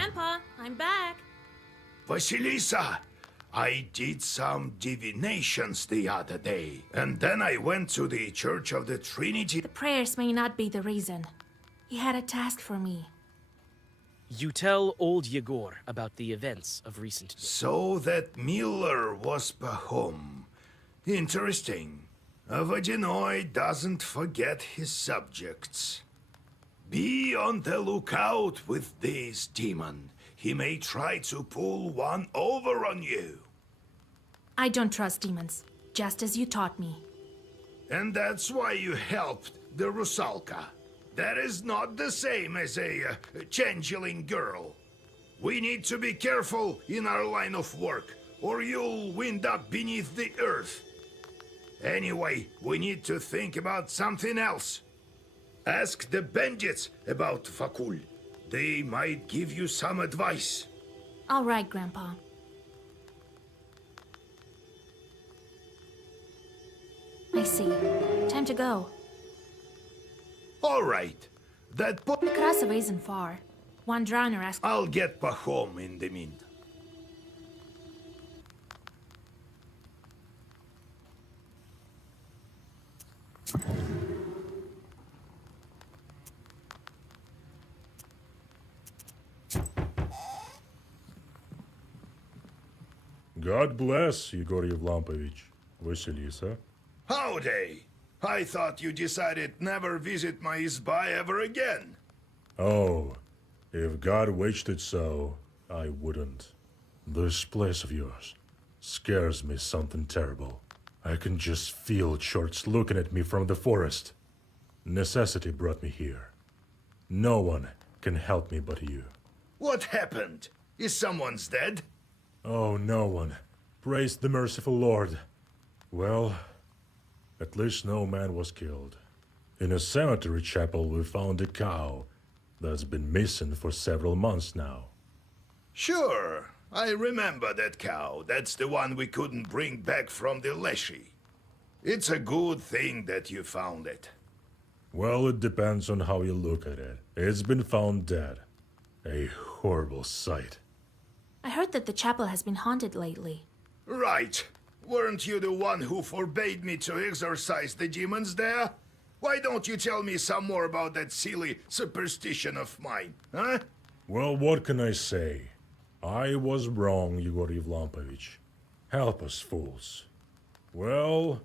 Grandpa, I'm back. Vasilisa, I did some divinations the other day, and then I went to the Church of the Trinity. The prayers may not be the reason. He had a task for me. You tell old Yegor about the events of recent days. So that Miller was Pahom. Interesting. A Vadinoid doesn't forget his subjects. Be on the lookout with this demon. He may try to pull one over on you. I don't trust demons, just as you taught me. And that's why you helped the Rusalka. That is not the same as a changeling girl. We need to be careful in our line of work, or you'll wind up beneath the earth. Anyway, we need to think about something else. Ask the bandits about Fakul. They might give you some advice. All right, Grandpa. I see. Time to go. All right. The Krasava isn't far. One drowner asked... I'll get Pahom in the meantime. God bless, Yegor Yevlampovich. Vasilisa. Howdy! I thought you decided never visit my izba ever again. Oh, if God wished it so, I wouldn't. This place of yours scares me something terrible. I can just feel Shorts looking at me from the forest. Necessity brought me here. No one can help me but you. What happened? Is someone's dead? Oh, no one. Praise the merciful Lord. Well, at least no man was killed. In a cemetery chapel we found a cow that's been missing for several months now. Sure, I remember that cow. That's the one we couldn't bring back from the Leshy. It's a good thing that you found it. Well, it depends on how you look at it. It's been found dead. A horrible sight. I heard that the chapel has been haunted lately. Right. Weren't you the one who forbade me to exorcise the demons there? Why don't you tell me some more about that silly superstition of mine, huh? Well, what can I say? I was wrong, Yegor Yevlampovich. Help us, fools. Well,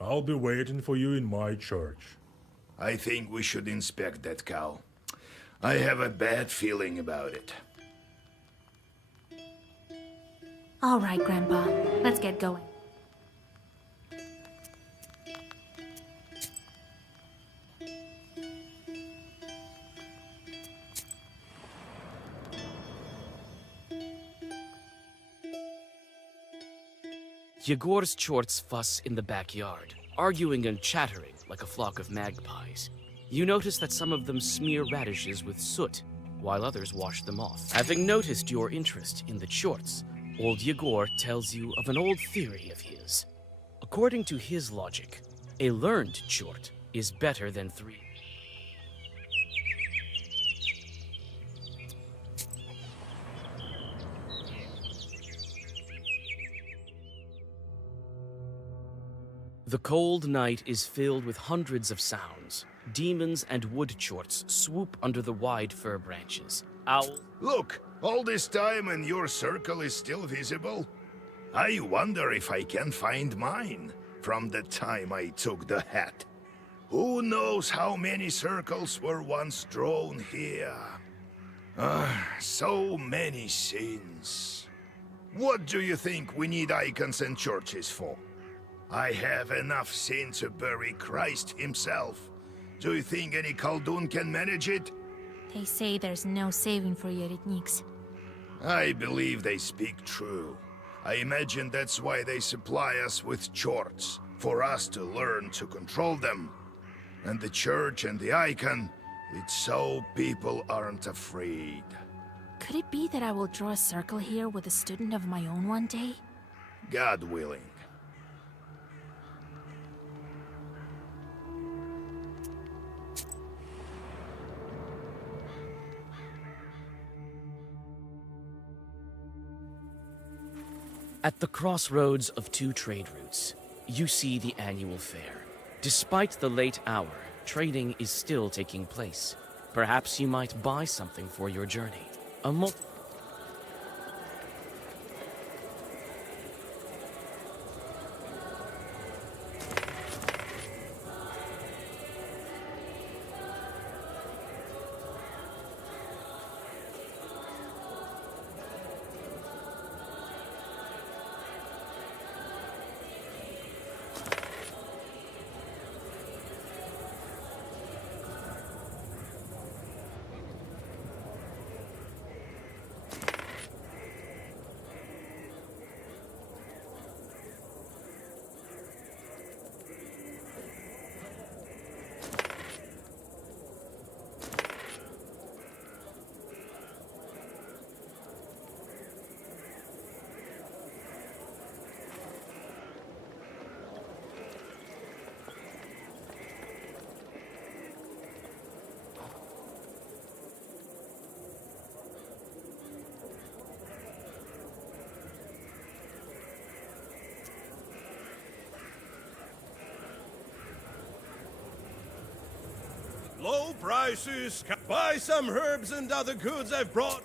I'll be waiting for you in my church. I think we should inspect that cow. I have a bad feeling about it. All right, Grandpa. Let's get going. Yegor's Chorts fuss in the backyard, arguing and chattering like a flock of magpies. You notice that some of them smear radishes with soot, while others wash them off. Having noticed your interest in the Chorts, old Yegor tells you of an old theory of his. According to his logic, a learned Chort is better than three. The cold night is filled with hundreds of sounds. Demons and wood Chorts swoop under the wide fir branches. Owls. Look, all this time and your circle is still visible? I wonder if I can find mine from the time I took the hat. Who knows how many circles were once drawn here? So many sins. What do you think we need icons and churches for? I have enough sin to bury Christ himself. Do you think any Khaldun can manage it? They say there's no saving for Yeretniks. I believe they speak true. I imagine that's why they supply us with chorts, for us to learn to control them. And the church and the icon, it's so people aren't afraid. Could it be that I will draw a circle here with a student of my own one day? God willing. At the crossroads of two trade routes, you see the annual fair. Despite the late hour, trading is still taking place. Perhaps you might buy something for your journey. A Low prices. Buy some herbs and other goods I've brought.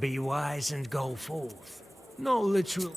Be wise and go forth. No literal.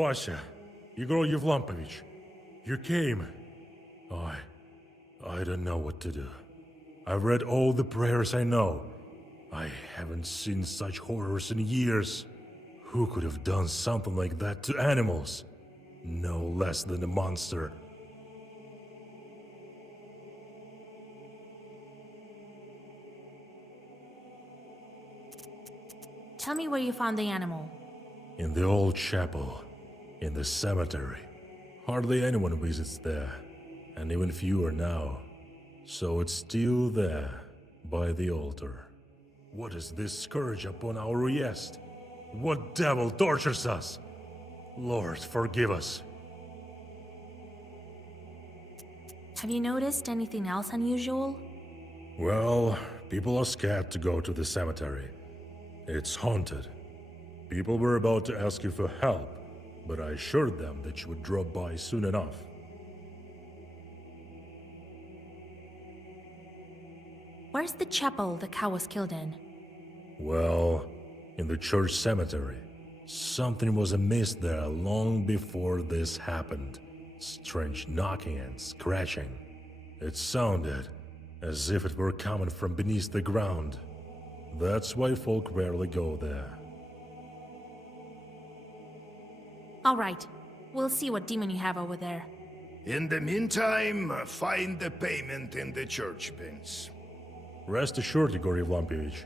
Vasya, Igor Yevlampovich, you came. I don't know what to do. I've read all the prayers I know. I haven't seen such horrors in years. Who could have done something like that to animals? No less than a monster. Tell me where you found the animal. In the old chapel, in the cemetery. Hardly anyone visits there, and even fewer now. So it's still there, by the altar. What is this scourge upon our Riest? What devil tortures us? Lord, forgive us. Have you noticed anything else unusual? Well, people are scared to go to the cemetery. It's haunted. People were about to ask you for help, but I assured them that you would drop by soon enough. Where's the chapel the cow was killed in? Well, in the church cemetery. Something was amiss there long before this happened. Strange knocking and scratching. It sounded as if it were coming from beneath the ground. That's why folk rarely go there. All right, we'll see what demon you have over there. In the meantime, find the payment in the church bins. Rest assured, Igor Yevlampovich.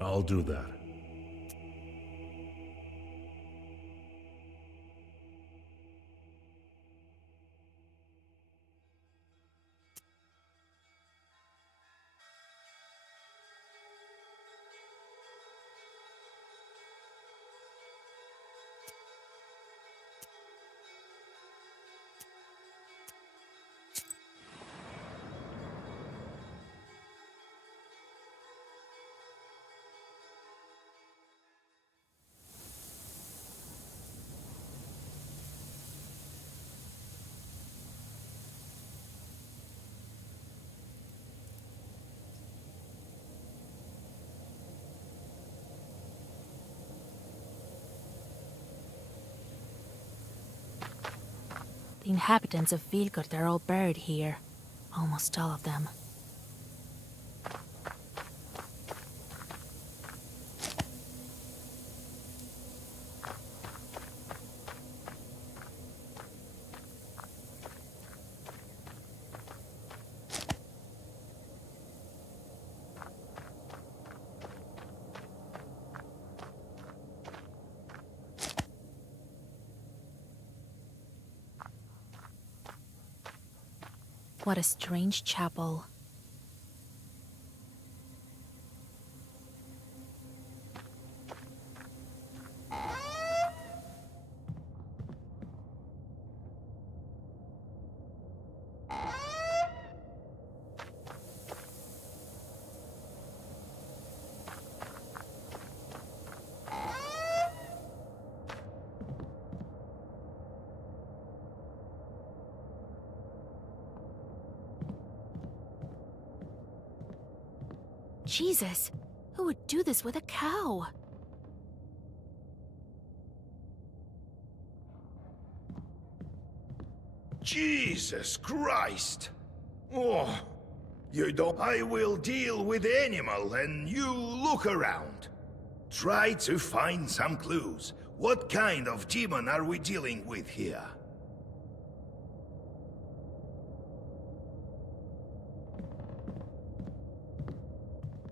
I'll do that. The inhabitants of Vilgard are all buried here. Almost all of them. What a strange chapel. Jesus, who would do this with a cow? Jesus Christ! Oh, you don't. I will deal with the animal and you look around. Try to find some clues. What kind of demon are we dealing with here?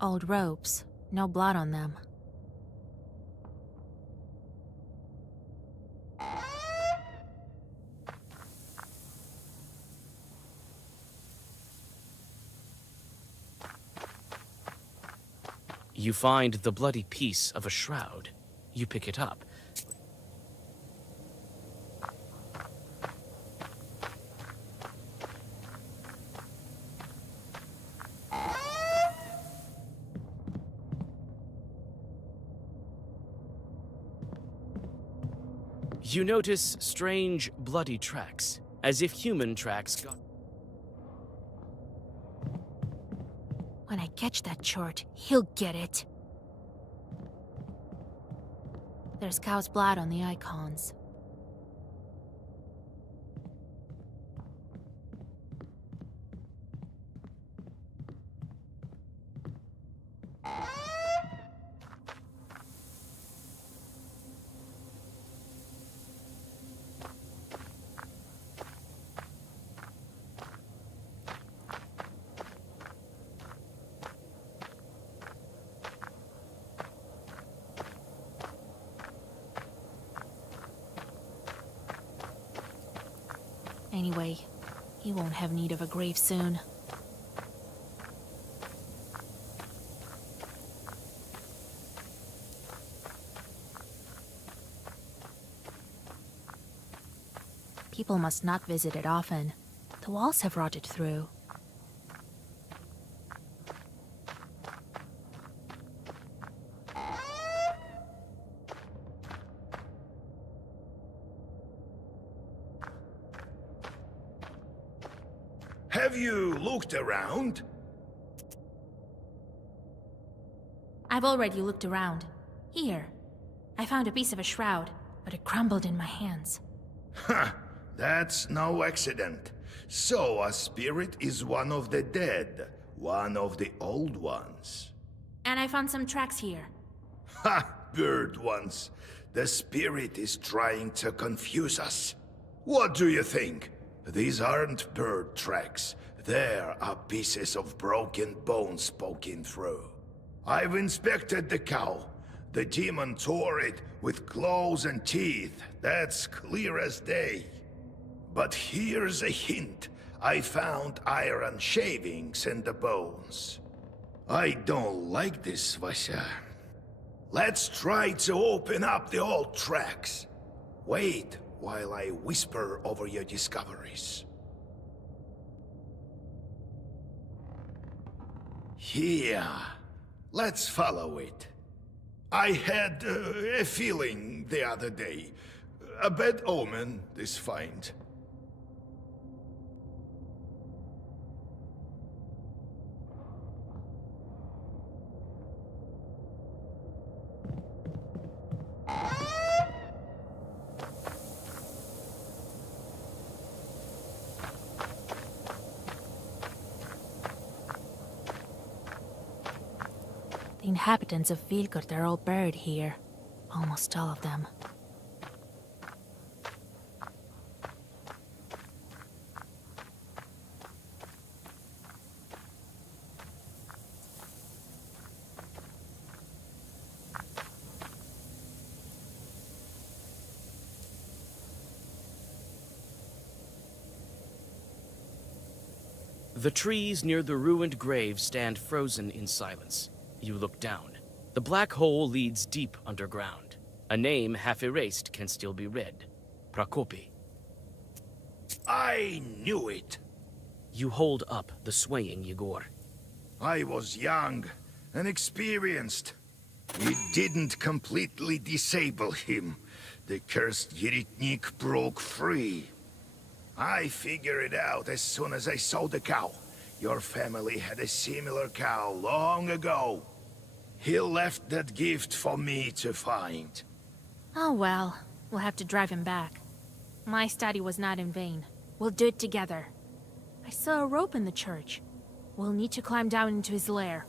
Old ropes, no blood on them. You find the bloody piece of a shroud. You pick it up. You notice strange, bloody tracks, as if human tracks got... When I catch that chort, he'll get it. There's cow's blood on the icons. Anyway, he won't have need of a grave soon. People must not visit it often. The walls have rotted through. Have you looked around? I've already looked around. Here. I found a piece of a shroud, but it crumbled in my hands. Ha! That's no accident. So a spirit is one of the dead, one of the old ones. And I found some tracks here. Ha! Bird ones. The spirit is trying to confuse us. What do you think? These aren't bird tracks. There are pieces of broken bones poking through. I've inspected the cow. The demon tore it with claws and teeth. That's clear as day. But here's a hint. I found iron shavings in the bones. I don't like this, Vasya. Let's try to open up the old tracks. Wait while I whisper over your discoveries. Here. Let's follow it. I had a feeling the other day. A bad omen, this find. The inhabitants of Vilgard are all buried here. Almost all of them. The trees near the ruined grave stand frozen in silence. You look down. The black hole leads deep underground. A name half erased can still be read. Prokopy. I knew it. You hold up the swaying Yegor. I was young and experienced. We didn't completely disable him. The cursed Yeritnik broke free. I figured it out as soon as I saw the cow. Your family had a similar cow long ago. He left that gift for me to find. Oh well, we'll have to drive him back. My study was not in vain. We'll do it together. I saw a rope in the church. We'll need to climb down into his lair.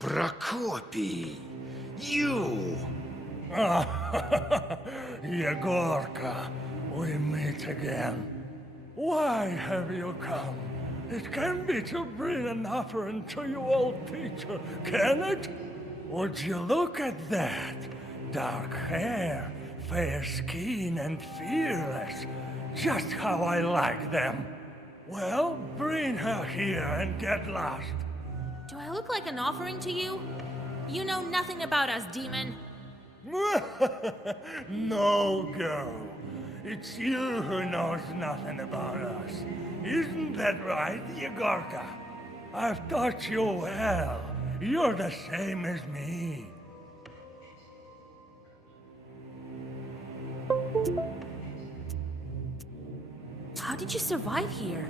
Prokopy, you! Yegorka, we meet again. Why have you come? It can be to bring an offering to your old teacher, can it? Would you look at that? Dark hair, fair skin, and fearless. Just how I like them. Well, bring her here and get lost. Do I look like an offering to you? You know nothing about us, demon. No, girl. It's you who knows nothing about us. Isn't that right, Yegorka? I've taught you well. You're the same as me. How did you survive here?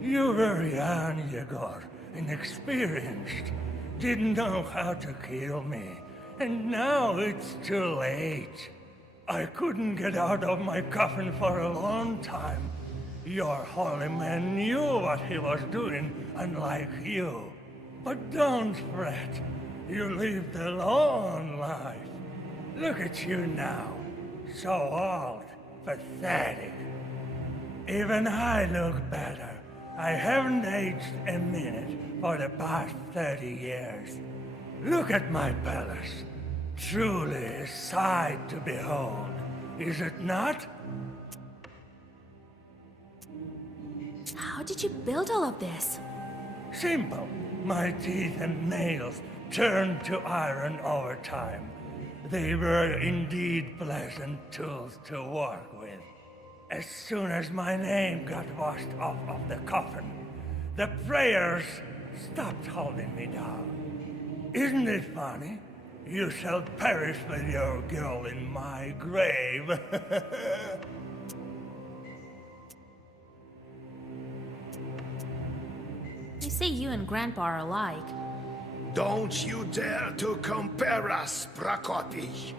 You were young, Yegor, inexperienced. Didn't know how to kill me. And now it's too late. I couldn't get out of my coffin for a long time. Your holy man knew what he was doing, unlike you. But don't fret. You lived a long life. Look at you now. So old, pathetic. Even I look better. I haven't aged a minute for the past 30 years. Look at my palace. Truly a sight to behold, is it not? How did you build all of this? Simple. My teeth and nails turned to iron over time. They were indeed pleasant tools to work with. As soon as my name got washed off of the coffin, the prayers stopped holding me down. Isn't it funny? You shall perish with your girl in my grave. You say you and Grandpa are alike. Don't you dare to compare us, Prokopy.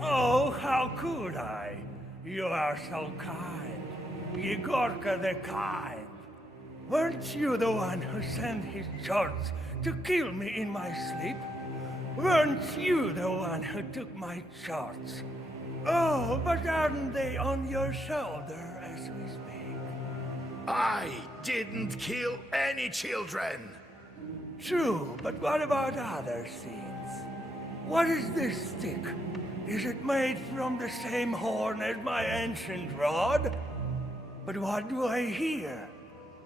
Oh, how could I? You are so kind. Yegorka the kind. Weren't you the one who sent his charts to kill me in my sleep? Weren't you the one who took my charts? Oh, but aren't they on your shoulder as we speak? I didn't kill any children. True, but what about other scenes? What is this stick? Is it made from the same horn as my ancient rod? But what do I hear?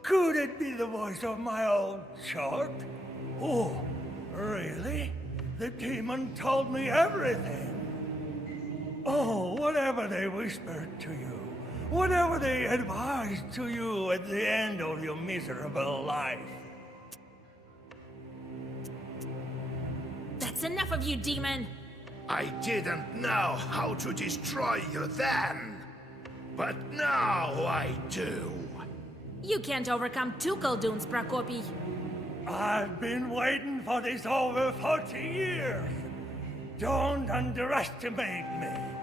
Could it be the voice of my old chart? Oh, really? The demon told me everything. Oh, whatever they whispered to you, whatever they advised to you at the end of your miserable life. That's enough of you, demon! I didn't know how to destroy you then. But now I do. You can't overcome two Kolduns, Prokopy. I've been waiting for this over 40 years. Don't underestimate me.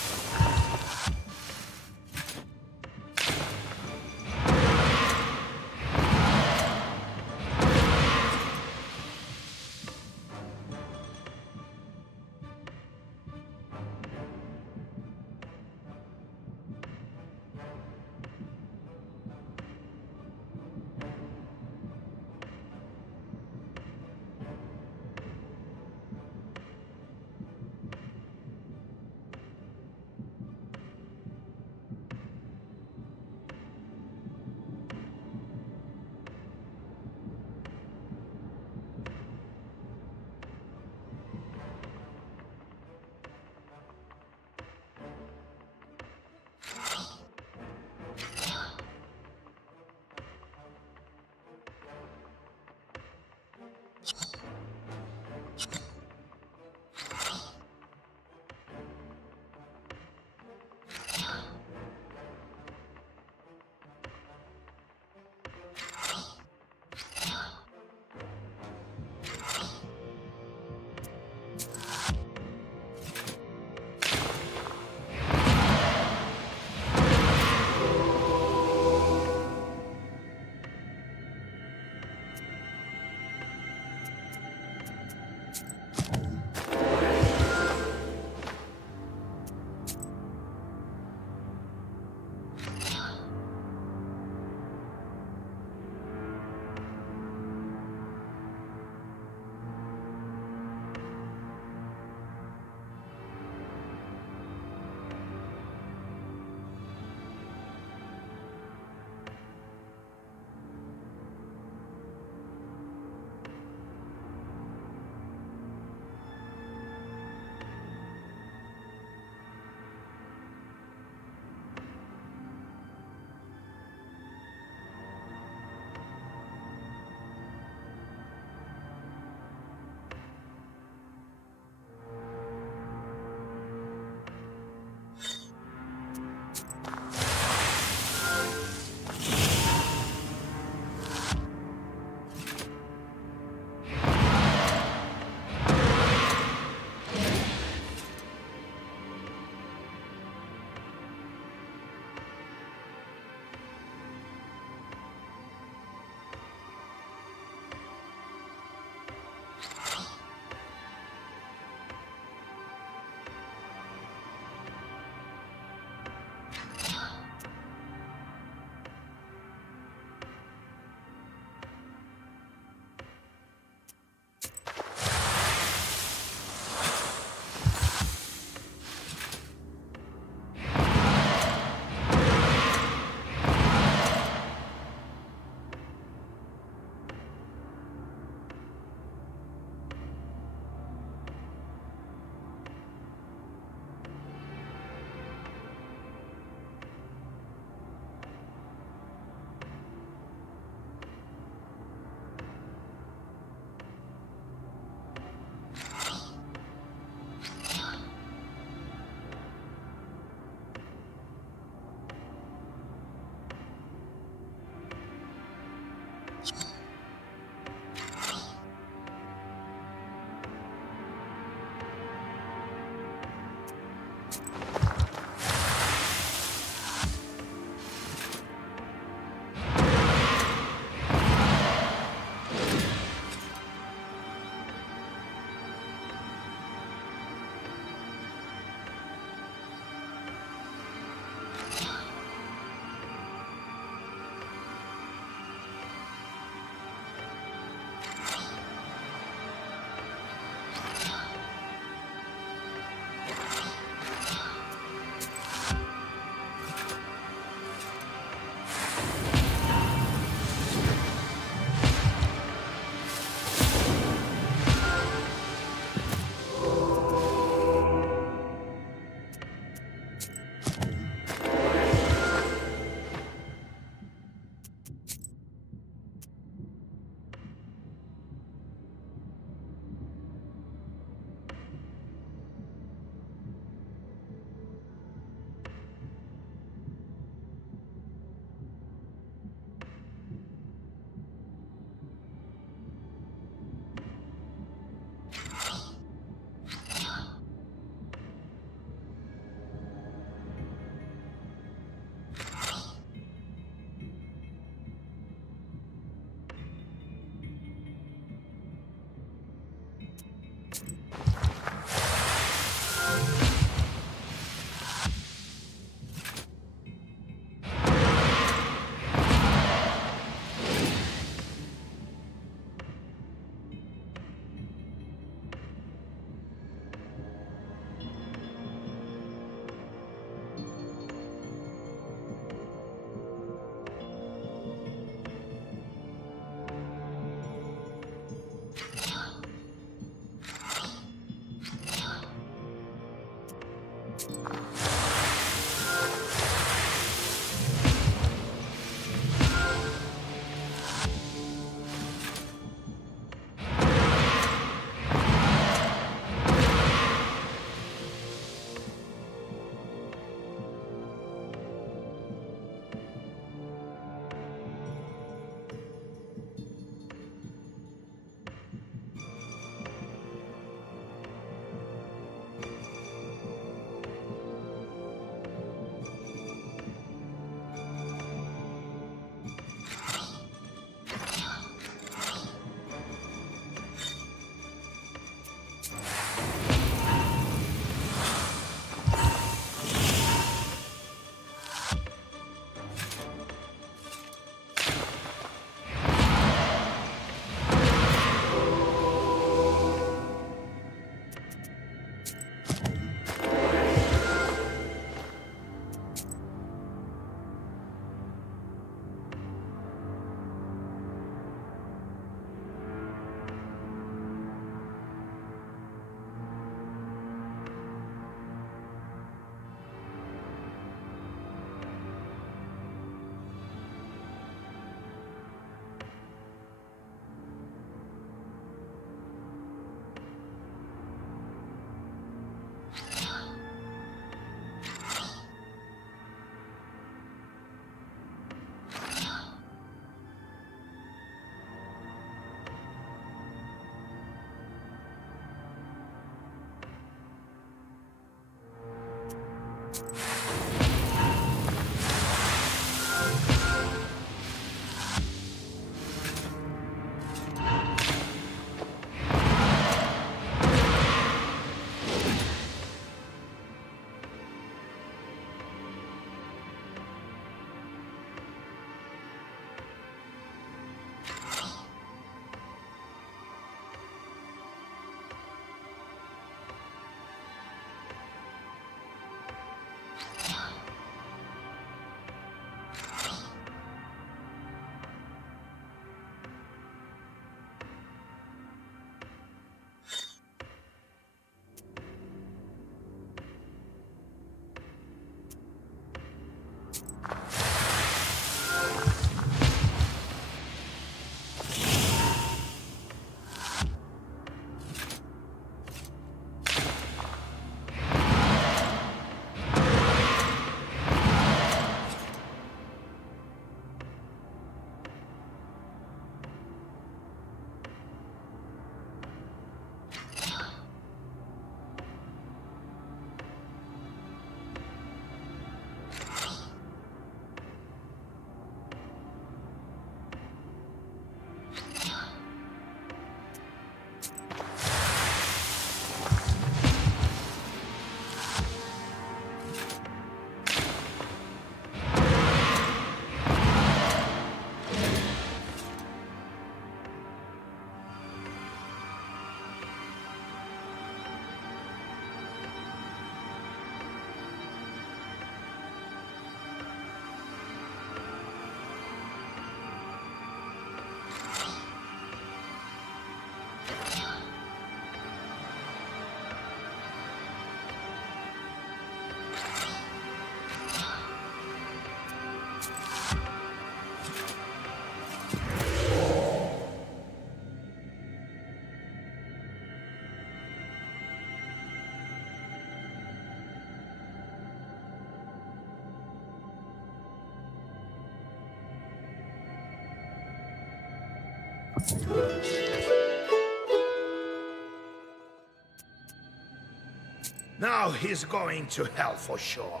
Now he's going to hell for sure.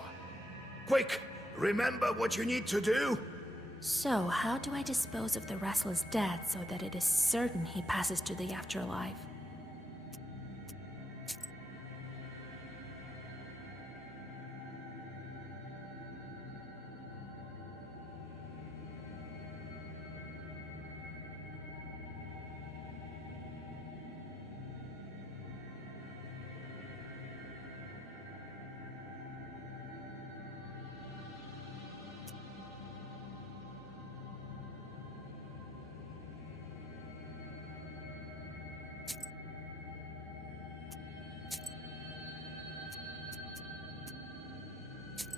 Quick, remember what you need to do? So, how do I dispose of the restless dead so that it is certain he passes to the afterlife?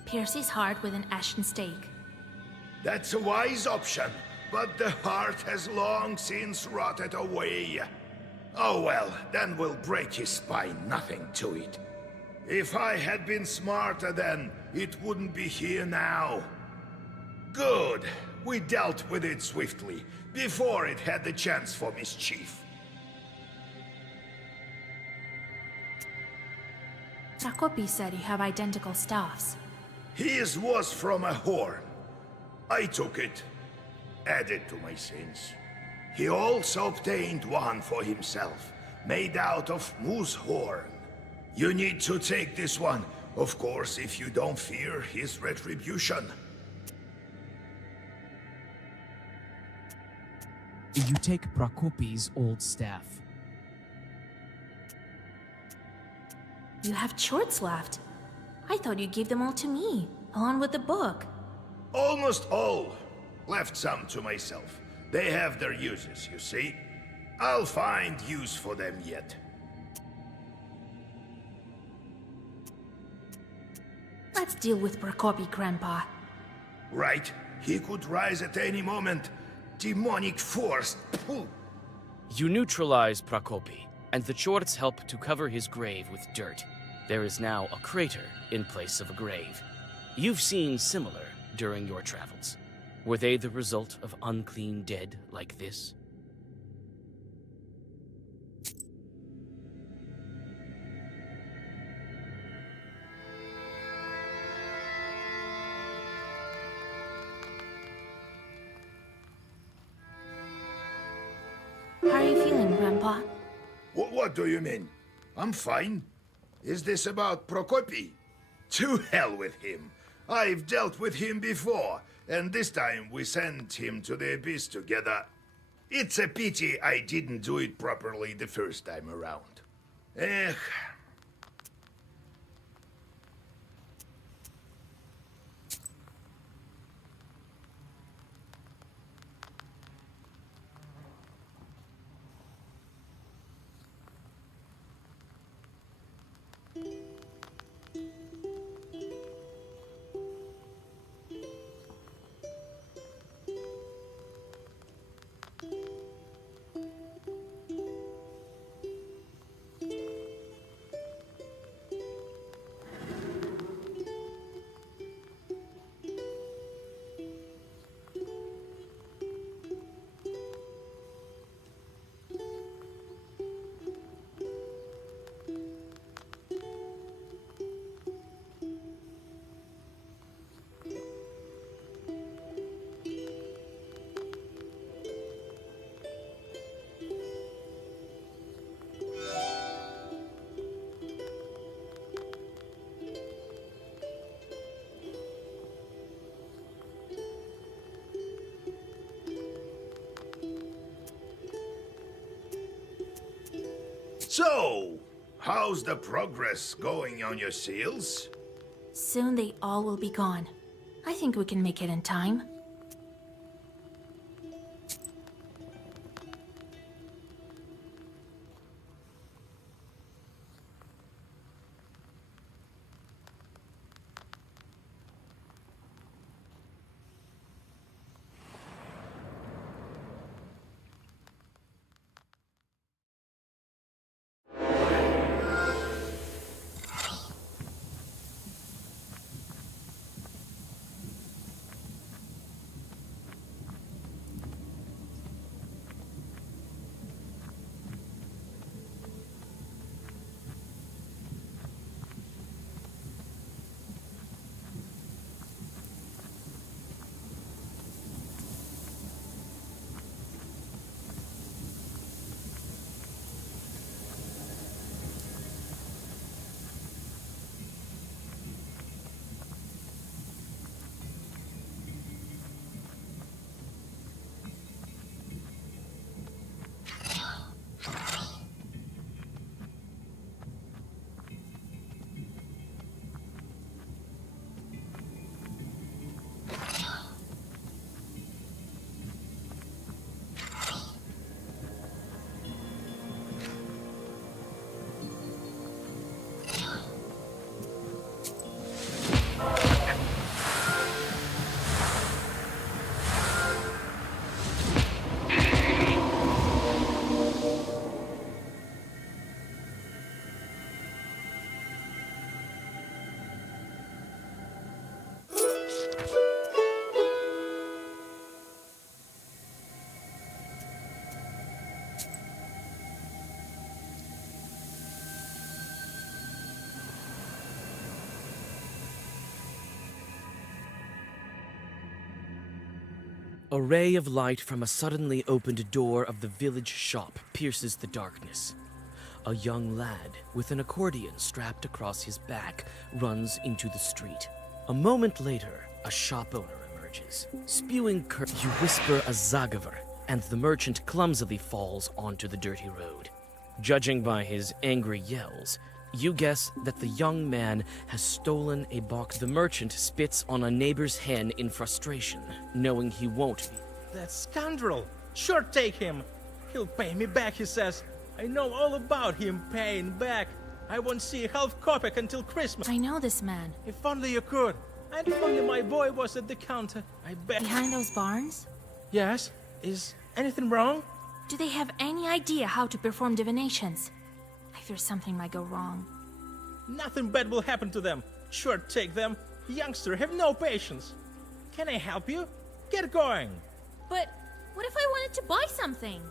Pierce his heart with an ashen stake. That's a wise option, but the heart has long since rotted away. Oh well, then we'll break his spine, nothing to it. If I had been smarter then, it wouldn't be here now. Good. We dealt with it swiftly, before it had the chance for mischief. Prokopy said you have identical staffs. His was from a horn. I took it, added to my sins. He also obtained one for himself, made out of moose horn. You need to take this one, of course, if you don't fear his retribution. You take Prokopy's old staff. You have shorts left. I thought you gave them all to me, along with the book. Almost all. Left some to myself. They have their uses, you see. I'll find use for them yet. Let's deal with Prokopy, Grandpa. Right. He could rise at any moment. Demonic force. Pooh. You neutralize Prokopy, and the Chorts help to cover his grave with dirt. There is now a crater in place of a grave. You've seen similar during your travels. Were they the result of unclean dead like this? you feeling, Grandpa? What do you mean? I'm fine. Is this about Prokopy? To hell with him. I've dealt with him before, and this time we sent him to the abyss together. It's a pity I didn't do it properly the first time around. Eh. So, how's the progress going on your seals? Soon they all will be gone. I think we can make it in time. A ray of light from a suddenly opened door of the village shop pierces the darkness. A young lad with an accordion strapped across his back runs into the street. A moment later, a shop owner emerges, spewing You whisper a Zagaver, and the merchant clumsily falls onto the dirty road. Judging by his angry yells, you guess that the young man has stolen a box. The merchant spits on a neighbor's hen in frustration, knowing he won't be. That scoundrel! Sure, take him! He'll pay me back, he says. I know all about him paying back. I won't see a half kopeck until Christmas. I know this man. If only you could. And if only my boy was at the counter, I bet. Behind those barns? Yes? Is anything wrong? Do they have any idea how to perform divinations? I fear something might go wrong. Nothing bad will happen to them. Sure, take them. Youngster, have no patience. Can I help you? Get going. But what if I wanted to buy something?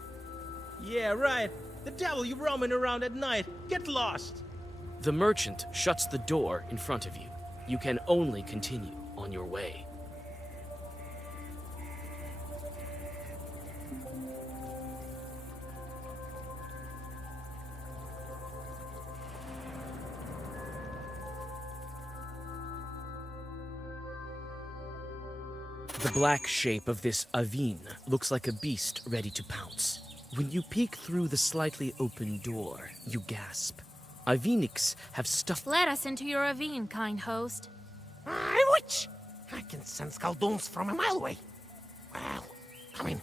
Yeah, right. The devil you roaming around at night. Get lost. The merchant shuts the door in front of you. You can only continue on your way. The black shape of this Avin looks like a beast ready to pounce. When you peek through the slightly open door, you gasp. Avinics have stuffed. Let us into your ravine, kind host. I witch! I can sense Galdoons from a mile away. Well, come in.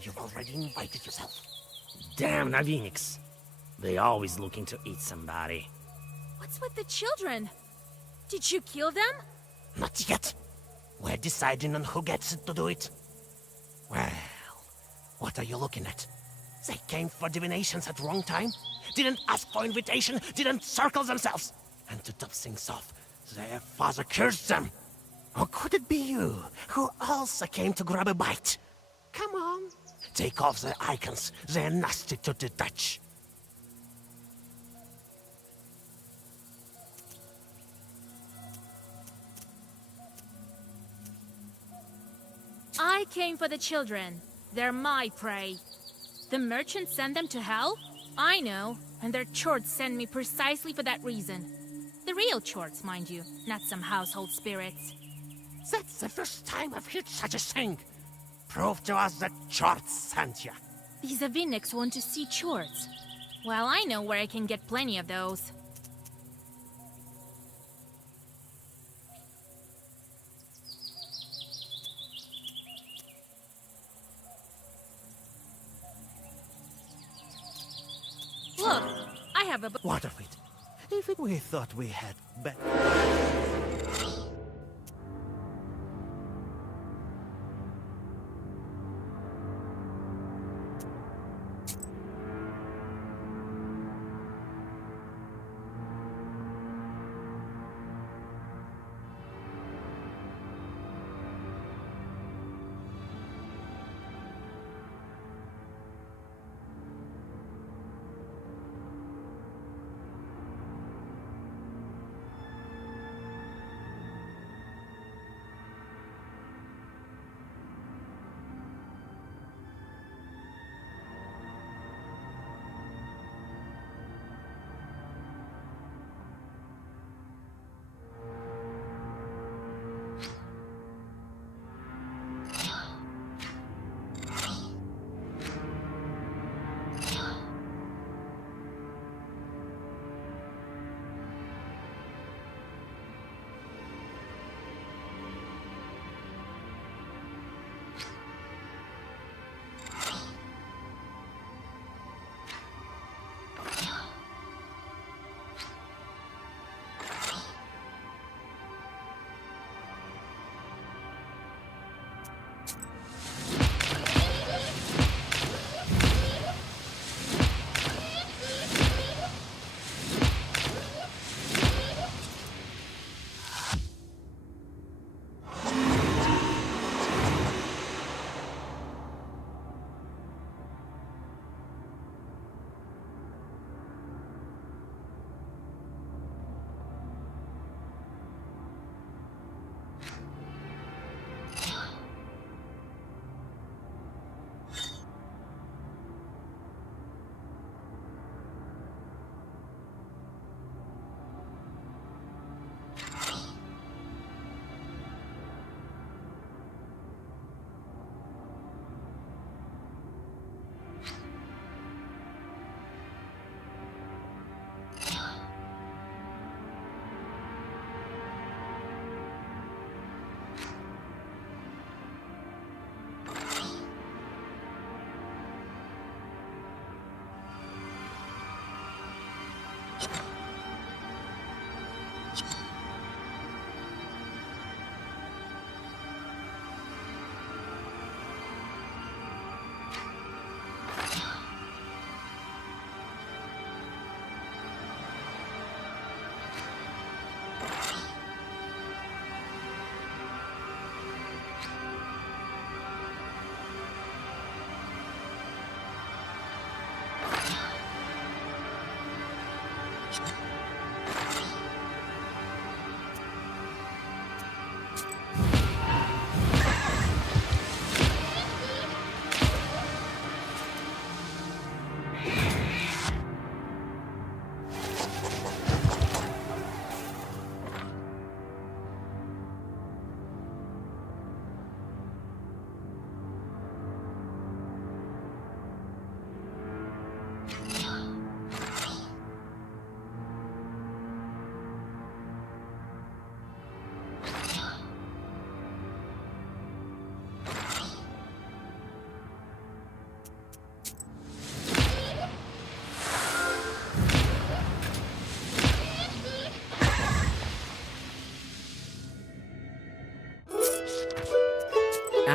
You've already invited yourself. Damn Navinix. They always looking to eat somebody. What's with the children? Did you kill them? Not yet. We're deciding on who gets to do it. Well, what are you looking at? They came for divinations at wrong time, didn't ask for invitation, didn't circle themselves. And to top things off, their father cursed them. Or could it be you, who also came to grab a bite? Come on, take off the icons. They're nasty to the touch. I came for the children. They're my prey. The merchants send them to hell? I know, and their chorts send me precisely for that reason. The real chorts, mind you, not some household spirits. That's the first time I've heard such a thing. Prove to us that Chorts sent you. These Avinics want to see chorts. Well, I know where I can get plenty of those. Look, I have a... What of it? If we thought we had better...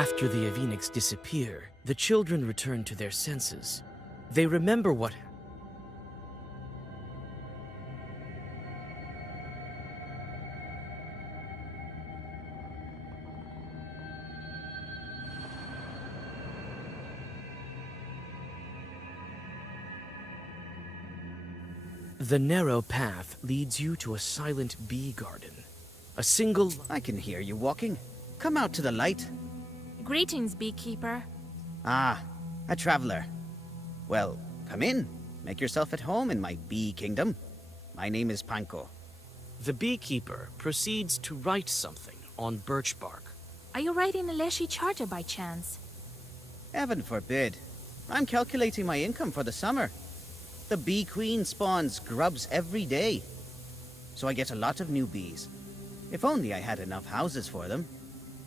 After the Aveniks disappear, the children return to their senses. They remember what... The narrow path leads you to a silent bee garden. A single... I can hear you walking. Come out to the light. Greetings, beekeeper. Ah, a traveler. Well, come in. Make yourself at home in my bee kingdom. My name is Panko. The beekeeper proceeds to write something on birch bark. Are you writing a Leshy charter by chance? Heaven forbid. I'm calculating my income for the summer. The bee queen spawns grubs every day. So I get a lot of new bees. If only I had enough houses for them.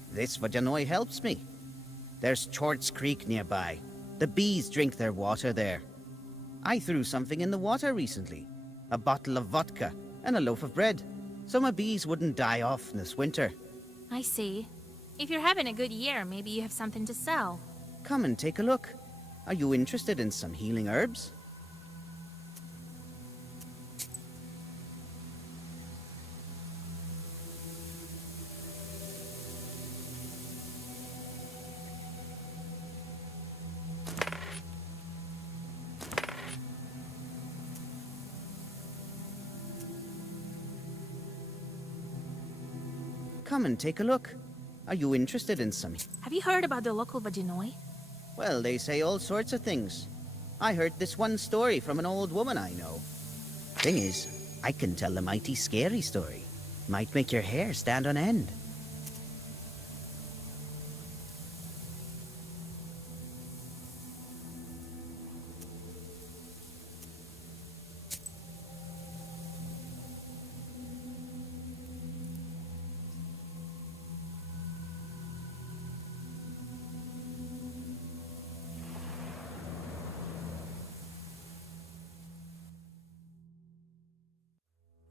This Vajanoi helps me. There's Chorts Creek nearby. The bees drink their water there. I threw something in the water recently. A bottle of vodka and a loaf of bread. So my bees wouldn't die off this winter. I see. If you're having a good year, maybe you have something to sell. Come and take a look. Are you interested in some healing herbs? Come and take a look. Are you interested in some? Have you heard about the local Vajanoi? Well, they say all sorts of things. I heard this one story from an old woman I know. Thing is, I can tell a mighty scary story. Might make your hair stand on end.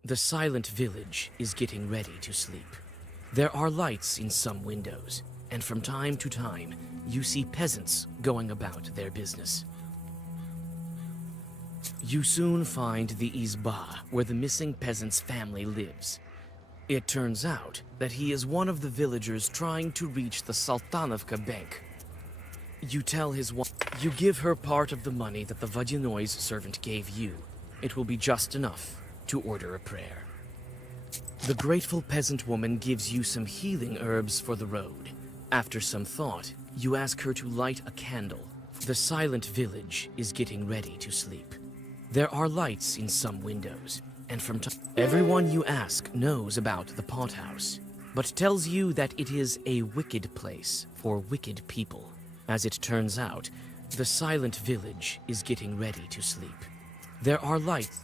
The silent village is getting ready to sleep. There are lights in some windows, and from time to time, you see peasants going about their business. You soon find the izba where the missing peasant's family lives. It turns out that he is one of the villagers trying to reach the Sultanovka bank. You tell his wife, you give her part of the money that the Vajinoi's servant gave you. It will be just enough to order a prayer. The grateful peasant woman gives you some healing herbs for the road. After some thought, you ask her to light a candle. The silent village is getting ready to sleep. There are lights in some windows, and from time everyone you ask knows about the pothouse, but tells you that it is a wicked place for wicked people. As it turns out, the silent village is getting ready to sleep. There are lights.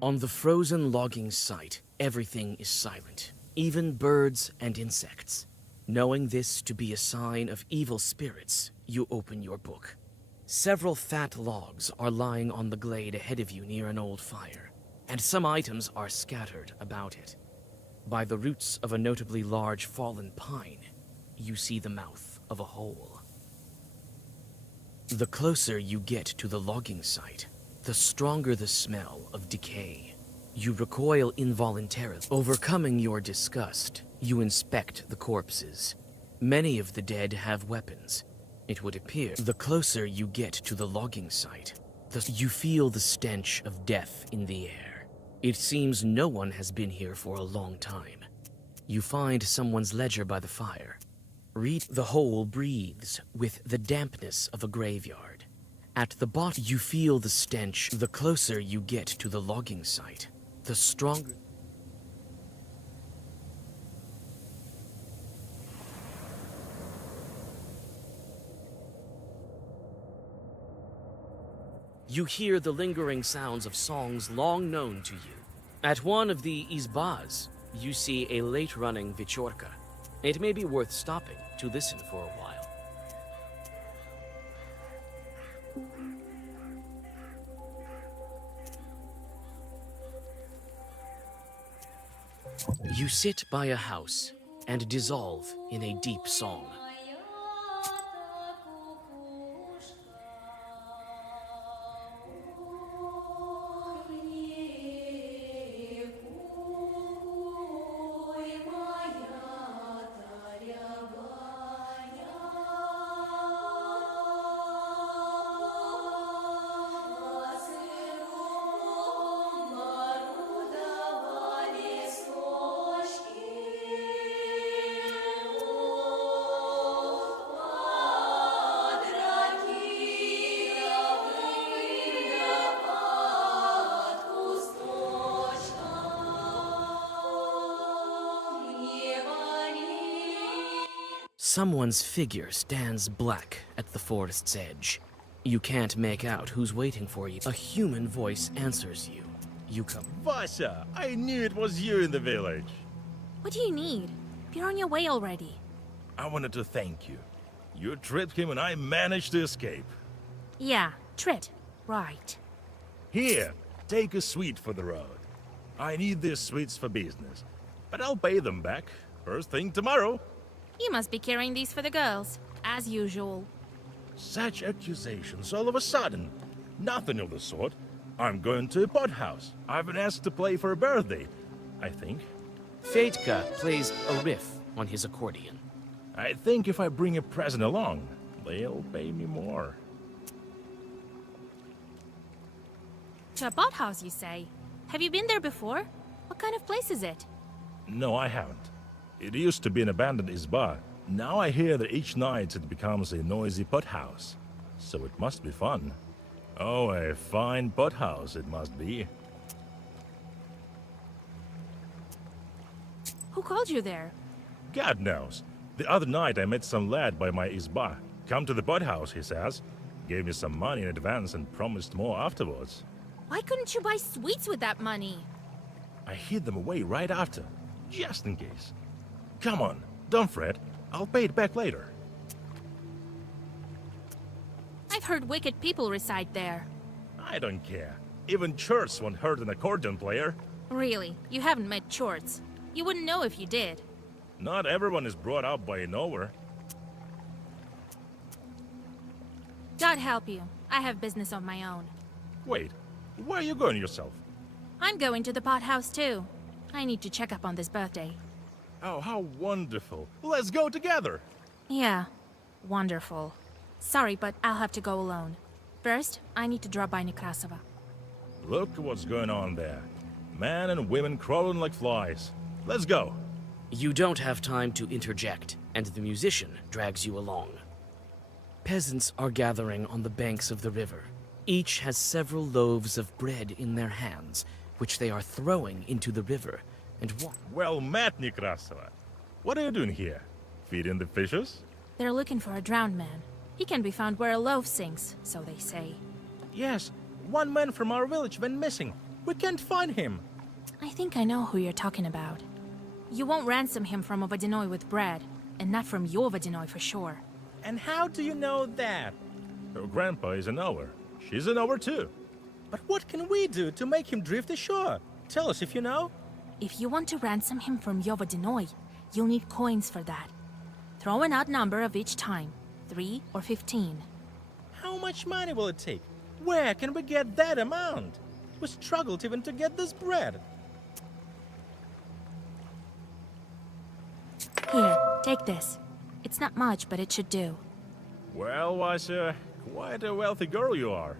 On the frozen logging site, everything is silent, even birds and insects. Knowing this to be a sign of evil spirits, you open your book. Several fat logs are lying on the glade ahead of you near an old fire, and some items are scattered about it. By the roots of a notably large fallen pine, you see the mouth of a hole. The closer you get to the logging site, the stronger the smell of decay. You recoil involuntarily. Overcoming your disgust, you inspect the corpses. Many of the dead have weapons. It would appear the closer you get to the logging site, you feel the stench of death in the air. It seems no one has been here for a long time. You find someone's ledger by the fire. Read the hole breathes with the dampness of a graveyard. At the bottom, you feel the stench. The closer you get to the logging site, the stronger... You hear the lingering sounds of songs long known to you. At one of the izbas, you see a late-running vichorka. It may be worth stopping to listen for a while. You sit by a house and dissolve in a deep song. Someone's figure stands black at the forest's edge. You can't make out who's waiting for you. A human voice answers you. You come. Vasha, I knew it was you in the village. What do you need? You're on your way already. I wanted to thank you. You tripped him and I managed to escape. Yeah, Trit. Right. Here, take a sweet for the road. I need these sweets for business, but I'll pay them back first thing tomorrow. You must be carrying these for the girls, as usual. Such accusations all of a sudden. Nothing of the sort. I'm going to a pot house. I've been asked to play for a birthday, I think. Fetka plays a riff on his accordion. I think if I bring a present along, they'll pay me more. To a pot house, you say? Have you been there before? What kind of place is it? No, I haven't. It used to be an abandoned isba. Now I hear that each night it becomes a noisy pot house. So it must be fun. Oh, a fine pot house it must be. Who called you there? God knows. The other night I met some lad by my isba. Come to the pot house, he says. Gave me some money in advance and promised more afterwards. Why couldn't you buy sweets with that money? I hid them away right after, just in case. Come on, don't fret. I'll pay it back later. I've heard wicked people reside there. I don't care. Even church won't hurt an accordion player. Really, you haven't met Chorts. You wouldn't know if you did. Not everyone is brought up by a knower. God help you. I have business of my own. Wait, where are you going yourself? I'm going to the pot house too. I need to check up on this birthday. Oh, how wonderful. Let's go together. Yeah, wonderful. Sorry, but I'll have to go alone. First, I need to drop by Nekrasova. Look what's going on there. Men and women crawling like flies. Let's go. You don't have time to interject, and the musician drags you along. Peasants are gathering on the banks of the river. Each has several loaves of bread in their hands, which they are throwing into the river, and Well met, Nekrasova. What are you doing here? Feeding the fishes? They're looking for a drowned man. He can be found where a loaf sinks, so they say. Yes, one man from our village went missing. We can't find him. I think I know who you're talking about. You won't ransom him from a Vodinoy with bread, and not from your Vodinoy for sure. And how do you know that? Her grandpa is a knower. She's a knower too. But what can we do to make him drift ashore? Tell us if you know. If you want to ransom him from your Vodinoy, you'll need coins for that. Throw an odd number of each time, 3 or 15. How much money will it take? Where can we get that amount? We struggled even to get this bread. Here, take this. It's not much, but it should do. Well, Washa, quite a wealthy girl you are.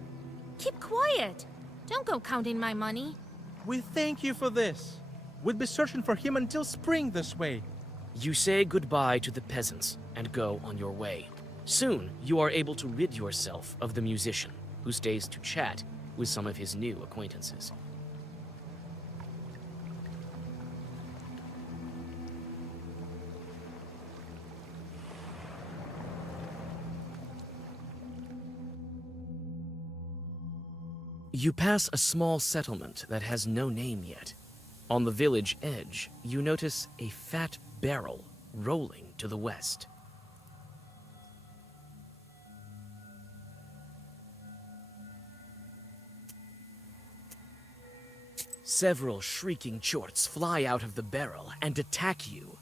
Keep quiet! Don't go counting my money. We thank you for this. We'll be searching for him until spring this way. You say goodbye to the peasants and go on your way. Soon, you are able to rid yourself of the musician, who stays to chat with some of his new acquaintances. You pass a small settlement that has no name yet. On the village edge, you notice a fat barrel rolling to the west. Several shrieking chorts fly out of the barrel and attack you.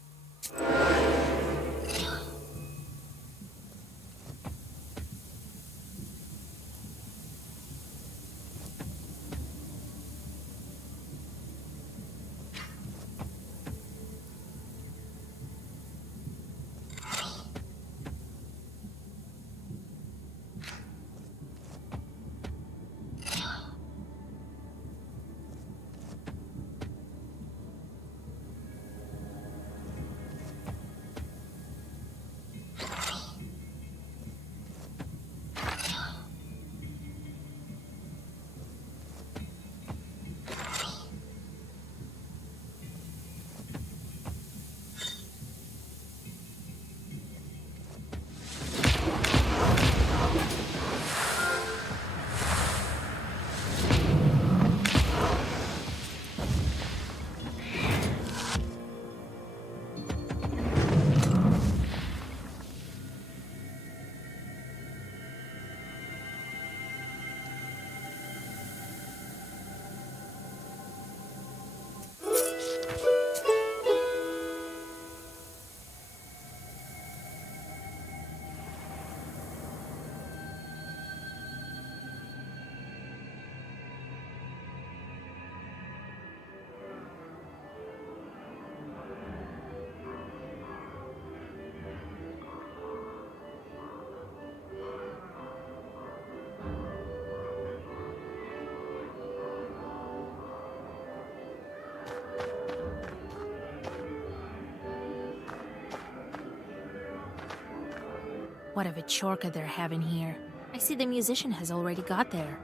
What a chorka they're having here. I see the musician has already got there.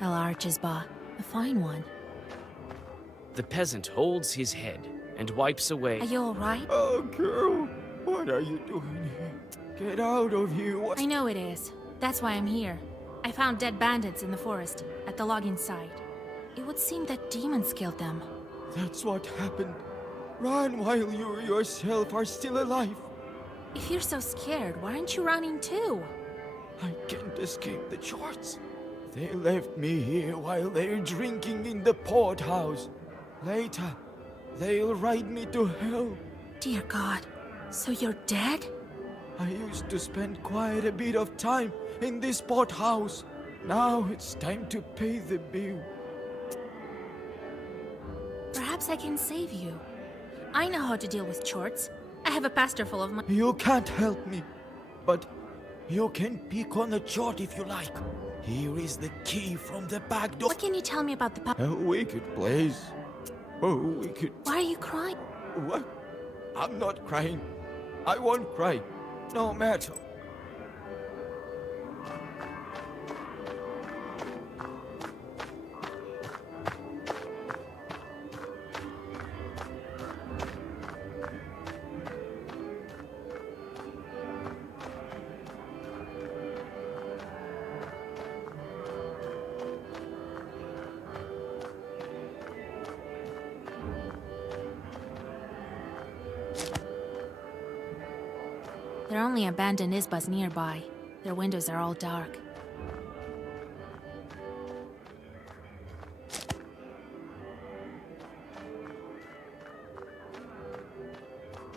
A large isba, a fine one. The peasant holds his head and wipes away. Are you all right? Oh, girl, what are you doing here? Get out of here. I know it is. That's why I'm here. I found dead bandits in the forest, at the logging site. It would seem that demons killed them. That's what happened. Run while you yourself are still alive. If you're so scared, why aren't you running too? I can't escape the shorts. They left me here while they're drinking in the porthouse. Later, they'll ride me to hell. Dear God, so you're dead? I used to spend quite a bit of time in this porthouse. Now it's time to pay the bill. Perhaps I can save you. I know how to deal with chorts. I have a pastor full of money. You can't help me, but you can pick on a chort if you like. Here is the key from the back door. What can you tell me about the A wicked place. Oh, wicked. Why are you crying? What? I'm not crying. I won't cry. No matter. There are only abandoned isbas nearby. Their windows are all dark.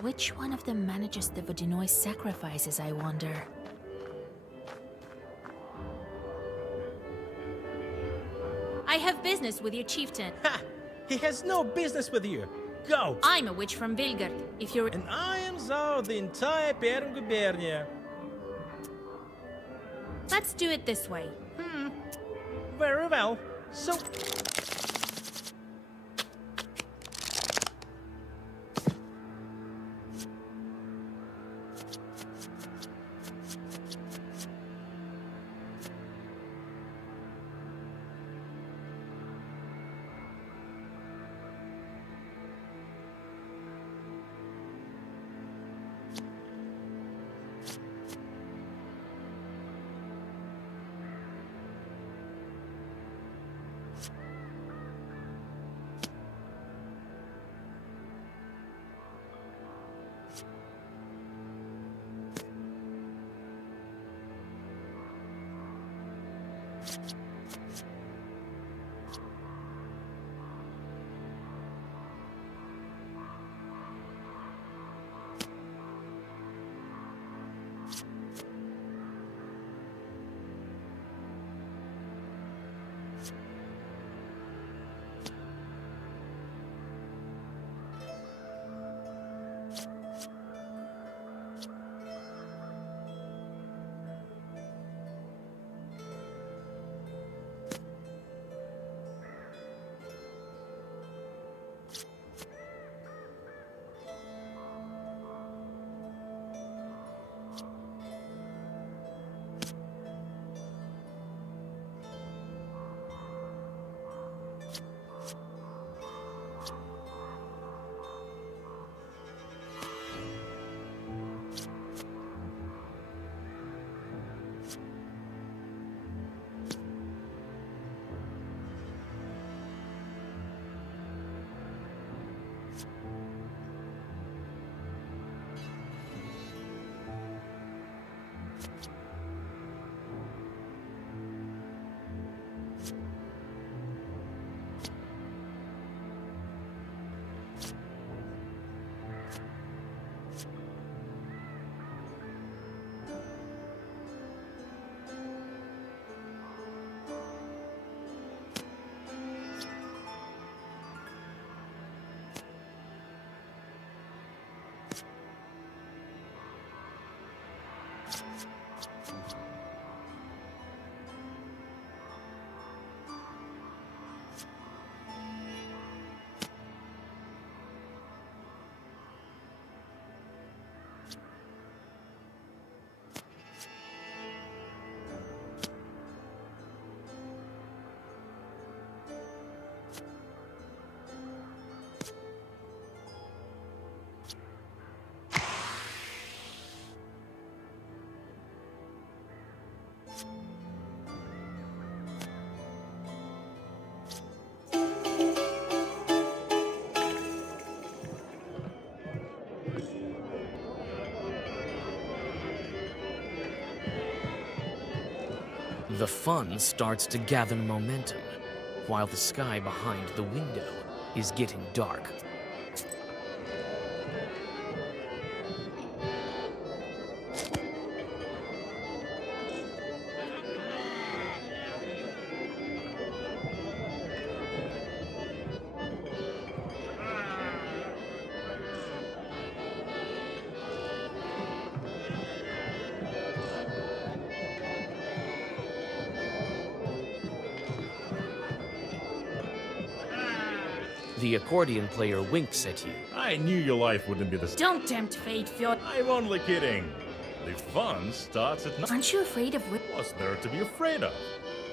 Which one of them manages the Vodinoy sacrifices, I wonder? I have business with your chieftain. Ha! He has no business with you. Go! I'm a witch from Vilgard. If you're... And I am Tsar of the entire Perm gubernia. Let's do it this way. Very well. So... The fun starts to gather momentum, while the sky behind the window is getting dark. The accordion player winks at you. I knew your life wouldn't be the same. Don't tempt fate, Fjord. I'm only kidding. The fun starts at night. Aren't you afraid of What's there to be afraid of?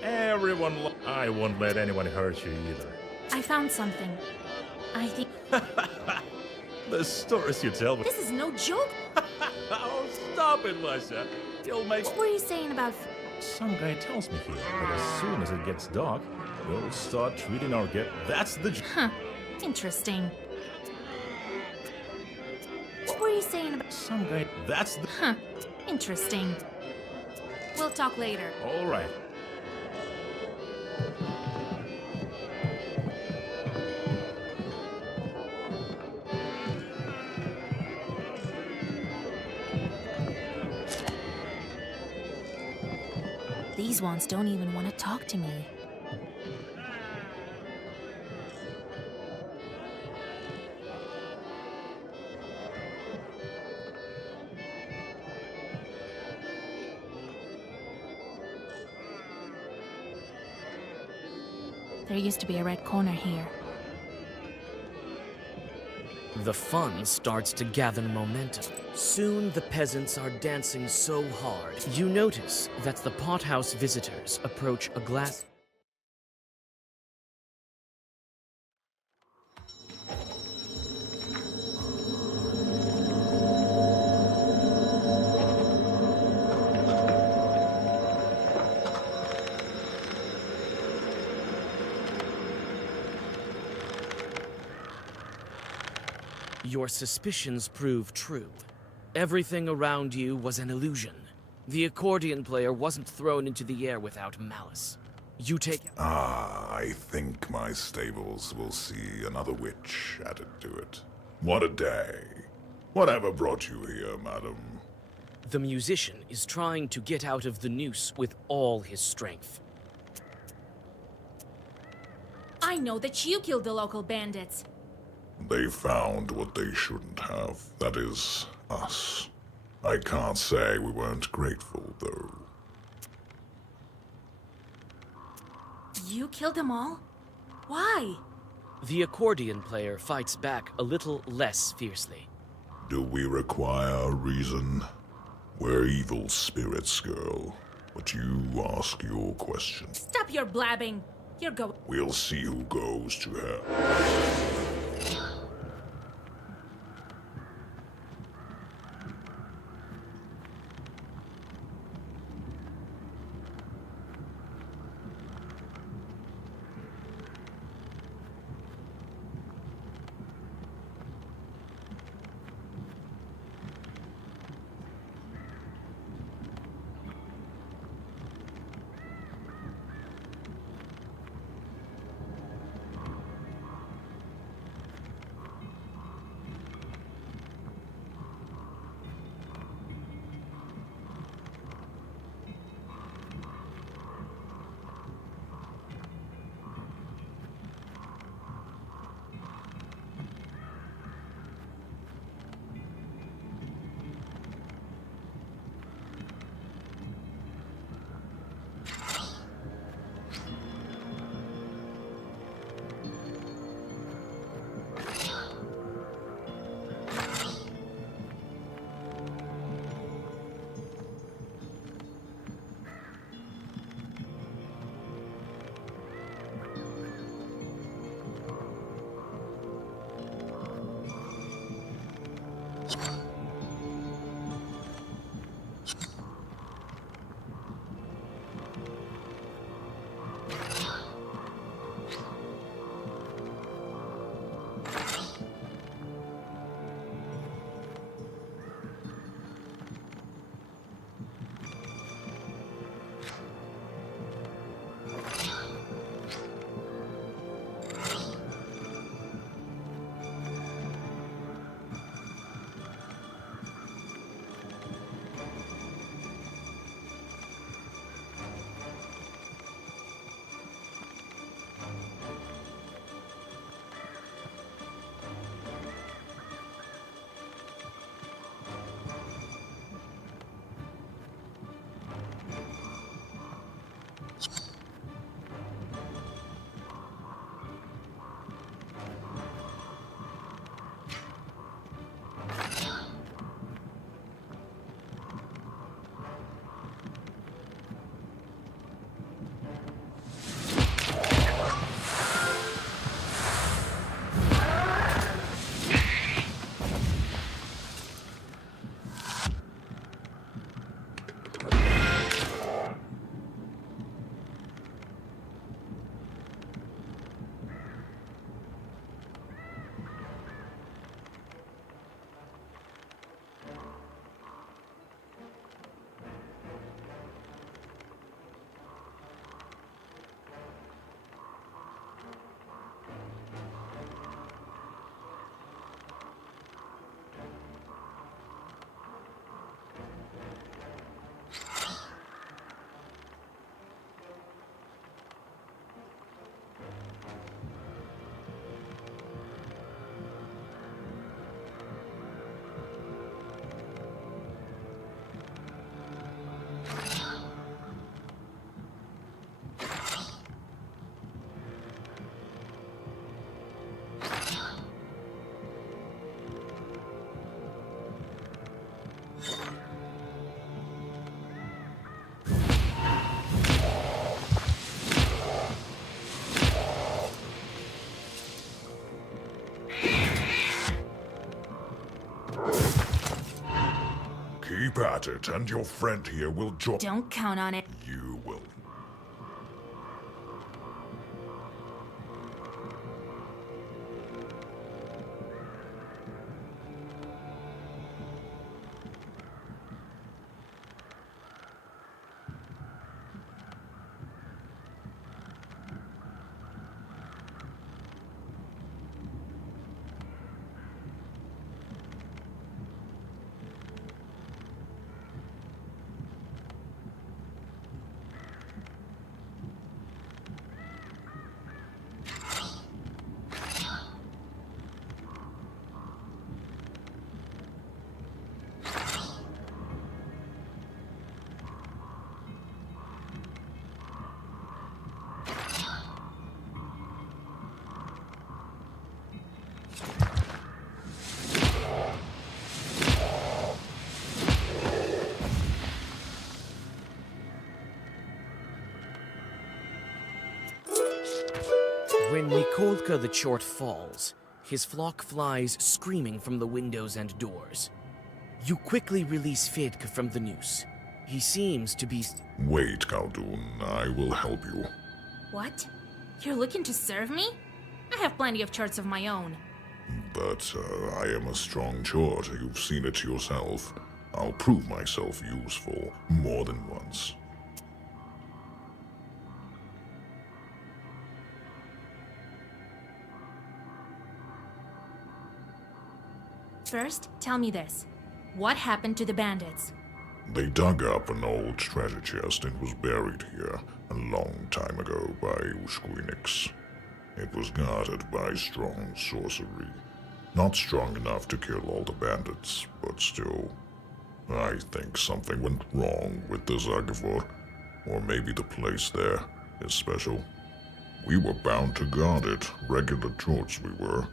Everyone I won't let anyone hurt you either. I found something. I think The stories you tell. this is no joke. Oh, stop it, Lasha. You'll make. What were you saying about... Some guy tells me here that as soon as it gets dark, we'll start treating our get. That's the. Huh. Interesting. What were you saying about... Some guy. That's the. Huh. Interesting. We'll talk later. All right. These ones don't even want to talk to me. There used to be a red corner here. The fun starts to gather momentum. Soon the peasants are dancing so hard. You notice that the pothouse visitors approach a glass. Your suspicions prove true. Everything around you was an illusion. The accordion player wasn't thrown into the air without malice. You take... I think my stables will see another witch added to it. What a day. Whatever brought you here, madam? The musician is trying to get out of the noose with all his strength. I know that you killed the local bandits. They found what they shouldn't have. That is, us. I can't say we weren't grateful, though. You killed them all? Why? The accordion player fights back a little less fiercely. Do we require a reason? We're evil spirits, girl. But you ask your question. Stop your blabbing. You're going. We'll see who goes to hell. Keep at it, and your friend here will join. Don't count on it. You will. When Nikolka the Chort falls, his flock flies screaming from the windows and doors. You quickly release Fedka from the noose. He seems to be... Wait, Khaldun, I will help you. What? You're looking to serve me? I have plenty of charts of my own. But I am a strong chort. You've seen it yourself. I'll prove myself useful more than once. First, tell me this. What happened to the bandits? They dug up an old treasure chest and was buried here a long time ago by Ushkuinix. It was guarded by strong sorcery. Not strong enough to kill all the bandits, but still. I think something went wrong with the Zagavor, or maybe the place there is special. We were bound to guard it, regular chorts we were.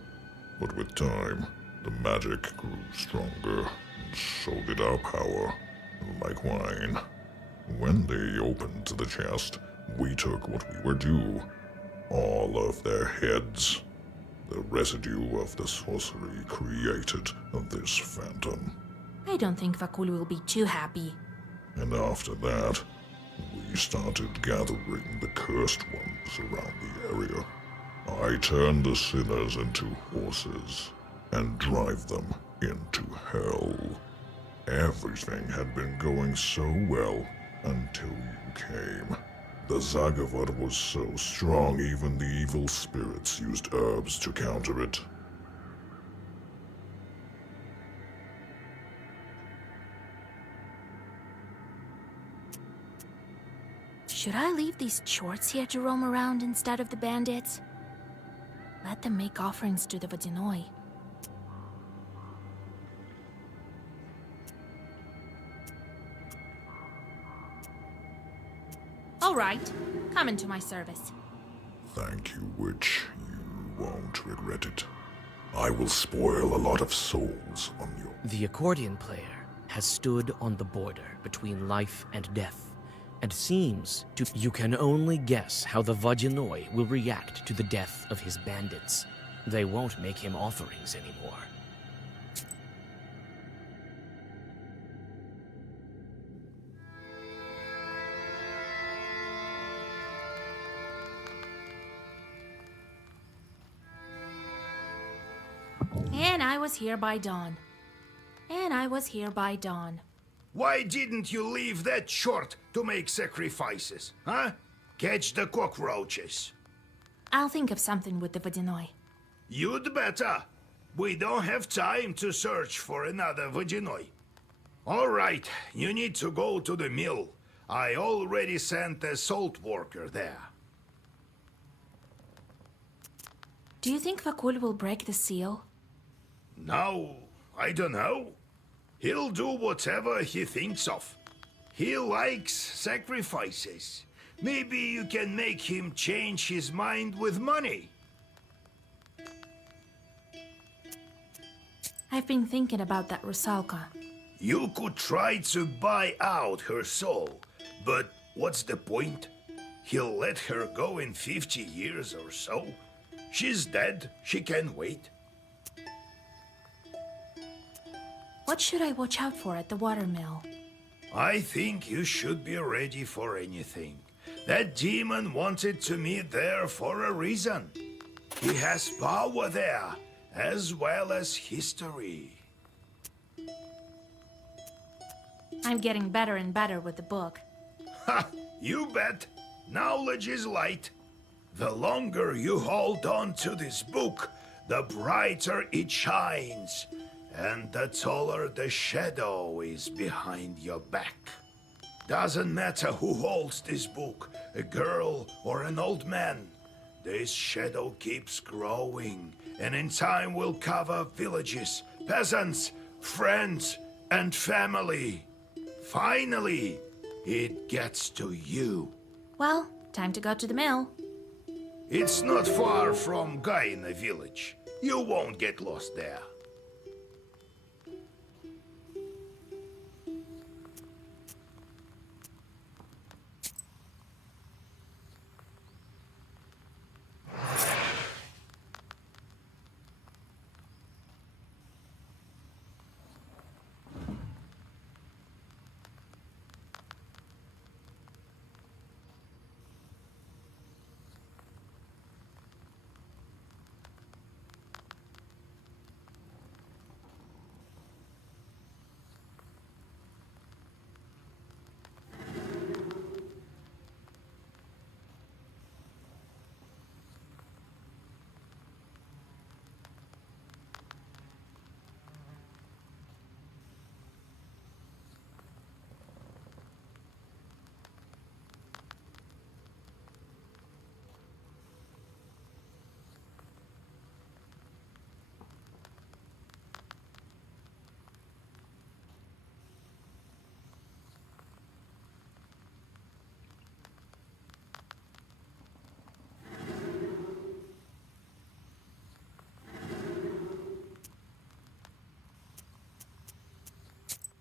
But with time, the magic grew stronger, and so did our power, like wine. When they opened the chest, we took what we were due. All of their heads. The residue of the sorcery created this phantom. I don't think Vakul will be too happy. And after that, we started gathering the cursed ones around the area. I turned the sinners into horses and drive them into hell. Everything had been going so well until you came. The Zagavad was so strong even the evil spirits used herbs to counter it. Should I leave these chorts here to roam around instead of the bandits? Let them make offerings to the Vodinoi. All right, come into my service. Thank you, witch. You won't regret it. I will spoil a lot of souls on your... The accordion player has stood on the border between life and death, and seems to... You can only guess how the Vodinoi will react to the death of his bandits. They won't make him offerings anymore. And I was here by dawn. And I was here by dawn. Why didn't you leave that short to make sacrifices, huh? Catch the cockroaches. I'll think of something with the Vodinoi. You'd better. We don't have time to search for another Vodinoi. All right, you need to go to the mill. I already sent a salt worker there. Do you think Vakul will break the seal? No, I don't know. He'll do whatever he thinks of. He likes sacrifices. Maybe you can make him change his mind with money. I've been thinking about that Rusalka. You could try to buy out her soul, but what's the point? He'll let her go in 50 years or so. She's dead. She can wait. What should I watch out for at the watermill? I think you should be ready for anything. That demon wanted to meet there for a reason. He has power there, as well as history. I'm getting better and better with the book. Ha! You bet. Knowledge is light. The longer you hold on to this book, the brighter it shines. And the taller the shadow is behind your back. Doesn't matter who holds this book, a girl or an old man. This shadow keeps growing, and in time will cover villages, peasants, friends, and family. Finally, it gets to you. Well, time to go to the mill. It's not far from Gaina village. You won't get lost there.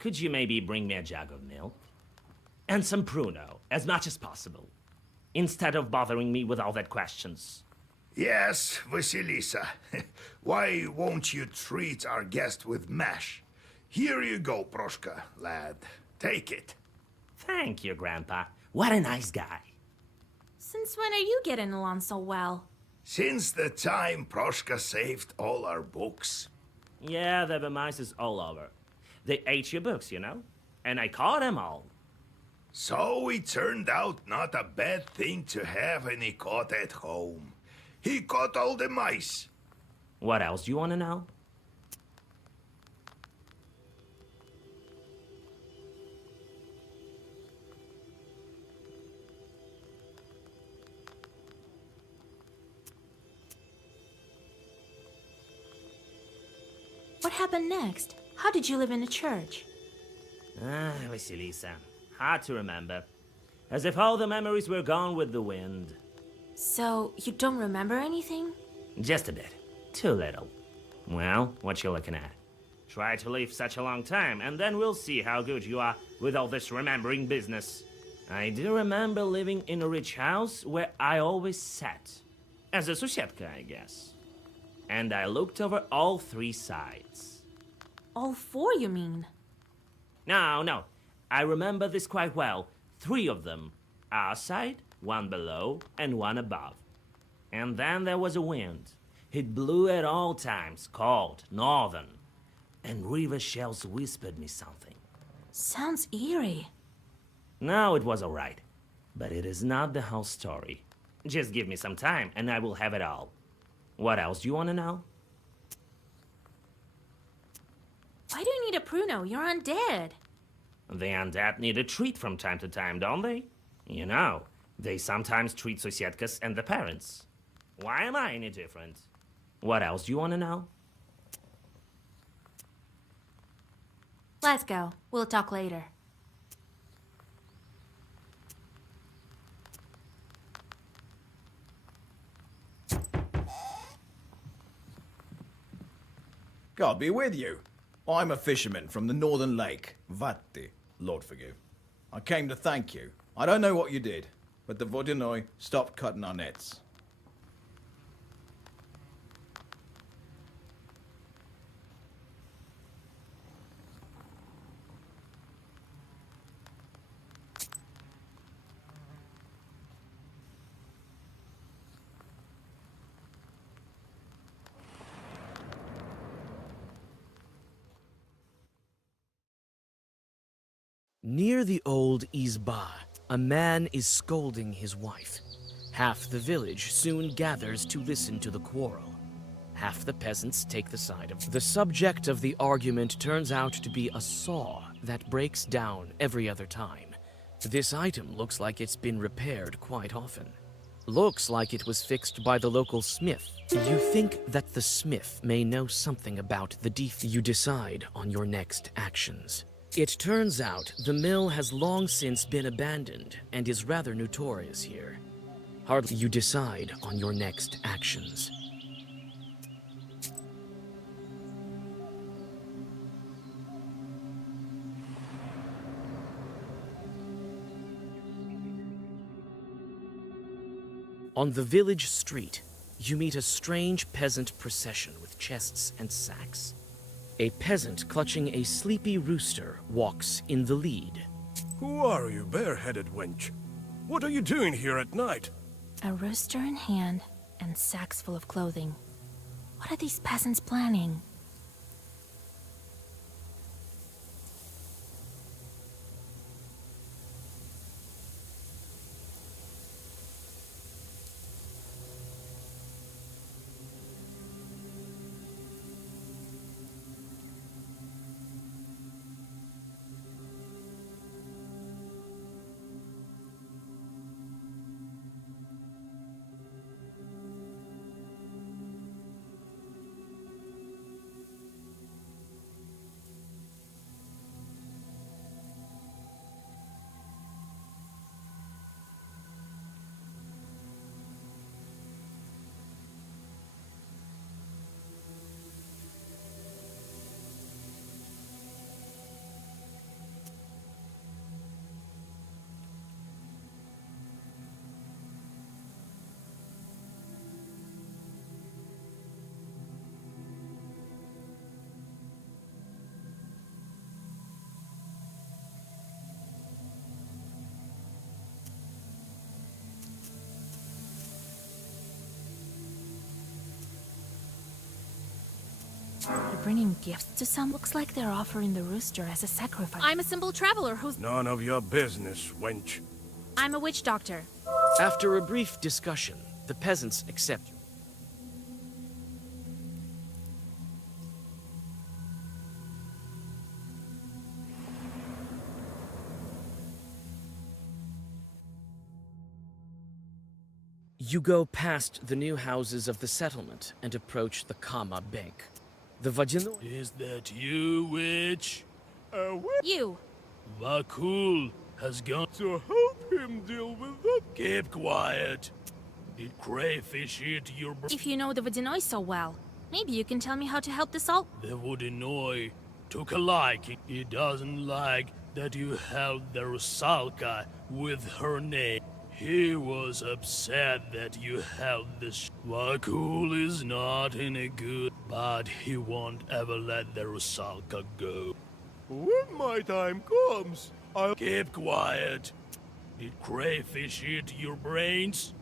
could you maybe bring me a jug of milk? And some pruno, as much as possible. Instead of bothering me with all that questions. Yes, Vasilisa. Why won't you treat our guest with mash? Here you go, Proshka, lad. Take it. Thank you, Grandpa. What a nice guy. Since when are you getting along so well? Since the time Proshka saved all our books. Yeah, there were mice all over. They ate your books, you know? And I caught them all. So it turned out not a bad thing to have any caught at home. He caught all the mice. What else do you want to know? What happened next? How did you live in a church? Vasilisa. Hard to remember. As if all the memories were gone with the wind. So, you don't remember anything? Just a bit. Too little. Well, what you looking at? Try to live such a long time, and then we'll see how good you are with all this remembering business. I do remember living in a rich house where I always sat. As a sosietka, I guess. And I looked over all three sides. All four, you mean? No. I remember this quite well. 3 of them. Our side, 1 below, and 1 above. And then there was a wind. It blew at all times, cold, northern. And river shells whispered me something. Sounds eerie. No, it was all right. But it is not the whole story. Just give me some time, and I will have it all. What else do you want to know? Why do you need a pruno? You're undead. The undead need a treat from time to time, don't they? You know, they sometimes treat sosietkas and the parents. Why am I any different? What else do you want to know? Let's go. We'll talk later. God be with you. I'm a fisherman from the northern lake, Vatti, Lord forgive. I came to thank you. I don't know what you did, but the Vodyanoi stopped cutting our nets. Near the old Izba, a man is scolding his wife. Half the village soon gathers to listen to the quarrel. Half the peasants take the side of the subject of the argument turns out to be a saw that breaks down every other time. This item looks like it's been repaired quite often. Looks like it was fixed by the local smith. You think that the smith may know something about the defect. You decide on your next actions. It turns out the mill has long since been abandoned and is rather notorious here. Hardly you decide on your next actions. On the village street, you meet a strange peasant procession with chests and sacks. A peasant clutching a sleepy rooster walks in the lead. Who are you, bareheaded wench? What are you doing here at night? A rooster in hand and sacks full of clothing. What are these peasants planning? bringing gifts to some? Looks like they're offering the rooster as a sacrifice. I'm a simple traveler who's... None of your business, wench. I'm a witch doctor. After a brief discussion, the peasants accept you. You go past the new houses of the settlement and approach the Kama Bank. The Vajino... Is that you, witch? You. Vakul has gone to help him deal with that. Keep quiet. Did crayfish eat your If you know the Vodinoi so well, maybe you can tell me how to help the salt. The Vodinoi took a liking. He doesn't like that you held the Rusalka with her name. He was upset that you held this. Vakul is not in a good, but he won't ever let the Rusalka go. When my time comes, I'll keep quiet. Did crayfish eat your brains?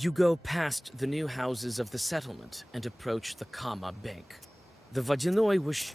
You go past the new houses of the settlement and approach the Kama Bank. The Водяной was...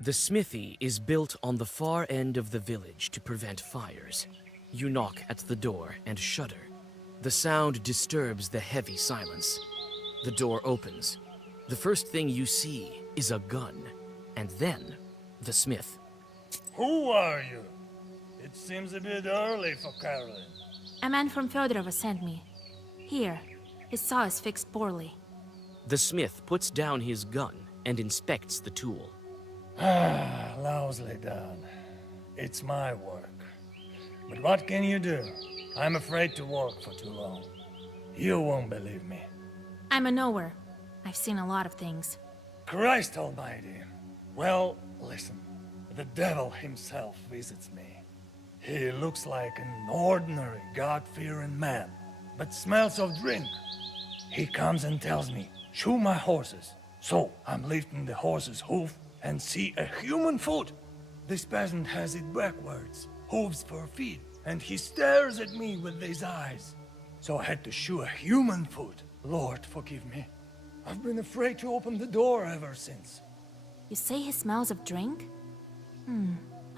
The smithy is built on the far end of the village to prevent fires. You knock at the door and shudder. The sound disturbs the heavy silence. The door opens. The first thing you see is a gun, and then the smith. Who are you? It seems a bit early for Carolyn. A man from Fedorova sent me. Here, his saw is fixed poorly. The smith puts down his gun and inspects the tool. Ah, lousily done. It's my work. But what can you do? I'm afraid to work for too long. You won't believe me. I'm a knower. I've seen a lot of things. Christ almighty. Well, listen. The devil himself visits me. He looks like an ordinary, God-fearing man, but smells of drink. He comes and tells me, shoe my horses. So I'm lifting the horse's hoof and see a human foot. This peasant has it backwards, hooves for feet, and he stares at me with his eyes. So I had to shoe a human foot. Lord, forgive me. I've been afraid to open the door ever since. You say he smells of drink?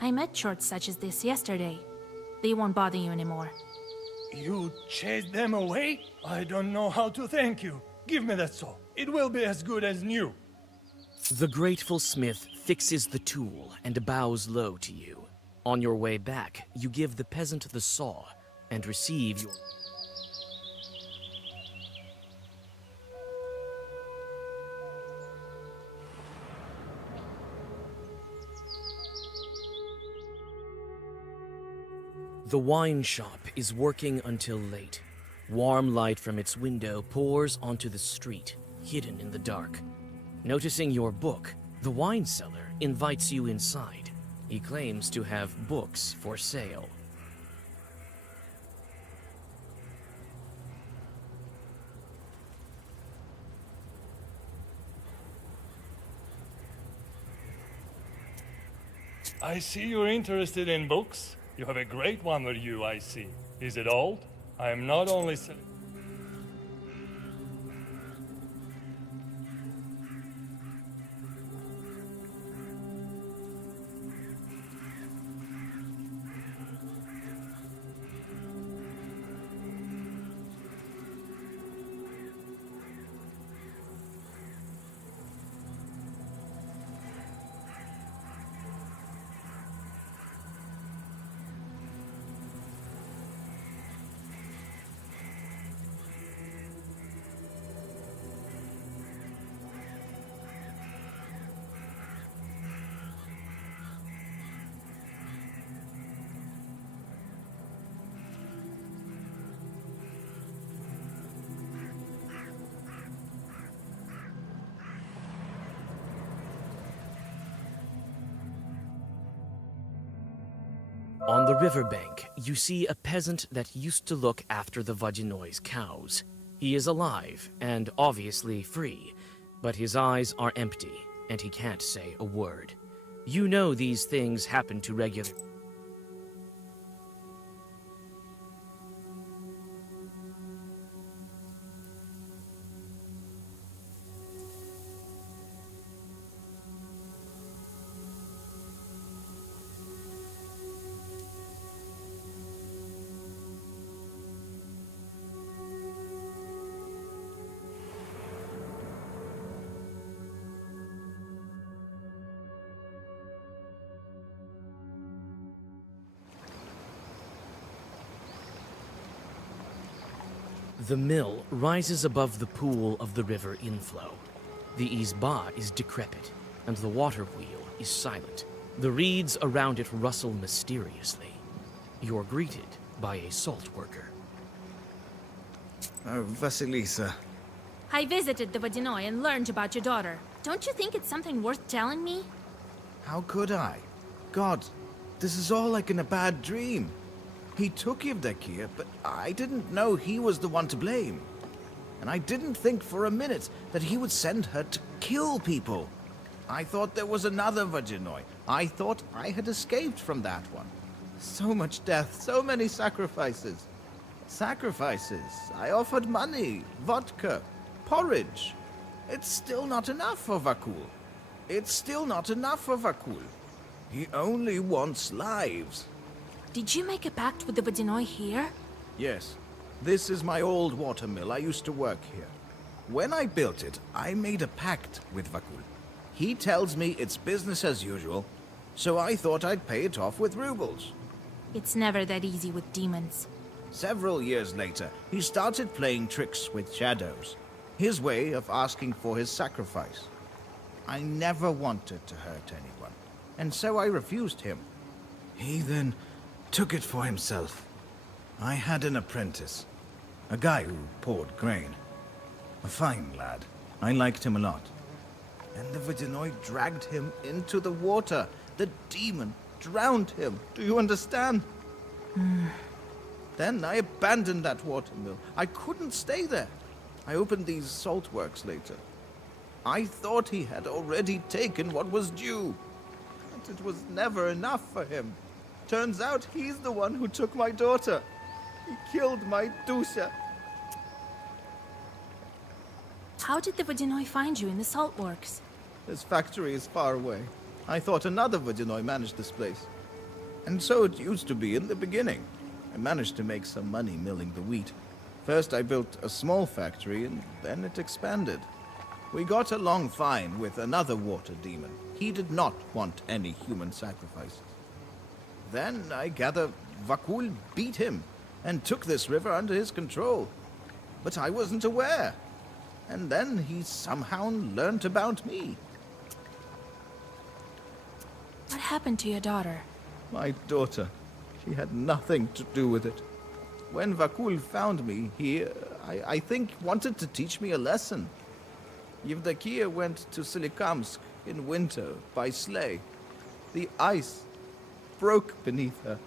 I met shorts such as this yesterday. They won't bother you anymore. You chased them away? I don't know how to thank you. Give me that saw. It will be as good as new. The grateful smith fixes the tool and bows low to you. On your way back, you give the peasant the saw and receive your... The wine shop is working until late. Warm light from its window pours onto the street, hidden in the dark. Noticing your book, the wine seller invites you inside. He claims to have books for sale. I see you're interested in books. You have a great one with you, I see. Is it old? I am not only selling... On the riverbank, you see a peasant that used to look after the Vodinoy's cows. He is alive and obviously free, but his eyes are empty and he can't say a word. You know these things happen to regular... The mill rises above the pool of the river inflow. The Izba is decrepit, and the water wheel is silent. The reeds around it rustle mysteriously. You're greeted by a salt worker. Oh, Vasilisa. I visited the Vodinoy and learned about your daughter. Don't you think it's something worth telling me? How could I? God, this is all like in a bad dream. He took Yevdokia, but I didn't know he was the one to blame. And I didn't think for a minute that he would send her to kill people. I thought there was another Vodinoy. I thought I had escaped from that one. So much death, so many sacrifices. Sacrifices. I offered money, vodka, porridge. It's still not enough for Vakul. It's still not enough for Vakul. He only wants lives. Did you make a pact with the Vodinoy here? Yes. This is my old watermill. I used to work here. When I built it, I made a pact with Vakul. He tells me it's business as usual, so I thought I'd pay it off with rubles. It's never that easy with demons. Several years later, he started playing tricks with shadows. His way of asking for his sacrifice. I never wanted to hurt anyone, and so I refused him. He then took it for himself. I had an apprentice, a guy who poured grain. A fine lad. I liked him a lot. And the Vodinoy dragged him into the water. The demon drowned him. Do you understand? Then I abandoned that watermill. I couldn't stay there. I opened these salt works later. I thought he had already taken what was due. But it was never enough for him. Turns out he's the one who took my daughter. He killed my Dusa. How did the Vodinoy find you in the salt works? This factory is far away. I thought another Vodinoy managed this place. And so it used to be in the beginning. I managed to make some money milling the wheat. First I built a small factory, and then it expanded. We got along fine with another water demon. He did not want any human sacrifices. Then I gather Vakul beat him and took this river under his control. But I wasn't aware. And then he somehow learned about me. What happened to your daughter? My daughter. She had nothing to do with it. When Vakul found me, I think, wanted to teach me a lesson. Yevdokia went to Solikamsk in winter by sleigh. The ice broke beneath her.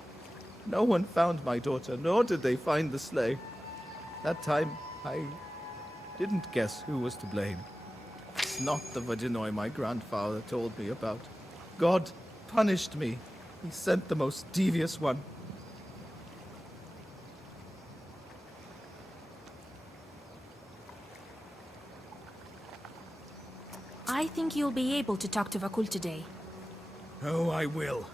No one found my daughter, nor did they find the sleigh. That time, I didn't guess who was to blame. It's not the Vodyanoi my grandfather told me about. God punished me. He sent the most devious one. I think you'll be able to talk to Vakul today. Oh, I will.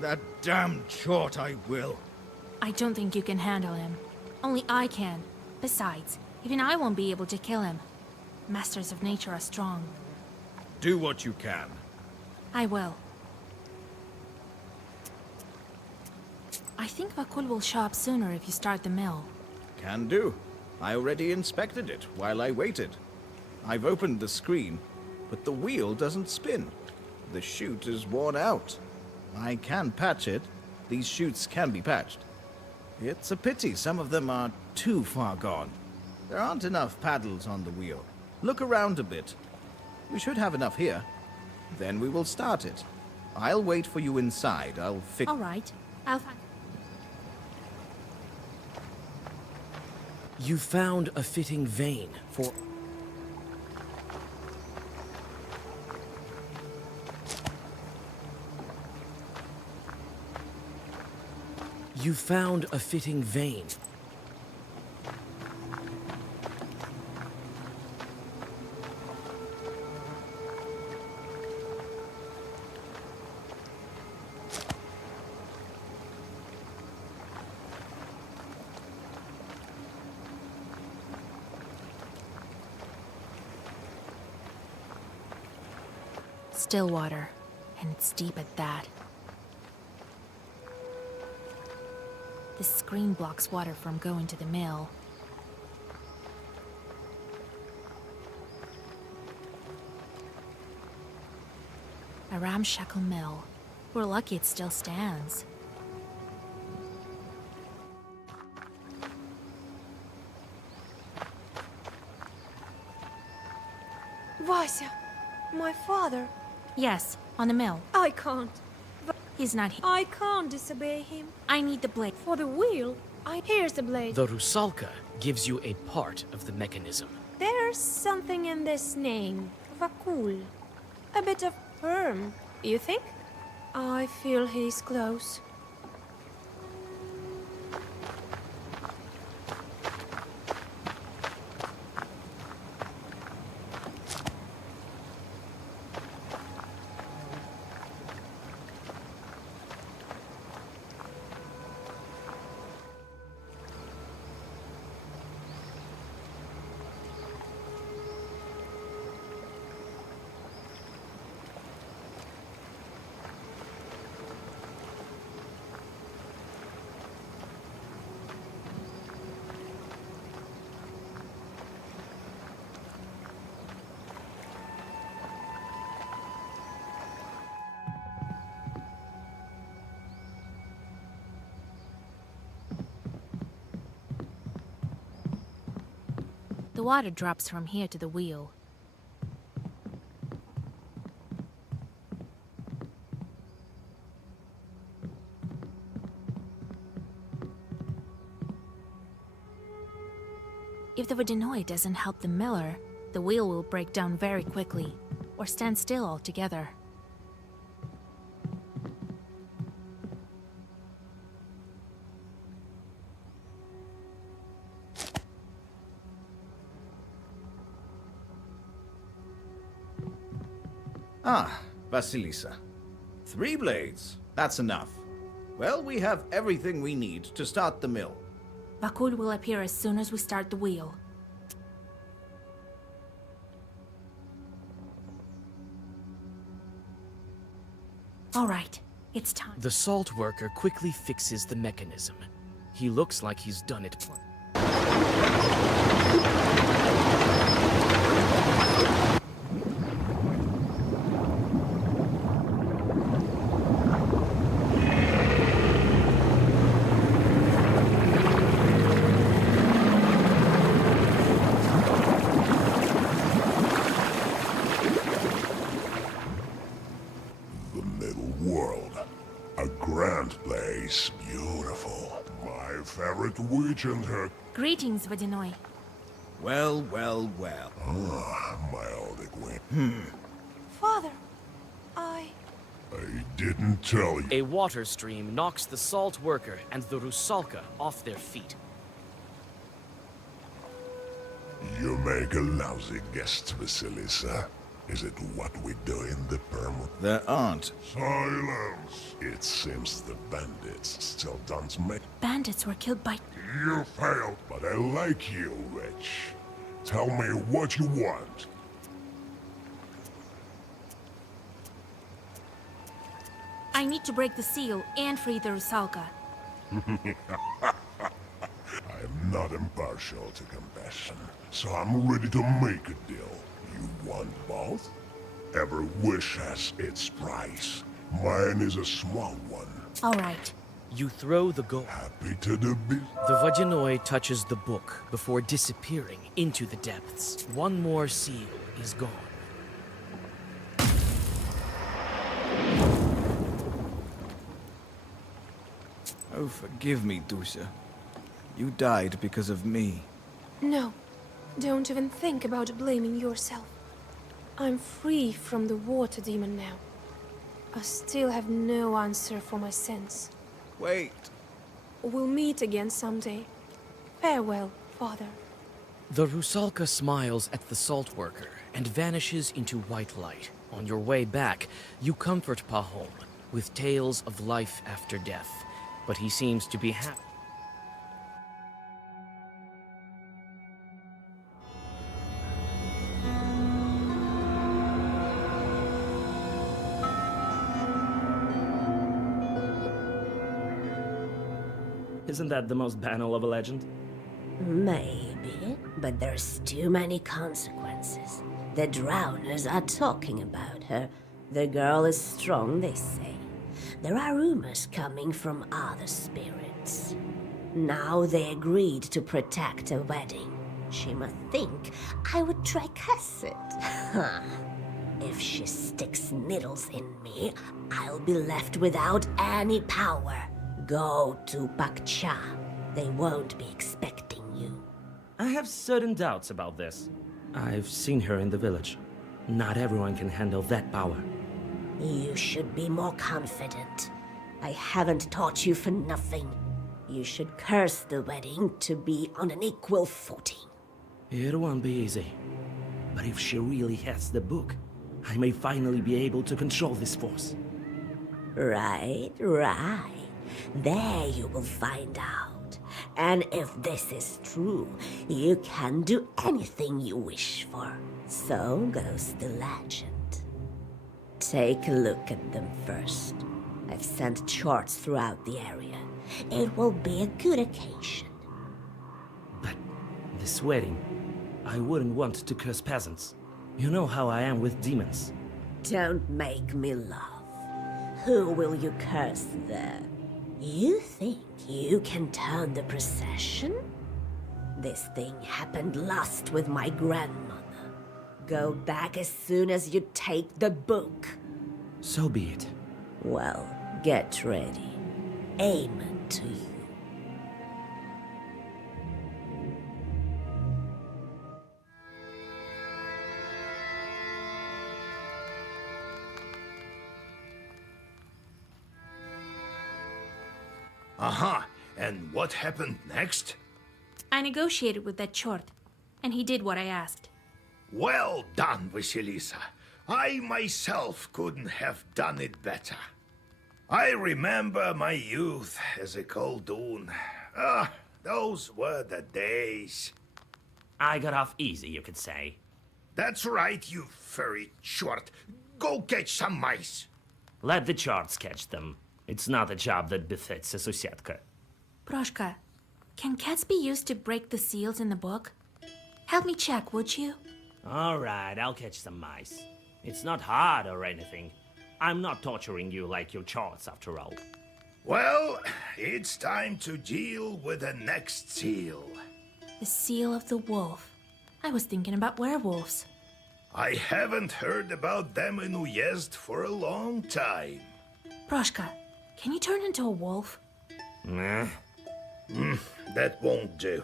That damned chort I will. I don't think you can handle him. Only I can. Besides, even I won't be able to kill him. Masters of nature are strong. Do what you can. I will. I think Vakul will show up sooner if you start the mill. Can do. I already inspected it while I waited. I've opened the screen, but the wheel doesn't spin. The chute is worn out. I can patch it. These chutes can be patched. It's a pity some of them are too far gone. There aren't enough paddles on the wheel. Look around a bit. We should have enough here. Then we will start it. I'll wait for you inside. I'll fix... All right. I'll find... You found a fitting vein for... You found a fitting vein. Still water, and it's deep at that. The screen blocks water from going to the mill. A ramshackle mill. We're lucky it still stands. Vasya, my father. Yes, on the mill. I can't. He's not here. I can't disobey him. I need the blade. For the wheel, here's the blade. The Rusalka gives you a part of the mechanism. There's something in this name. Vakul. A bit of perm, you think? I feel he's close. The water drops from here to the wheel. If the Vodyanoi doesn't help the miller, the wheel will break down very quickly, or stand still altogether. Ah, Vasilisa. 3 blades. That's enough. Well, we have everything we need to start the mill. Vakul will appear as soon as we start the wheel. All right, it's time. The salt worker quickly fixes the mechanism. He looks like he's done it. favorite witch and her... Greetings, Водяной. Well, well, well. Ah, my old acquaintance. Father, I didn't tell you. A water stream knocks the salt worker and the Rusalka off their feet. You make a lousy guest, Vasilisa. Is it what we do in the perm? There aren't. Silence! It seems the bandits still don't make... Bandits were killed by... You failed, but I like you, Rich. Tell me what you want. I need to break the seal and free the Rusalka. I'm not impartial to compassion, so I'm ready to make a deal. You want both? Every wish has its price. Mine is a small one. All right. You throw the gold. Happy to do business. The Vodyanoi touches the book before disappearing into the depths. One more seal is gone. Oh, forgive me, Dusha. You died because of me. No, don't even think about blaming yourself. I'm free from the water demon now. I still have no answer for my sins. Wait. We'll meet again someday. Farewell, Father. The Rusalka smiles at the salt worker and vanishes into white light. On your way back, you comfort Pahom with tales of life after death, but he seems to be happy. Isn't that the most banal of a legend? Maybe, but there's too many consequences. The drowners are talking about her. The girl is strong, they say. There are rumors coming from other spirits. Now they agreed to protect a wedding. She must think I would try curse it. If she sticks needles in me, I'll be left without any power. Go to Pakcha. They won't be expecting you. I have certain doubts about this. I've seen her in the village. Not everyone can handle that power. You should be more confident. I haven't taught you for nothing. You should curse the wedding to be on an equal footing. It won't be easy. But if she really has the book, I may finally be able to control this force. Right. There you will find out. And if this is true, you can do anything you wish for. So goes the legend. Take a look at them first. I've sent charts throughout the area. It will be a good occasion. But this wedding, I wouldn't want to curse peasants. You know how I am with demons. Don't make me laugh. Who will you curse there? You think you can turn the procession? This thing happened last with my grandmother. Go back as soon as you take the book. So be it. Well, get ready. Amen to you. Aha! And what happened next? I negotiated with that chort, and he did what I asked. Well done, Vasilisa. I myself couldn't have done it better. I remember my youth as a coldoon. Those were the days. I got off easy, you could say. That's right, you furry short. Go catch some mice. Let the charts catch them. It's not a job that befits a Susietka. Proshka, can cats be used to break the seals in the book? Help me check, would you? All right, I'll catch some mice. It's not hard or anything. I'm not torturing you like your charts, after all. Well, it's time to deal with the next seal. The seal of the wolf. I was thinking about werewolves. I haven't heard about them in Uyezd for a long time. Proshka, can you turn into a wolf? Nah. That won't do.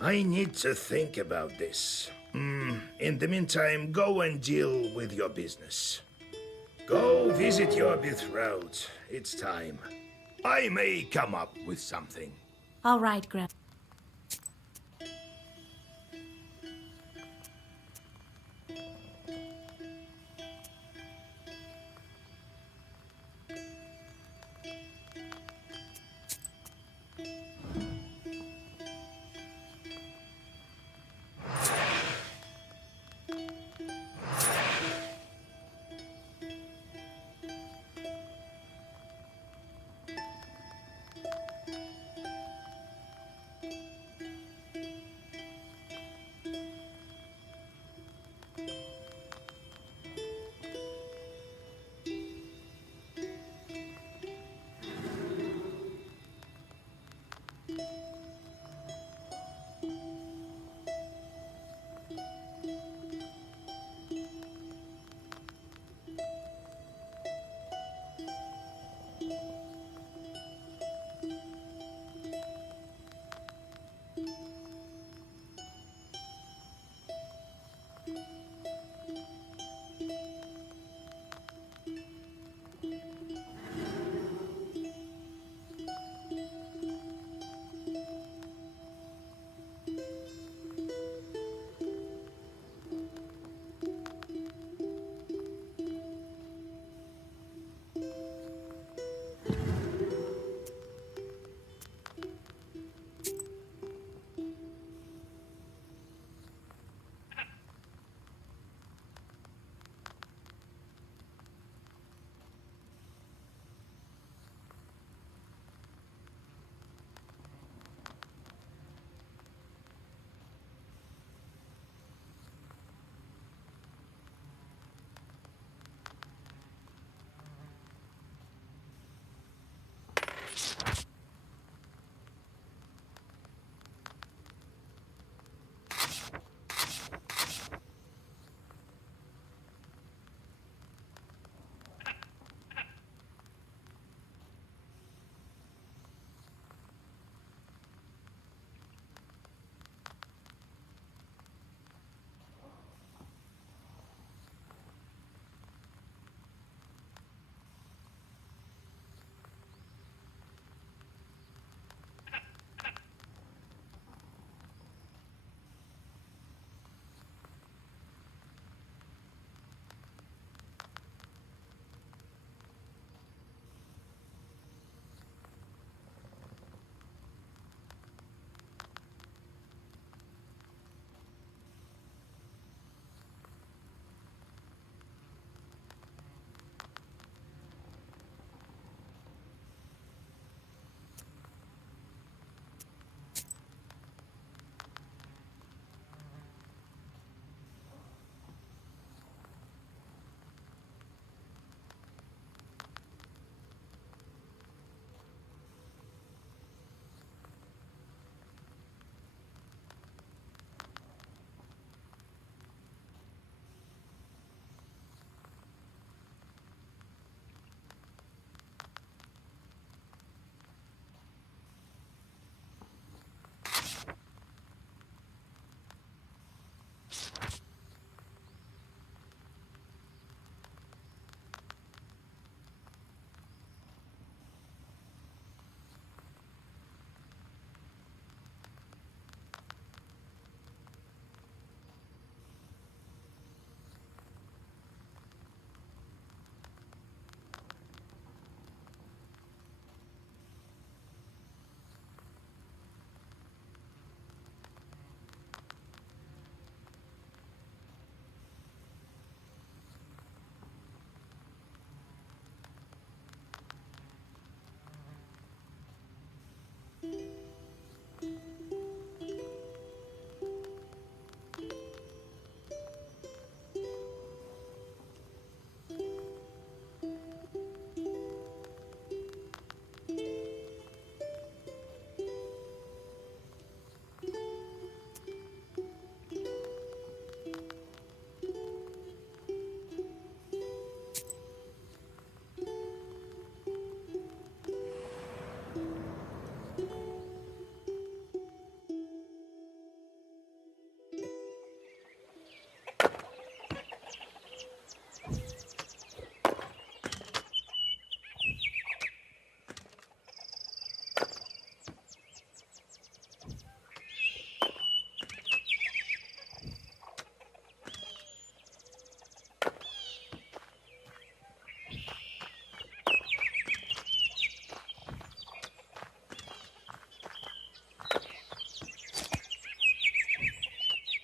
I need to think about this. In the meantime, go and deal with your business. Go visit your betrothed. It's time. I may come up with something. All right, Grandpa.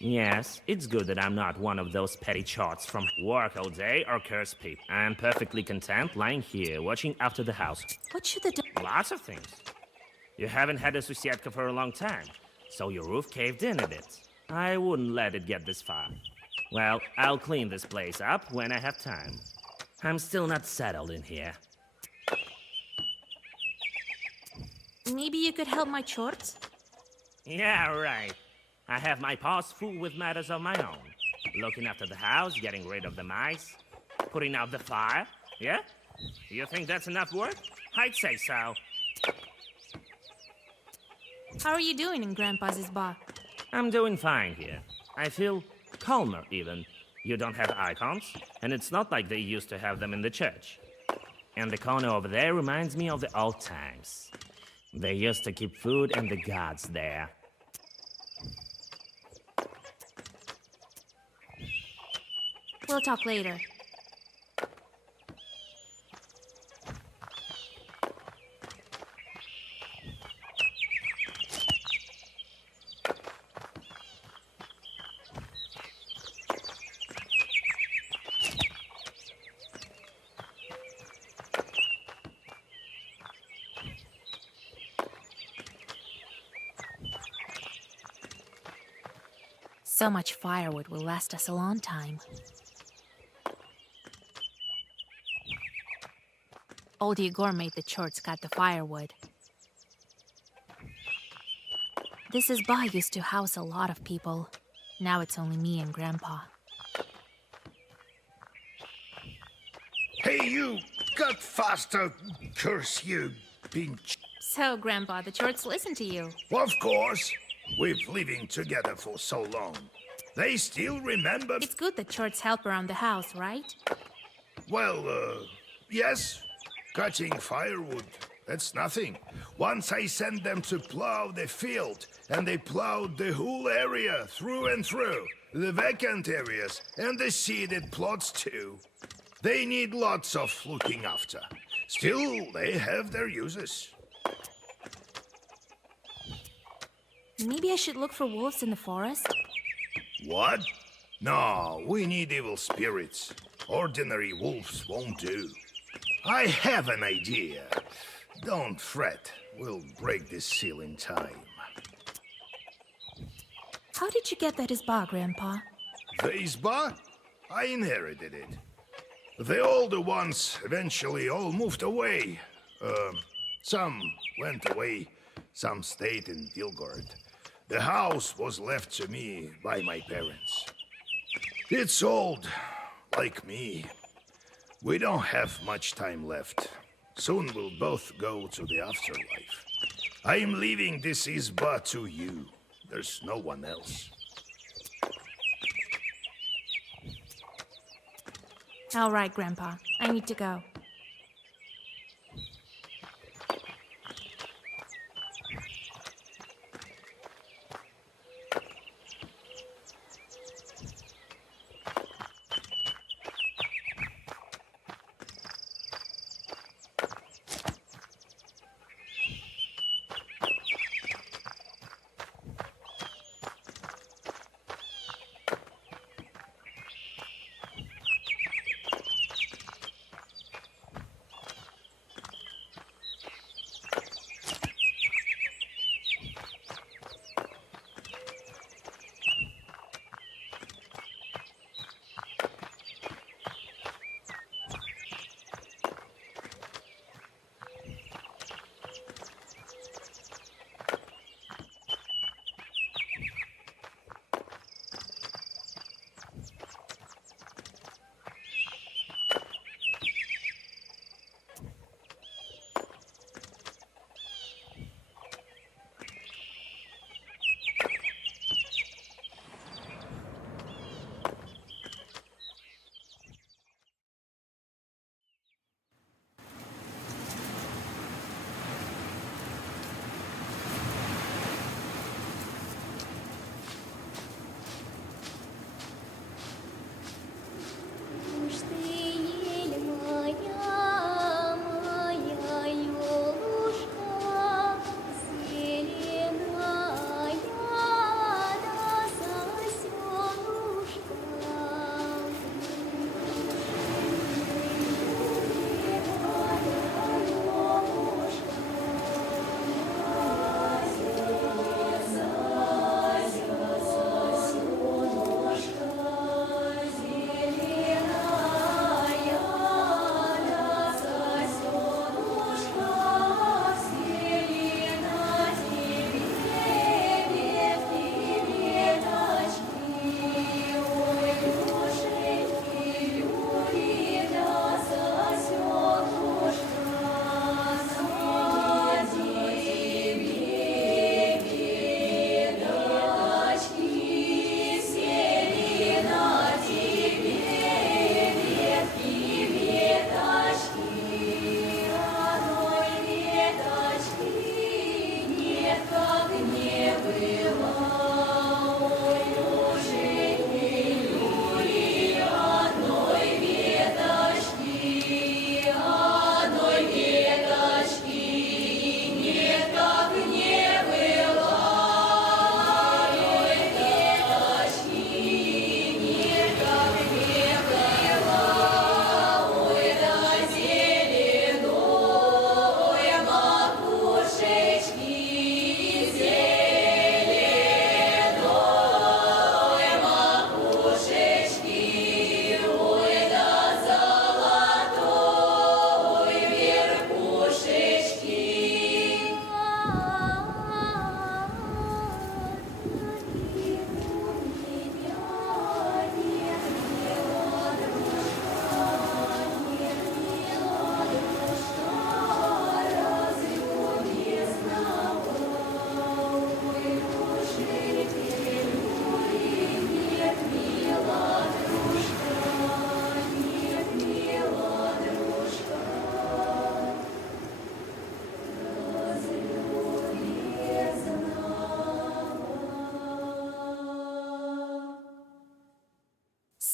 Yes, it's good that I'm not one of those petty charts from work all day or curse people. I'm perfectly content lying here, watching after the house. What should the Lots of things. You haven't had a Susietka for a long time, so your roof caved in a bit. I wouldn't let it get this far. Well, I'll clean this place up when I have time. I'm still not settled in here. Maybe you could help my chores? Yeah, right. I have my paws full with matters of my own. Looking after the house, getting rid of the mice, putting out the fire, yeah? You think that's enough work? I'd say so. How are you doing in Grandpa's bar? I'm doing fine here. I feel calmer, even. You don't have icons, and it's not like they used to have them in the church. And the corner over there reminds me of the old times. They used to keep food and the gods there. We'll talk later. So much firewood will last us a long time. Old Igor made the chorts cut the firewood. This bar used to house a lot of people. Now it's only me and Grandpa. Hey, you! Cut faster! Curse you, pinch. So, Grandpa, the chorts listen to you. Of course. We've living together for so long. They still remember... It's good that chorts help around the house, right? Well, yes. Cutting firewood, that's nothing. Once I sent them to plow the field, and they plowed the whole area through and through. The vacant areas, and the seeded plots too. They need lots of looking after. Still, they have their uses. Maybe I should look for wolves in the forest? What? No, we need evil spirits. Ordinary wolves won't do. I have an idea. Don't fret. We'll break this seal in time. How did you get that bar, Grandpa? The bar? I inherited it. The older ones eventually all moved away. Some went away, some stayed in Dilgard. The house was left to me by my parents. It's old, like me. We don't have much time left. Soon we'll both go to the afterlife. I'm leaving this izba to you. There's no one else. All right, Grandpa. I need to go.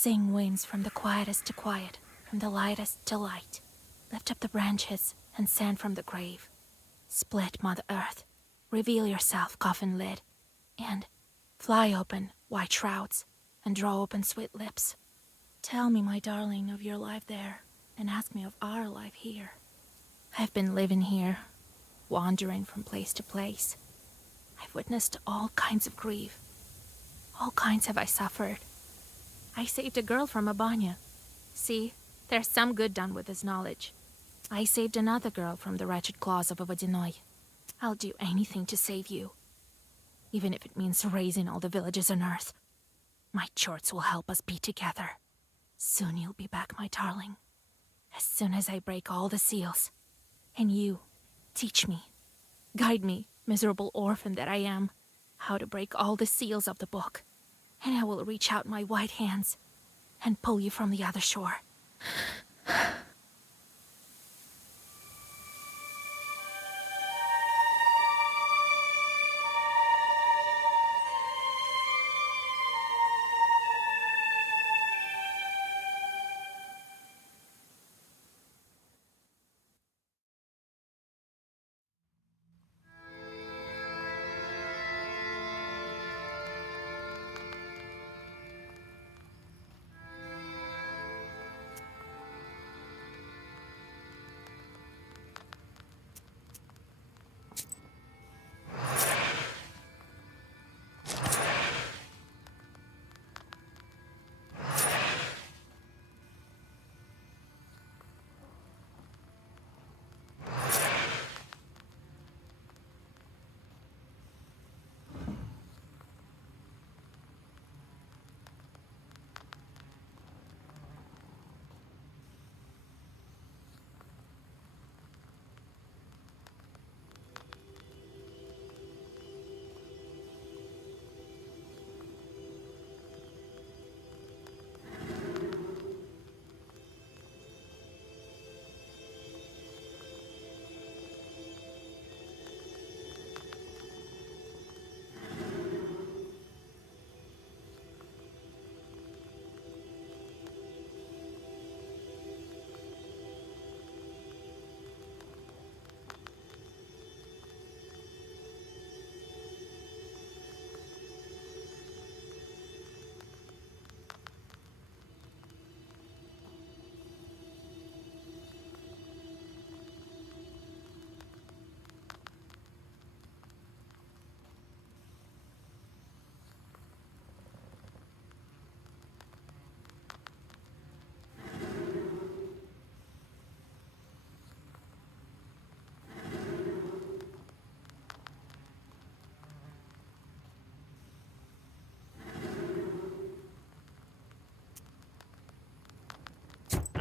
Sing winds from the quietest to quiet, from the lightest to light. Lift up the branches and sand from the grave. Split, Mother Earth. Reveal yourself, coffin lid. And fly open, white shrouds, and draw open sweet lips. Tell me, my darling, of your life there, and ask me of our life here. I've been living here, wandering from place to place. I've witnessed all kinds of grief. All kinds have I suffered. I saved a girl from a banya. See, there's some good done with this knowledge. I saved another girl from the wretched claws of a Vodinoy. I'll do anything to save you. Even if it means raising all the villages on Earth. My chorts will help us be together. Soon you'll be back, my darling. As soon as I break all the seals. And you, teach me, guide me, miserable orphan that I am, how to break all the seals of the book. And I will reach out my white hands and pull you from the other shore.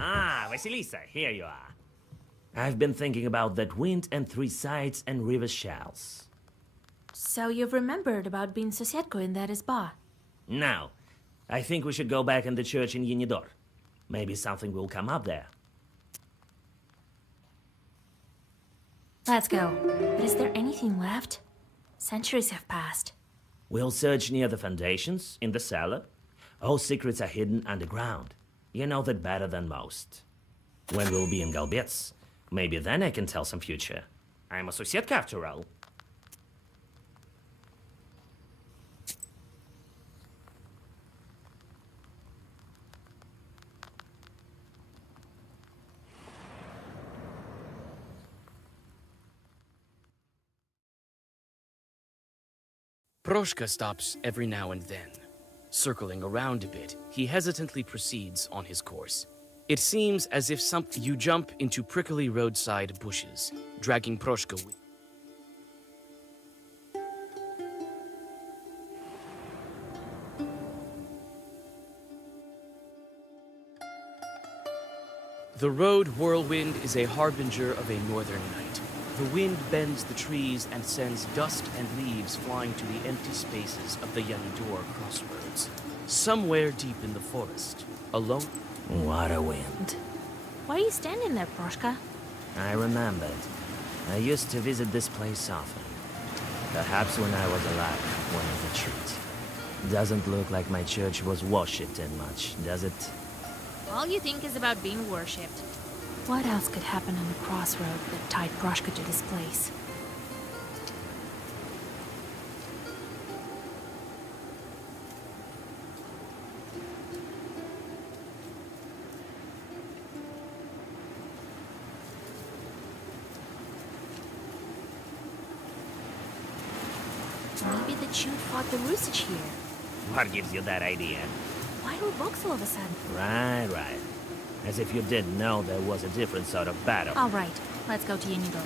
Ah, Vasilisa, here you are. I've been thinking about that wind and three sides and river shells. So you've remembered about being Sosietka in that izba? Now, I think we should go back in the church in Yenidor. Maybe something will come up there. Let's go. But is there anything left? Centuries have passed. We'll search near the foundations, in the cellar. All secrets are hidden underground. You know that better than most. When we'll be in Galbets, maybe then I can tell some future. I'm a Sosietka after all. Proshka stops every now and then. Circling around a bit, he hesitantly proceeds on his course. It seems as if you jump into prickly roadside bushes, dragging Proshka with. The road whirlwind is a harbinger of a northern night. The wind bends the trees and sends dust and leaves flying to the empty spaces of the Yanidor crossroads. Somewhere deep in the forest, alone. What a wind. Why are you standing there, Proshka? I remembered. I used to visit this place often. Perhaps when I was alive, one of the trees. Doesn't look like my church was worshipped that much, does it? All you think is about being worshipped. What else could happen on the crossroad that tied Proshka to this place? Maybe the Chute fought the Rusich here. What gives you that idea? Why were books all of a sudden? Right. As if you didn't know there was a different sort of battle. All right, let's go to Unido.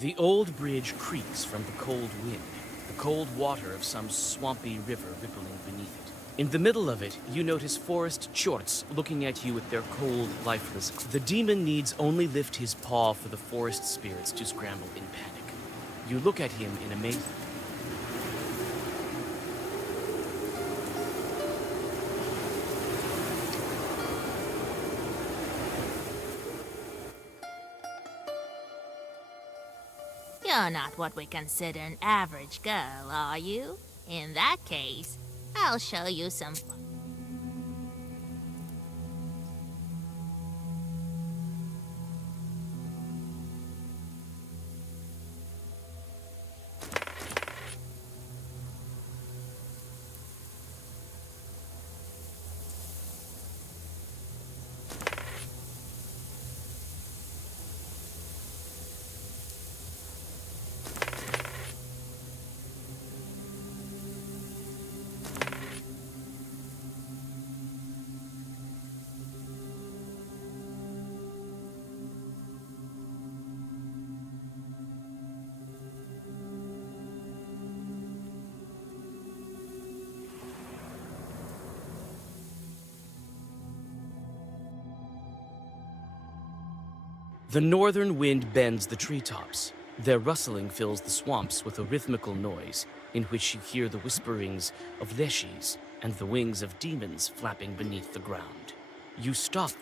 The old bridge creaks from the cold wind, the cold water of some swampy river rippling beneath it. In the middle of it, you notice forest chorts looking at you with their cold, lifeless. The demon needs only lift his paw for the forest spirits to scramble in panic. You look at him in amazement. You're not what we consider an average girl, are you? In that case, I'll show you some fun. The northern wind bends the treetops. Their rustling fills the swamps with a rhythmical noise, in which you hear the whisperings of leshis and the wings of demons flapping beneath the ground. You stop.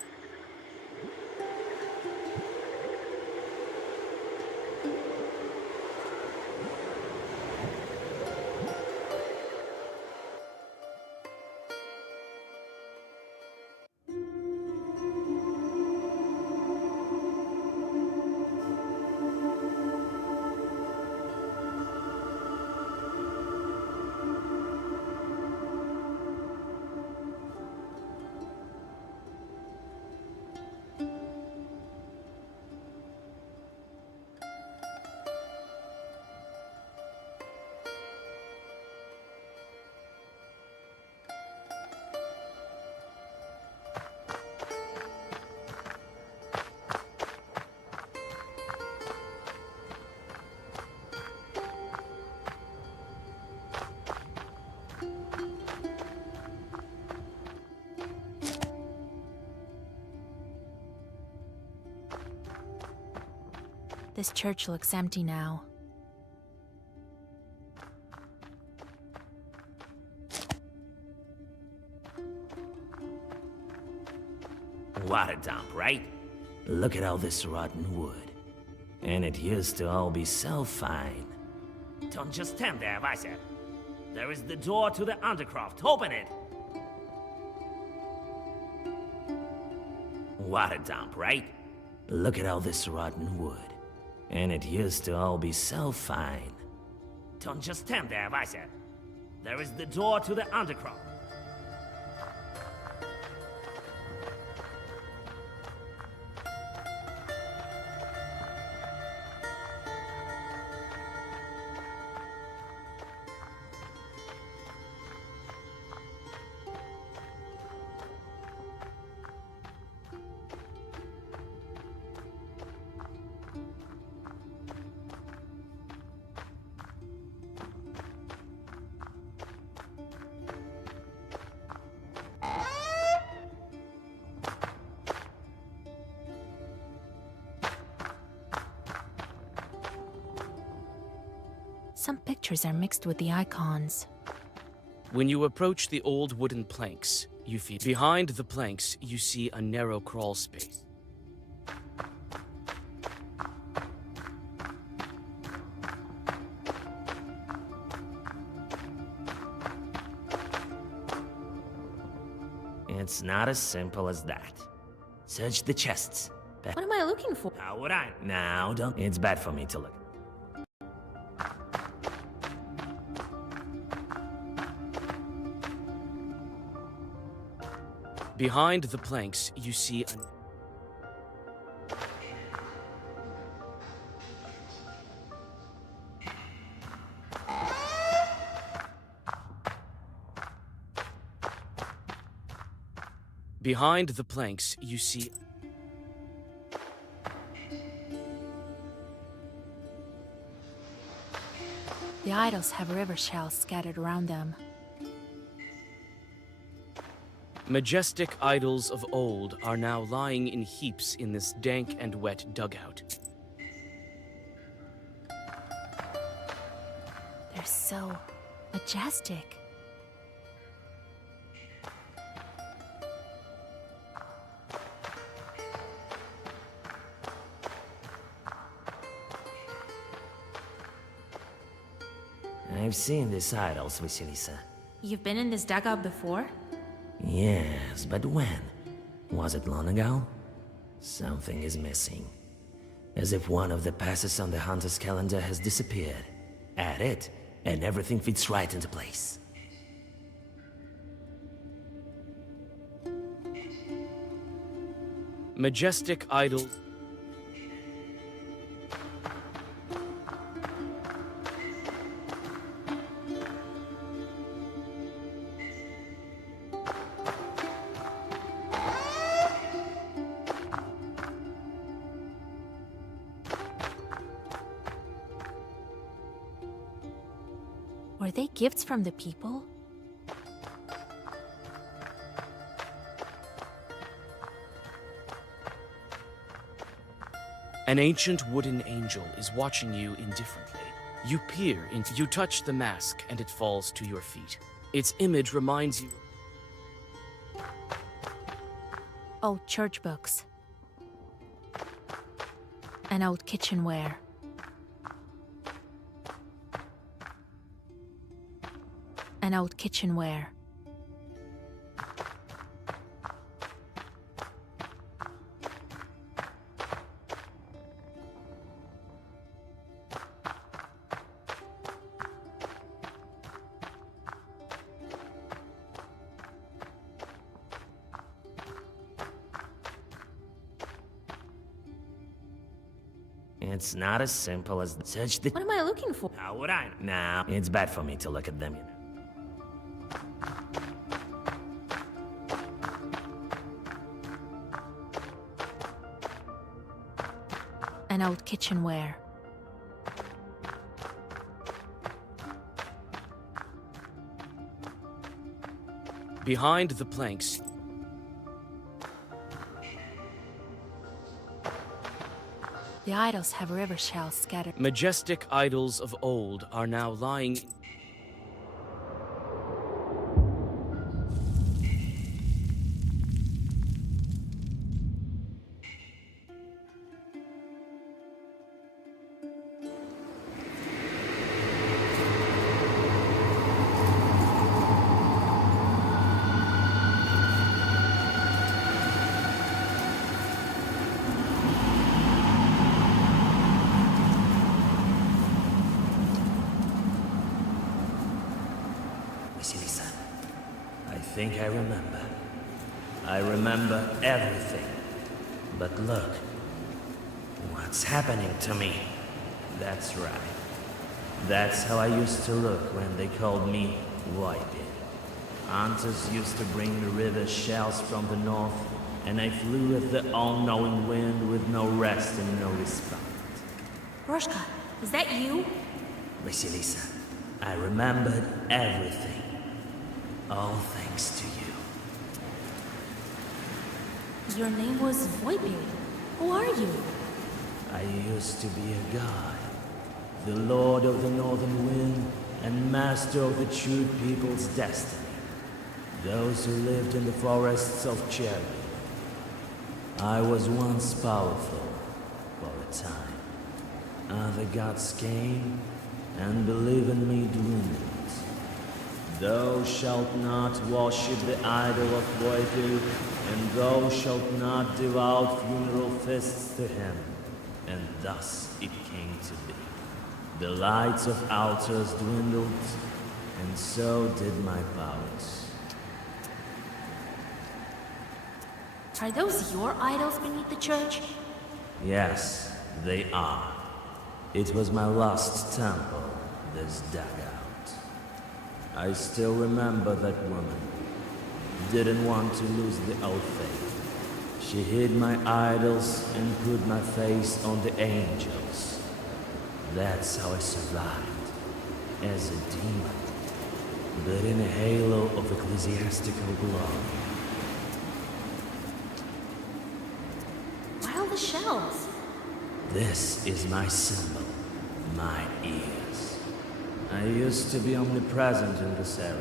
This church looks empty now. What a dump, right? Look at all this rotten wood. And it used to all be so fine. Don't just stand there, Weiser. There is the door to the undercroft. Open it! What a dump, right? Look at all this rotten wood. And it used to all be so fine. Don't just stand there, Weiser. There is the door to the undercroft. Some pictures are mixed with the icons. When you approach the old wooden planks, you feel behind the planks, you see a narrow crawl space. It's not as simple as that. Search the chests. What am I looking for? How would I? Now, don't. It's bad for me to look. Behind the planks, you see a... Behind the planks, you see... The idols have river shells scattered around them. Majestic idols of old are now lying in heaps in this dank and wet dugout. They're so majestic. I've seen these idols, Vasilisa. You've been in this dugout before? Yes, but when? Was it long ago? Something is missing. As if one of the passes on the hunter's calendar has disappeared. Add it, and everything fits right into place. Majestic idols... Were they gifts from the people? An ancient wooden angel is watching you indifferently. You peer into... You touch the mask and it falls to your feet. Its image reminds you... Old church books. And old kitchenware. And old kitchenware. It's not as simple as search the... What am I looking for? How would I? Now, it's bad for me to look at them, you know. And old kitchenware. Behind the planks... The idols have river shells scattered. Majestic idols of old are now lying... Vasilisa, I think I remember. I remember everything. But look, what's happening to me? That's right. That's how I used to look when they called me Whitebeard. Hunters used to bring the river shells from the north, and I flew with the all-knowing wind with no rest and no respite. Roshka, is that you? Vasilisa, I remembered everything. All thanks to you. Your name was Voidbeard. Who are you? I used to be a god, the lord of the northern wind and master of the true people's destiny. Those who lived in the forests of Cherry. I was once powerful, for a time. Other gods came, and belief in me dwindled. Thou shalt not worship the idol of Voidil, and thou shalt not deal out funeral feasts to him. And thus it came to be. The lights of altars dwindled, and so did my powers. Are those your idols beneath the church? Yes, they are. It was my lost temple, this dugout. I still remember that woman. Didn't want to lose the old faith. She hid my idols and put my face on the angels. That's how I survived, as a demon, but in a halo of ecclesiastical glory. Why all the shells? This is my symbol, my ears. I used to be omnipresent in this area.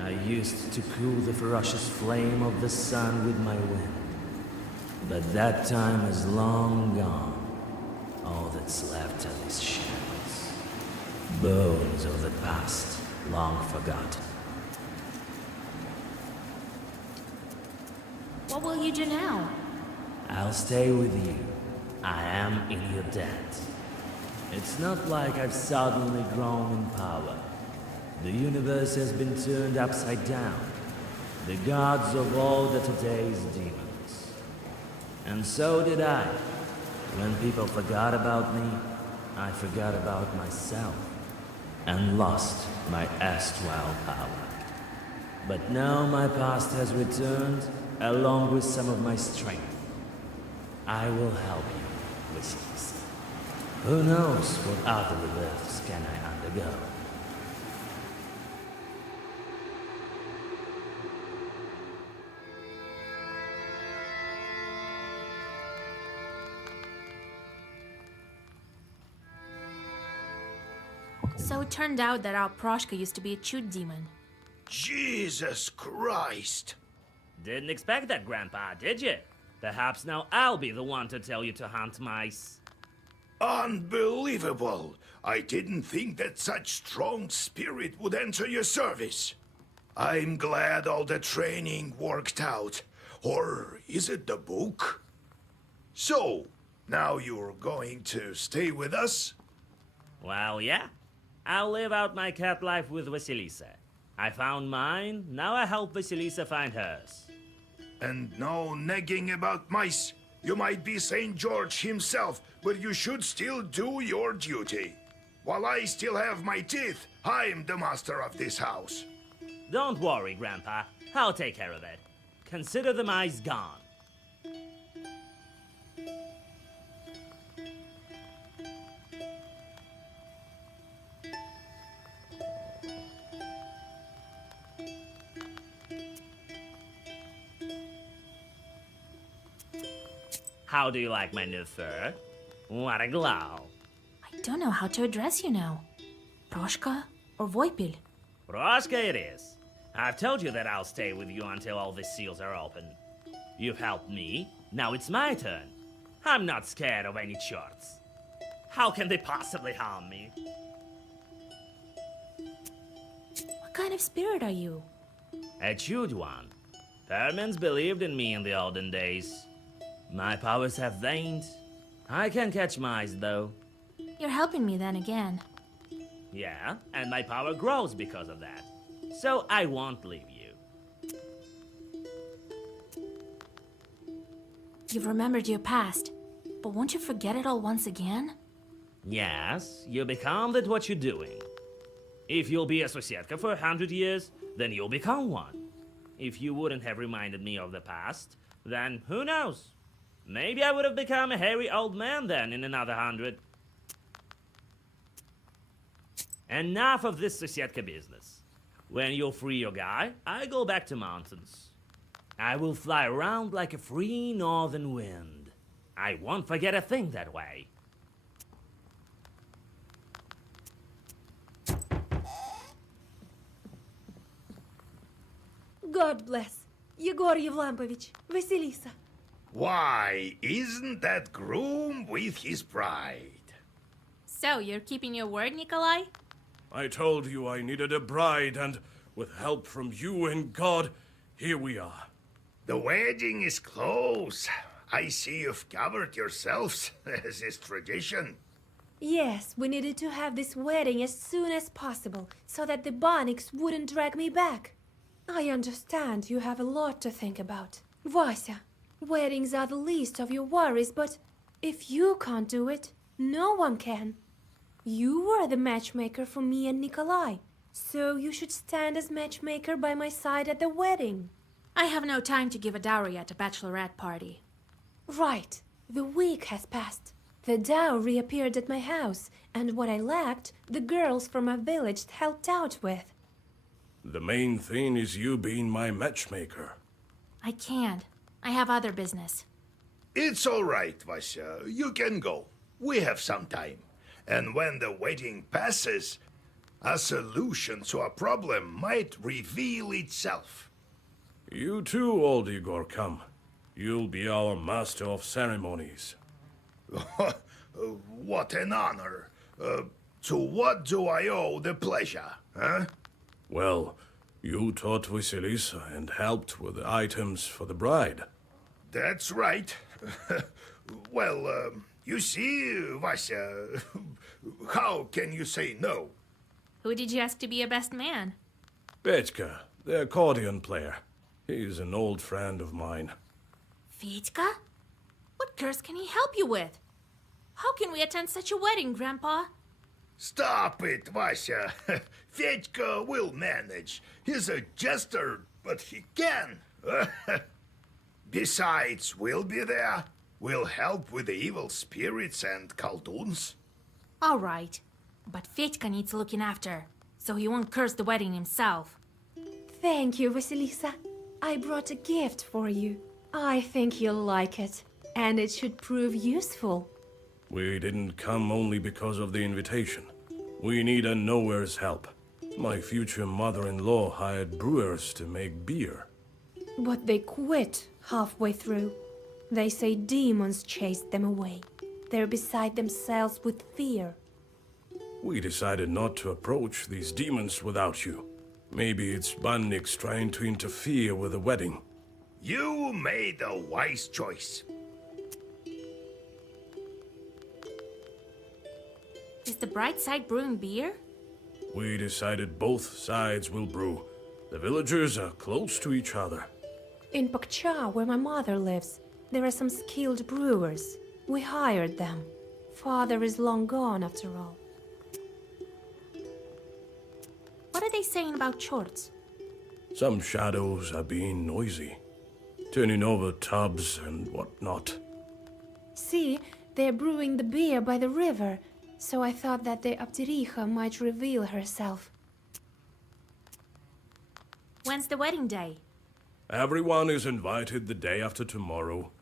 I used to cool the ferocious flame of the sun with my wind. But that time is long gone. All that's left are these shells. Bones of the past, long forgotten. What will you do now? I'll stay with you. I am in your debt. It's not like I've suddenly grown in power. The universe has been turned upside down. The gods of old are today's demons. And so did I. When people forgot about me, I forgot about myself and lost my erstwhile power. But now my past has returned, along with some of my strength. I will help you, Wizards. Who knows what other rebirths can I undergo? So it turned out that our Proshka used to be a chute demon. Jesus Christ! Didn't expect that, Grandpa, did you? Perhaps now I'll be the one to tell you to hunt mice. Unbelievable! I didn't think that such strong spirit would enter your service. I'm glad all the training worked out. Or is it the book? So, now you're going to stay with us? Well, yeah. I'll live out my cat life with Vasilisa. I found mine, now I help Vasilisa find hers. And no nagging about mice. You might be St. George himself, but you should still do your duty. While I still have my teeth, I'm the master of this house. Don't worry, Grandpa. I'll take care of it. Consider the mice gone. How do you like my new fur? What a glow. I don't know how to address you now. Proshka or Voipil? Proshka it is. I've told you that I'll stay with you until all the seals are open. You've helped me, now it's my turn. I'm not scared of any charts. How can they possibly harm me? What kind of spirit are you? A chewed one. Permans believed in me in the olden days. My powers have waned. I can catch mice, though. You're helping me then again. Yeah, and my power grows because of that. So I won't leave you. You've remembered your past, but won't you forget it all once again? Yes, you become that what you're doing. If you'll be a Sosietka for 100 years, then you'll become one. If you wouldn't have reminded me of the past, then who knows? Maybe I would have become a hairy old man then in another 100. Enough of this Sosietka business. When you'll free your guy, I go back to mountains. I will fly around like a free northern wind. I won't forget a thing that way. God bless. Yegor Yevlampovich, Vasilisa. Why, isn't that groom with his bride? So, you're keeping your word, Nikolai? I told you I needed a bride, and, With help from you and God, here we are. The wedding is close. I see you've covered yourselves, as is tradition. Yes, we needed to have this wedding as soon as possible, so that the Bonics wouldn't drag me back. I understand you have a lot to think about. Vasya, weddings are the least of your worries, but if you can't do it, no one can. You were the matchmaker for me and Nikolai, so you should stand as matchmaker by my side at the wedding. I have no time to give a dowry at a bachelorette party. Right. The week has passed. The dowry appeared at my house, and what I lacked, the girls from my village helped out with. The main thing is you being my matchmaker. I can't. I have other business. It's all right, Vasya. You can go. We have some time. And when the wedding passes, a solution to a problem might reveal itself. You too, old Igor, come. You'll be our master of ceremonies. What an honor. To what do I owe the pleasure, huh? Well, you taught Vasilisa and helped with the items for the bride. That's right. Well, you see, Vasya, how can you say no? Who did you ask to be your best man? Petька, the accordion player. He's an old friend of mine. Fedьka? What curse can he help you with? How can we attend such a wedding, Grandpa? Stop it, Vasya. Fedьka will manage. He's a jester, but he can. Besides, we'll be there. We'll help with the evil spirits and Khaldoons. All right, but Fedьka needs looking after, so he won't curse the wedding himself. Thank you, Vasilisa. I brought a gift for you. I think you'll like it, and it should prove useful. We didn't come only because of the invitation. We need a nowhere's help. My future mother-in-law hired brewers to make beer. But they quit halfway through. They say demons chased them away. They're beside themselves with fear. We decided not to approach these demons without you. Maybe it's Banniks trying to interfere with the wedding. You made a wise choice. Is the bright side brewing beer? We decided both sides will brew. The villagers are close to each other. In Pakcha, where my mother lives, there are some skilled brewers. We hired them. Father is long gone, after all. What are they saying about Chorts? Some shadows are being noisy, turning over tubs and whatnot. See, they're brewing the beer by the river, so I thought that the Abdiricha might reveal herself. When's the wedding day? Everyone is invited the day after tomorrow.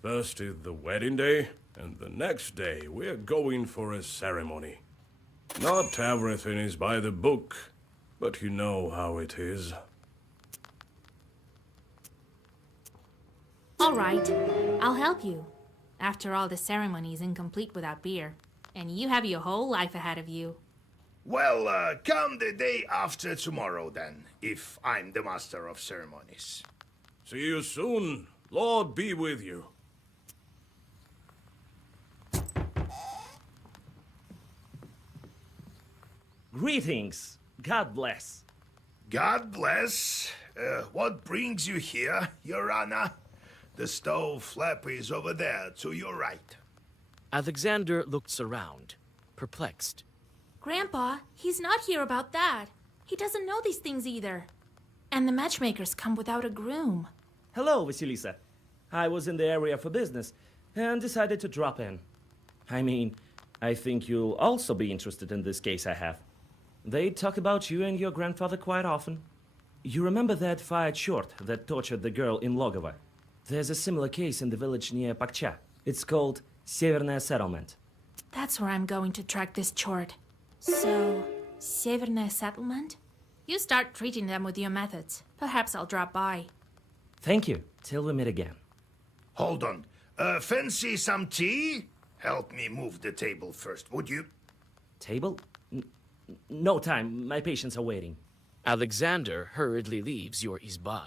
First is the wedding day, and the next day we're going for a ceremony. Not everything is by the book, but you know how it is. All right, I'll help you. After all, the ceremony is incomplete without beer, and you have your whole life ahead of you. Well, come the day after tomorrow then, if I'm the master of ceremonies. See you soon. Lord be with you. Greetings. God bless. God bless. What brings you here, Your Honor? The stove flap is over there, to your right. Alexander looks around, perplexed. Grandpa, he's not here about that. He doesn't know these things either. And the matchmakers come without a groom. Hello, Vasilisa. I was in the area for business and decided to drop in. I mean, I think you'll also be interested in this case I have. They talk about you and your grandfather quite often. You remember that fired short that tortured the girl in Logovo? There's a similar case in the village near Pakcha. It's called Severная Settlement. That's where I'm going to track this chort. So, Severная Settlement? You start treating them with your methods. Perhaps I'll drop by. Thank you. Till we meet again. Hold on. Fancy some tea? Help me move the table first, would you? Table? No time. My patients are waiting. Alexander hurriedly leaves your izba.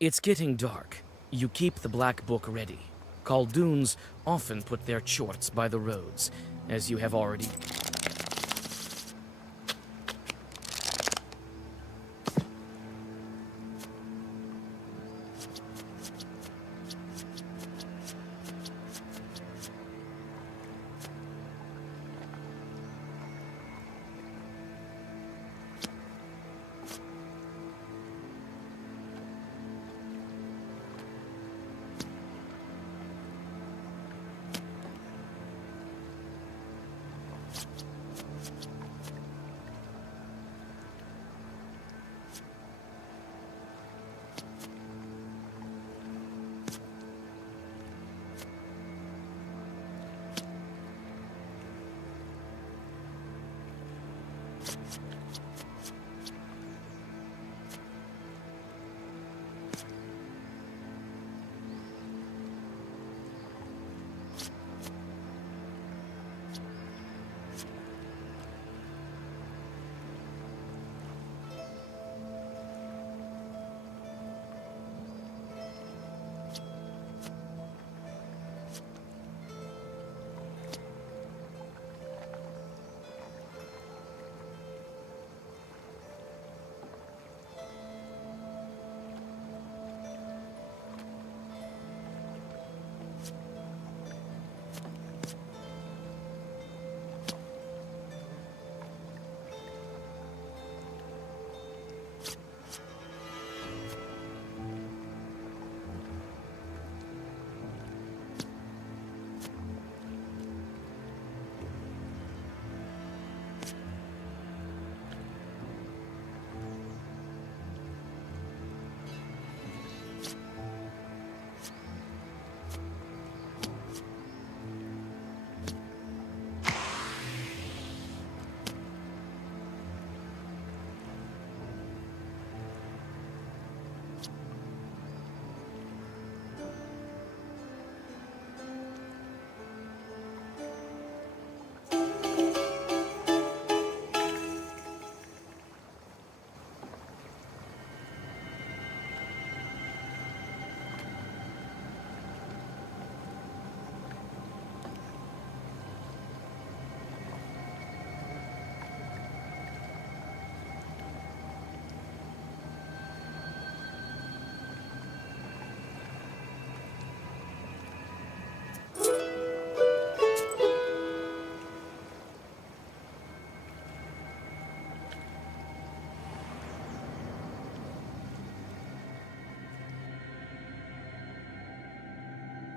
It's getting dark. You keep the black book ready. Khaldoons often put their chorts by the roads, as you have already...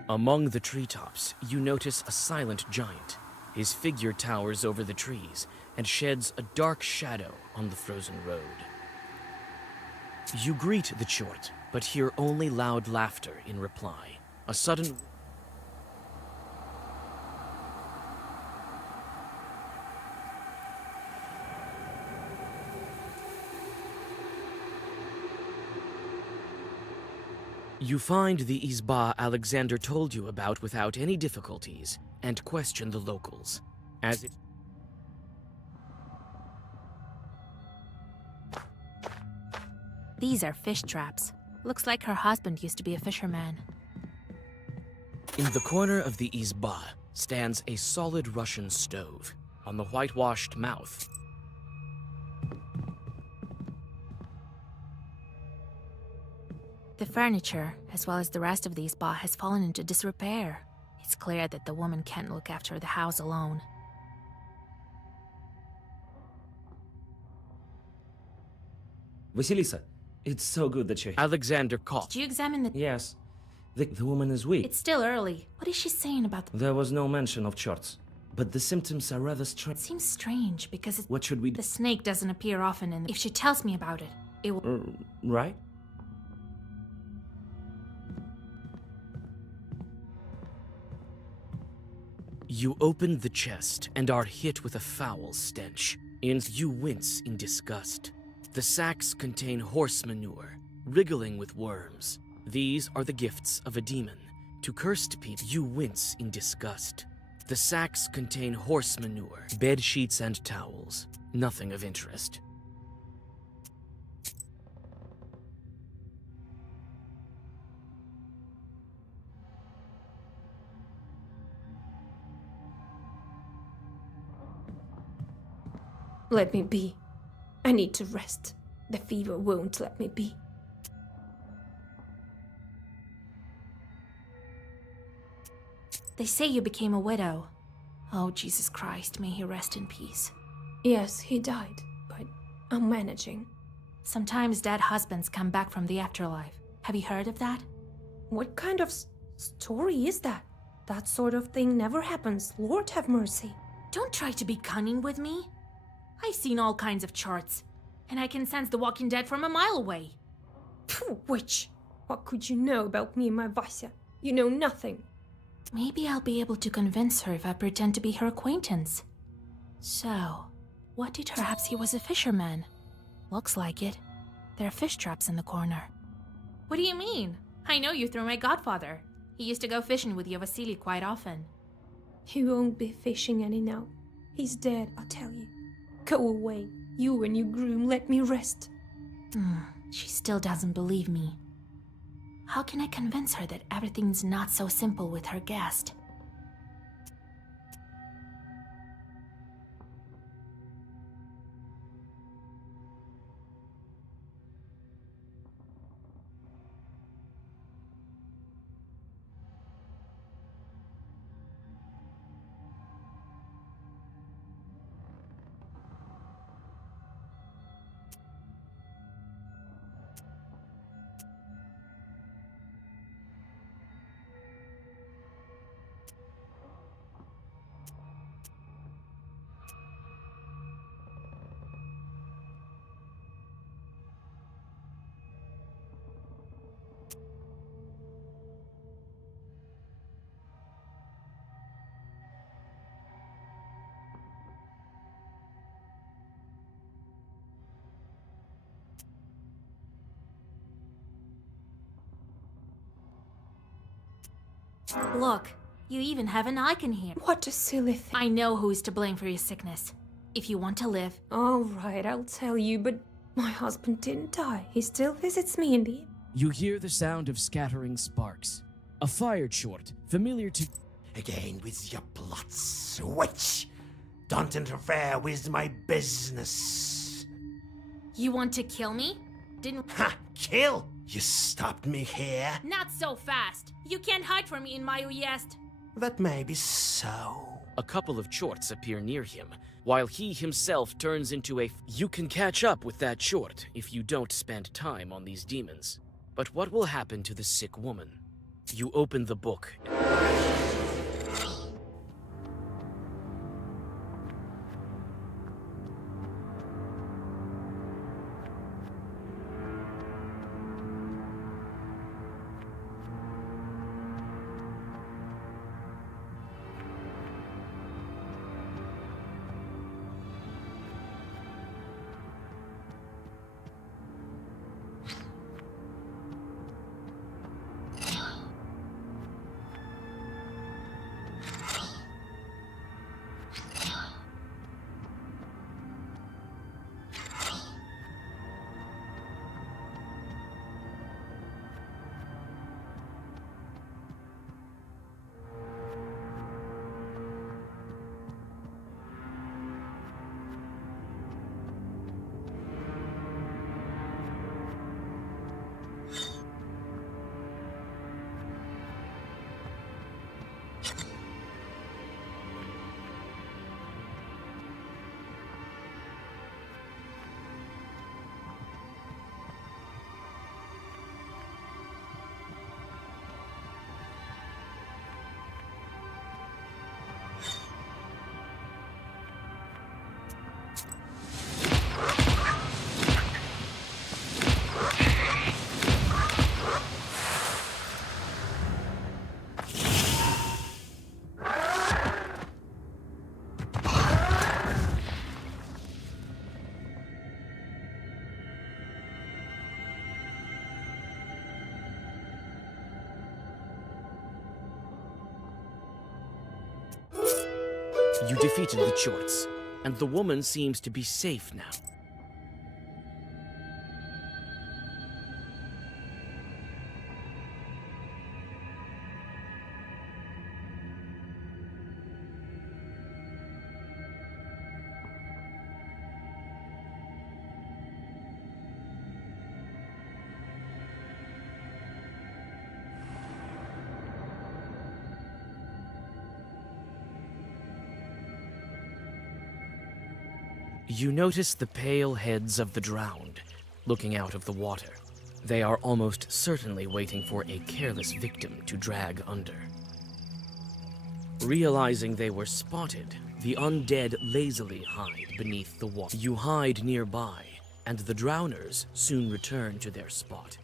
Among the treetops, you notice a silent giant. His figure towers over the trees and sheds a dark shadow on the frozen road. You greet the chort, but hear only loud laughter in reply. A sudden... You find the izba Alexander told you about without any difficulties, and question the locals. As it... These are fish traps. Looks like her husband used to be a fisherman. In the corner of the izba stands a solid Russian stove. On the whitewashed mouth, The furniture, as well as the rest of the izba, has fallen into disrepair. It's clear that the woman can't look after the house alone. Vasilisa, it's so good that you're here. Alexander coughed. Did you examine the... Yes. The woman is weak. It's still early. What is she saying about the... There was no mention of chorts, but the symptoms are rather strange. It seems strange, because it's... What should we do? The snake doesn't appear often in the... If she tells me about it, it will... Right? You open the chest and are hit with a foul stench. You wince in disgust. The sacks contain horse manure, wriggling with worms. These are the gifts of a demon. To cursed people, you wince in disgust. The sacks contain horse manure, bed sheets and towels. Nothing of interest. Let me be. I need to rest. The fever won't let me be. They say you became a widow. Oh, Jesus Christ, may he rest in peace. Yes, he died, but I'm managing. Sometimes dead husbands come back from the afterlife. Have you heard of that? What kind of story is that? That sort of thing never happens. Lord have mercy. Don't try to be cunning with me. I've seen all kinds of charts, and I can sense the Walking Dead from a mile away. Phew, witch! What could you know about me and my Vasya? You know nothing. Maybe I'll be able to convince her if I pretend to be her acquaintance. So, what did perhaps he was a fisherman? Looks like it. There are fish traps in the corner. What do you mean? I know you through my godfather. He used to go fishing with your Vasily quite often. He won't be fishing any now. He's dead, I'll tell you. Go away. You and your groom, let me rest. She still doesn't believe me. How can I convince her that everything's not so simple with her guest? Look, you even have an icon here. What a silly thing. I know who's to blame for your sickness. If you want to live. All right, I'll tell you, but my husband didn't die. He still visits me in the... You hear the sound of scattering sparks. A fire chort, familiar to... Again with your plots, witch! Don't interfere with my business. You want to kill me? Didn't... Ha! Kill? You stopped me here? Not so fast. You can't hide from me in my uyezd. That may be so. A couple of chorts appear near him, while he himself turns into a... You can catch up with that chort if you don't spend time on these demons. But what will happen to the sick woman? You open the book. You defeated the Chorts, and the woman seems to be safe now. You notice the pale heads of the drowned, looking out of the water. They are almost certainly waiting for a careless victim to drag under. Realizing they were spotted, the undead lazily hide beneath the water. You hide nearby, and the drowners soon return to their spot.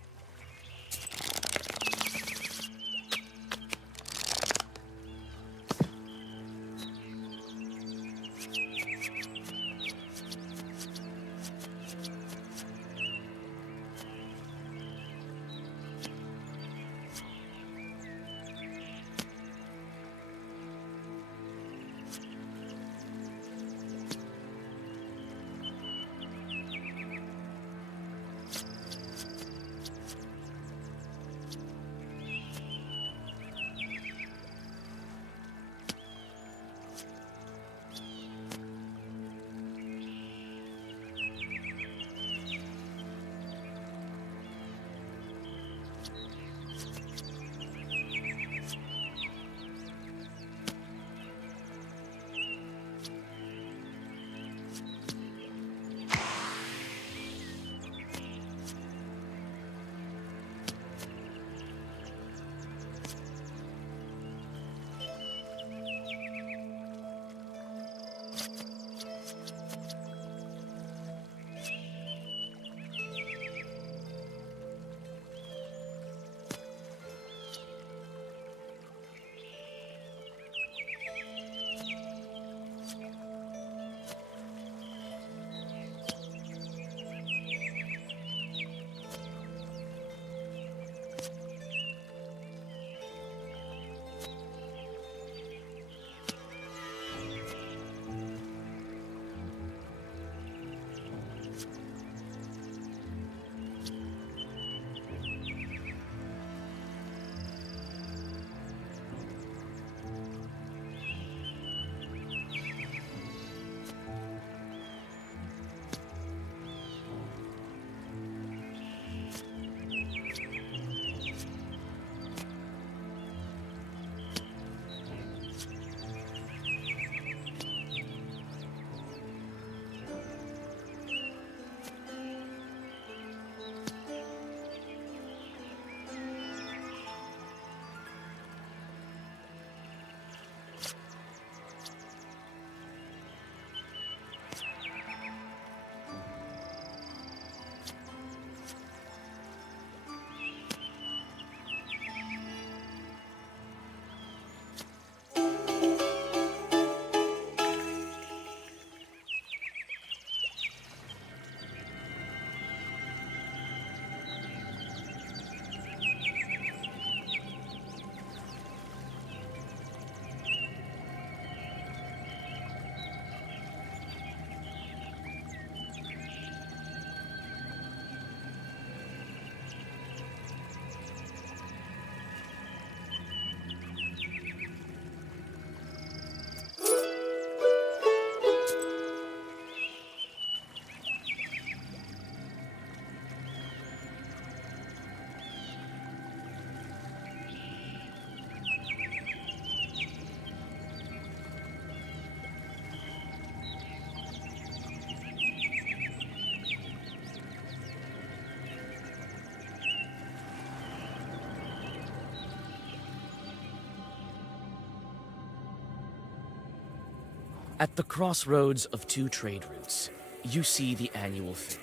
At the crossroads of two trade routes, you see the annual fair.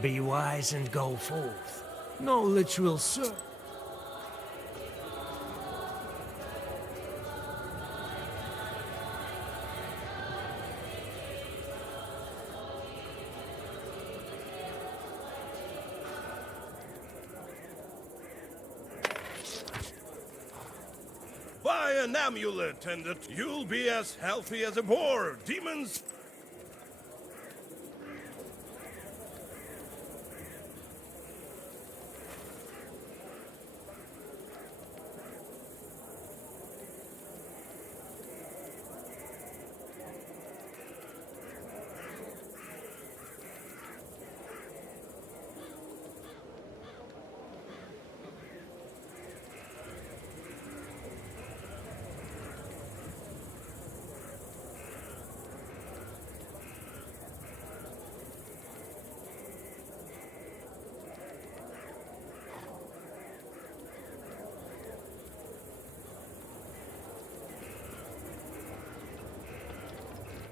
Be wise and go forth. No literal, sir. an amulet, and that you'll be as healthy as a boar. Demons.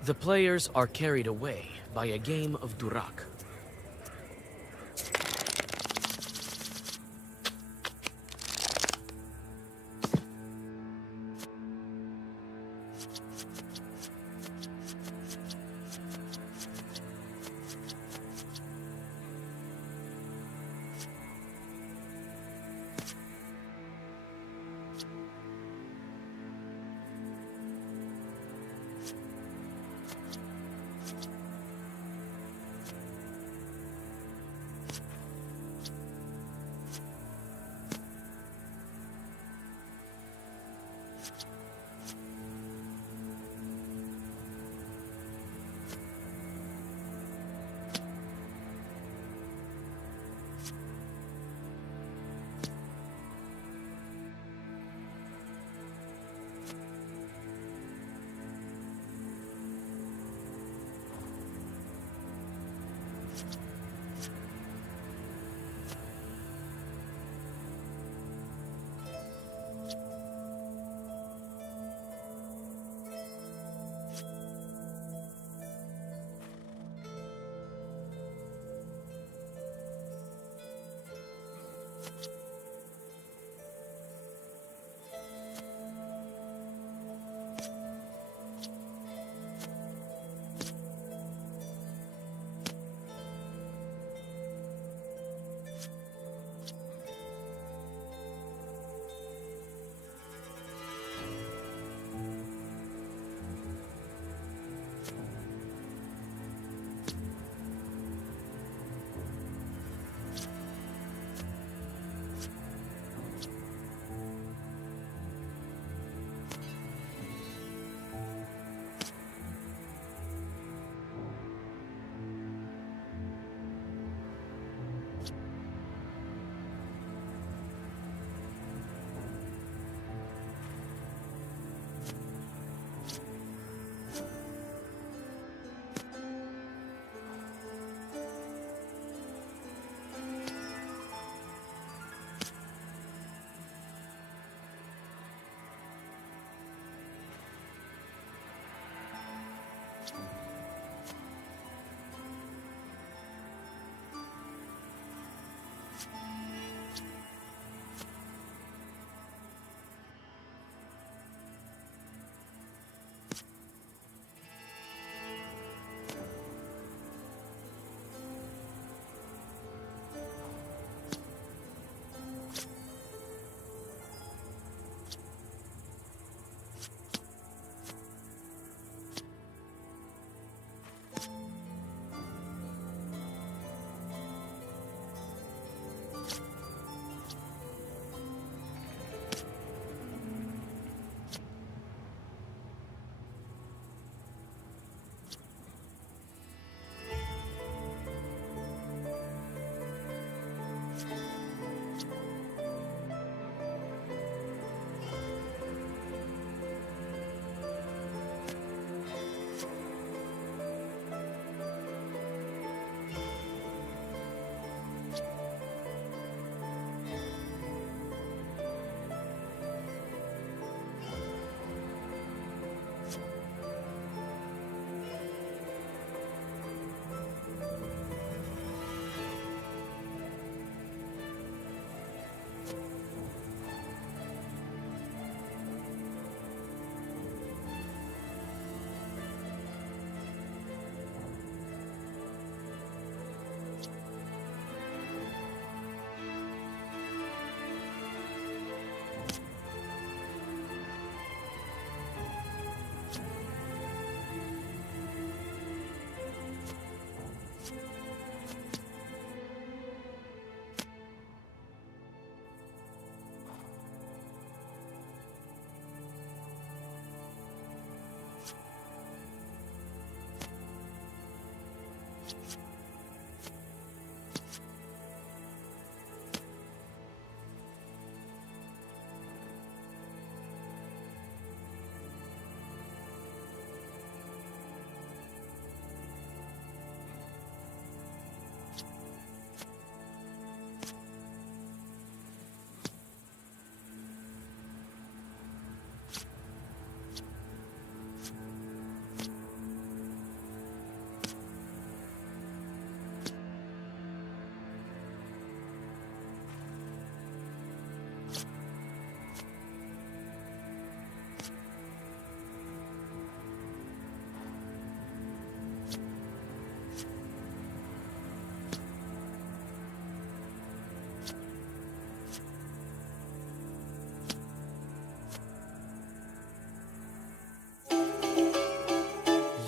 The players are carried away by a game of Durak.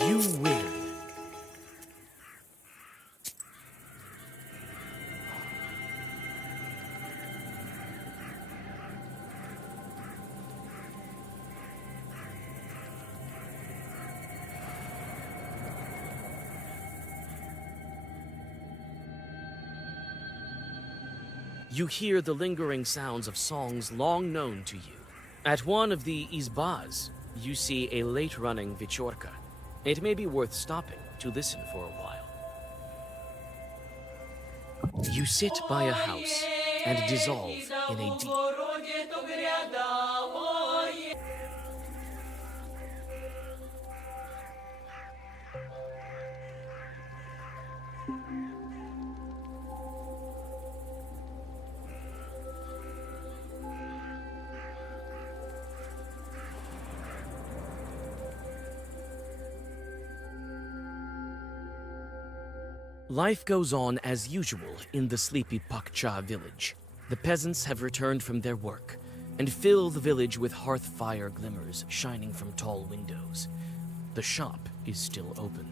You win. You hear the lingering sounds of songs long known to you. At one of the izbas, you see a late-running Vichorka. It may be worth stopping to listen for a while. You sit by a house and dissolve in a deep... Life goes on as usual in the sleepy Pakcha village. The peasants have returned from their work and fill the village with hearth fire glimmers shining from tall windows. The shop is still open.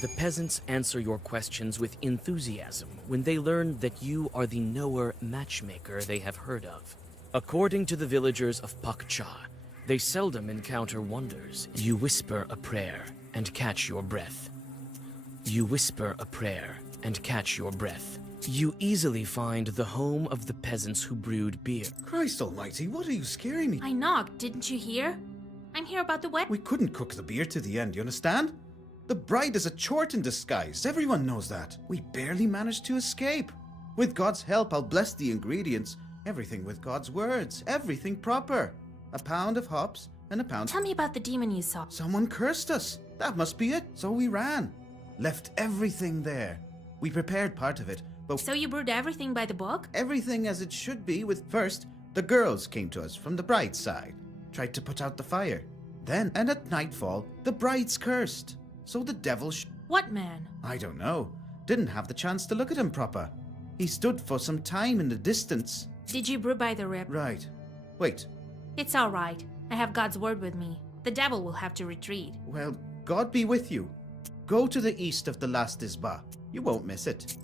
The peasants answer your questions with enthusiasm when they learn that you are the knower matchmaker they have heard of. According to the villagers of Pakcha, they seldom encounter wonders. You whisper a prayer and catch your breath. You whisper a prayer and catch your breath. You easily find the home of the peasants who brewed beer. Christ almighty, what are you scaring me? I knocked, didn't you hear? I'm here about the wet. We couldn't cook the beer to the end, you understand? The bride is a chort in disguise, everyone knows that. We barely managed to escape. With God's help, I'll bless the ingredients. Everything with God's words, everything proper. A pound of hops and a pound... Tell me about the demon you saw. Someone cursed us. That must be it. So we ran. Left everything there. We prepared part of it, but... So you brewed everything by the book? Everything as it should be with first, the girls came to us from the bride's side. Tried to put out the fire. Then, and at nightfall, the bride's cursed. So the devil What man? I don't know. Didn't have the chance to look at him proper. He stood for some time in the distance. Did you brew by the rib? Right. Wait. It's all right. I have God's word with me. The devil will have to retreat. Well, God be with you. Go to the east of the last Isba. You won't miss it.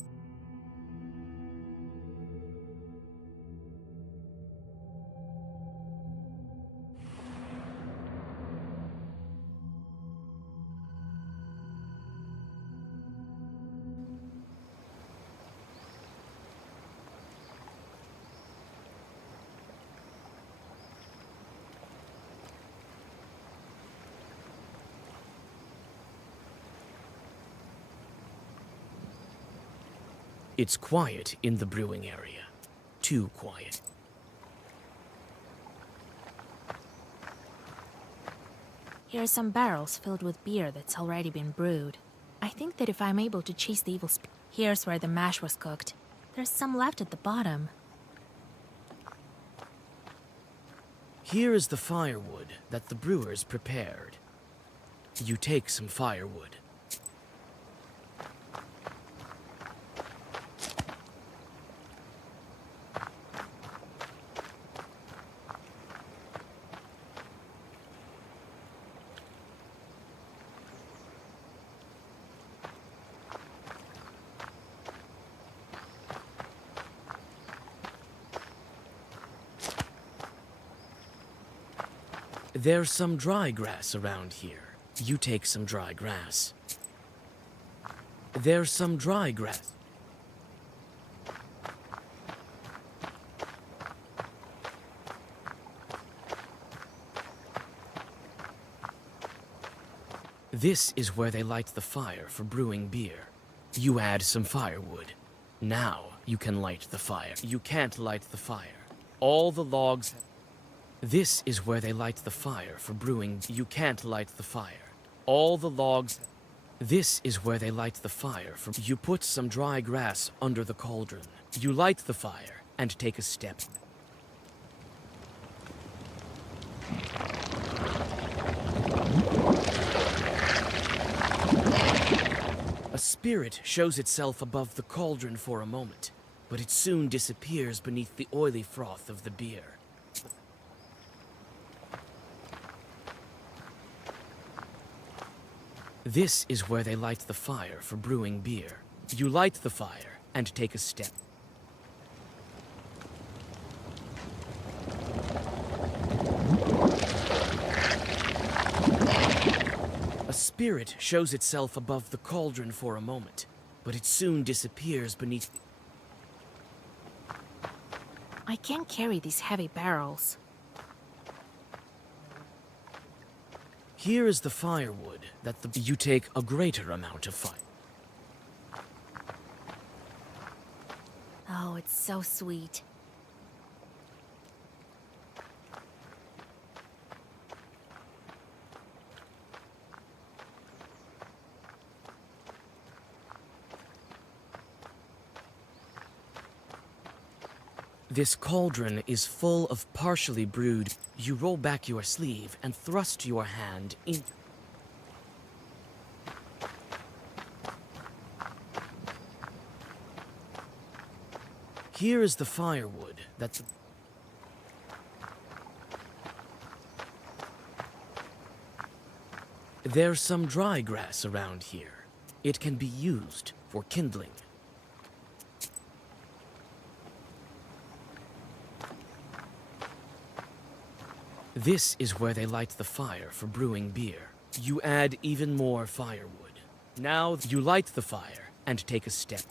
It's quiet in the brewing area. Too quiet. Here are some barrels filled with beer that's already been brewed. I think that if I'm able to chase the evil spirit... Here's where the mash was cooked. There's some left at the bottom. Here is the firewood that the brewers prepared. You take some firewood. There's some dry grass around here. You take some dry grass. There's some dry grass. This is where they light the fire for brewing beer. You add some firewood. Now you can light the fire. You can't light the fire. All the logs... This is where they light the fire for brewing. You can't light the fire. All the logs... This is where they light the fire for... You put some dry grass under the cauldron. You light the fire and take a step. A spirit shows itself above the cauldron for a moment, but it soon disappears beneath the oily froth of the beer. This is where they light the fire for brewing beer. You light the fire and take a step. A spirit shows itself above the cauldron for a moment, but it soon disappears beneath... I can't carry these heavy barrels. Here is the firewood that you take a greater amount of fire. Oh, it's so sweet. This cauldron is full of partially brewed. You roll back your sleeve and thrust your hand in. Here is the firewood that There's some dry grass around here. It can be used for kindling. This is where they light the fire for brewing beer. You add even more firewood. Now you light the fire and take a step.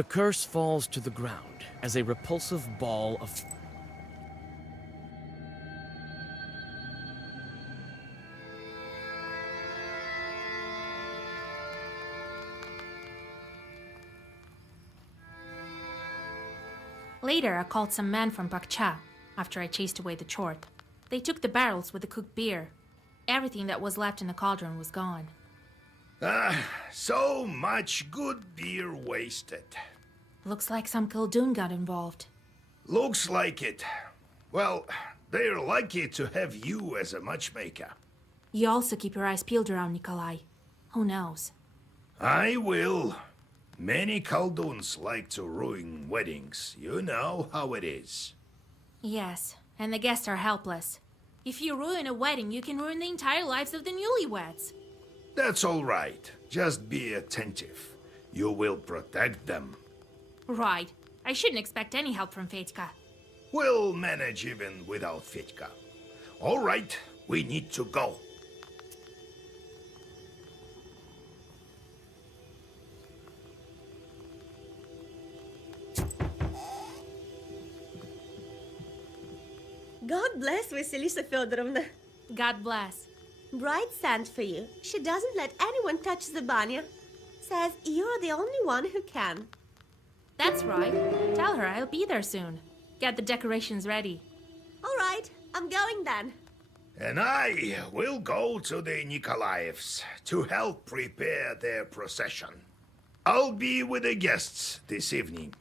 The curse falls to the ground as a repulsive ball of... Later, I called some men from Bakcha after I chased away the chort. They took the barrels with the cooked beer. Everything that was left in the cauldron was gone. So much good beer wasted. Looks like some Khaldun got involved. Looks like it. Well, they're lucky to have you as a matchmaker. You also keep your eyes peeled around Nikolai. Who knows? I will. Many Khalduns like to ruin weddings. You know how it is. Yes, and the guests are helpless. If you ruin a wedding, you can ruin the entire lives of the newlyweds. That's all right. Just be attentive. You will protect them. Right. I shouldn't expect any help from Fetka. We'll manage even without Fetka. All right, we need to go. God bless Vasilisa Fyodorovna. God bless. Bride sent for you. She doesn't let anyone touch the banya. Says you're the only one who can. That's right. Tell her I'll be there soon. Get the decorations ready. All right, I'm going then. And I will go to the Nikolaevs to help prepare their procession. I'll be with the guests this evening.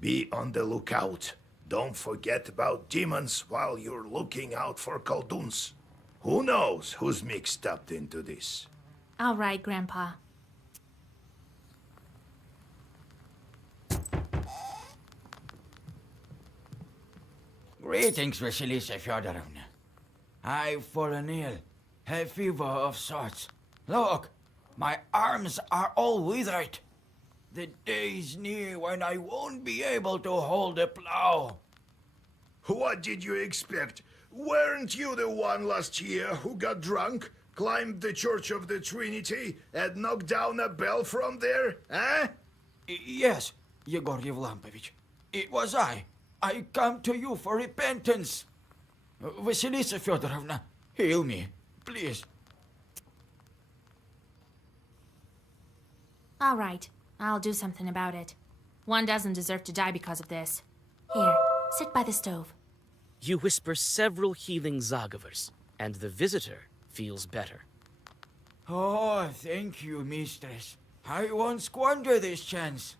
Be on the lookout. Don't forget about demons while you're looking out for Khalduns. Who knows who's mixed up into this? All right, Grandpa. Greetings, Vasilisa Fyodorovna. I've fallen ill. Have fever of sorts. Look, my arms are all withered. The day's near when I won't be able to hold a plow. What did you expect? Weren't you the one last year who got drunk, climbed the Church of the Trinity, and knocked down a bell from there, eh? Yes, Yegor Yevlampovich. It was I. I come to you for repentance. Vasilisa Fyodorovna, heal me, please. All right, I'll do something about it. One doesn't deserve to die because of this. Here, sit by the stove. You whisper several healing Zagavers, and the visitor feels better. Oh, thank you, mistress. I won't squander this chance.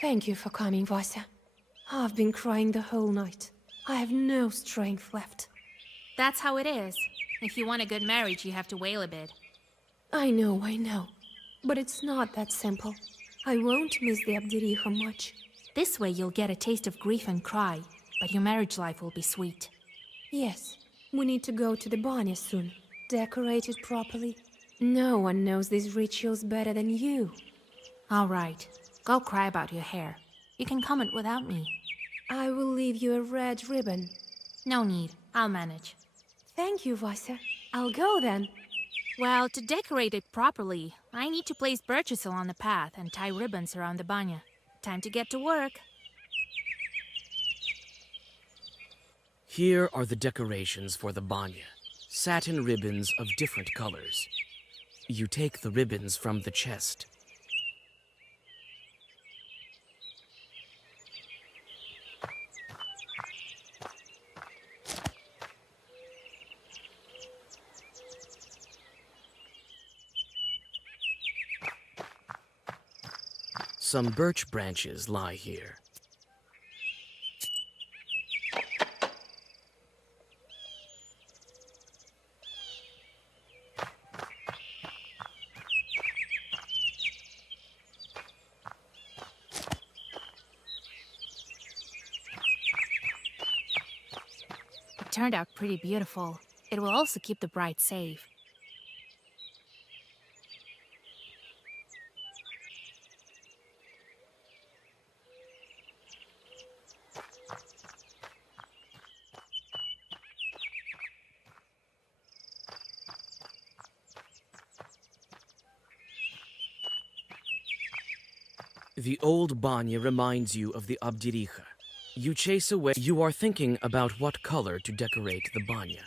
Thank you for coming, Vasya. I've been crying the whole night. I have no strength left. That's how it is. If you want a good marriage, you have to wail a bit. I know. But it's not that simple. I won't miss the Abderiha much. This way you'll get a taste of grief and cry, but your marriage life will be sweet. Yes, we need to go to the banya soon. Decorate it properly. No one knows these rituals better than you. All right. Go cry about your hair. You can comment without me. I will leave you a red ribbon. No need. I'll manage. Thank you, Vasya. I'll go then. Well, to decorate it properly, I need to place birches along the path and tie ribbons around the banya. Time to get to work. Here are the decorations for the banya. Satin ribbons of different colors. You take the ribbons from the chest. Some birch branches lie here. It turned out pretty beautiful. It will also keep the bride safe. The old banya reminds you of the Abdiricha. You chase away. You are thinking about what color to decorate the banya.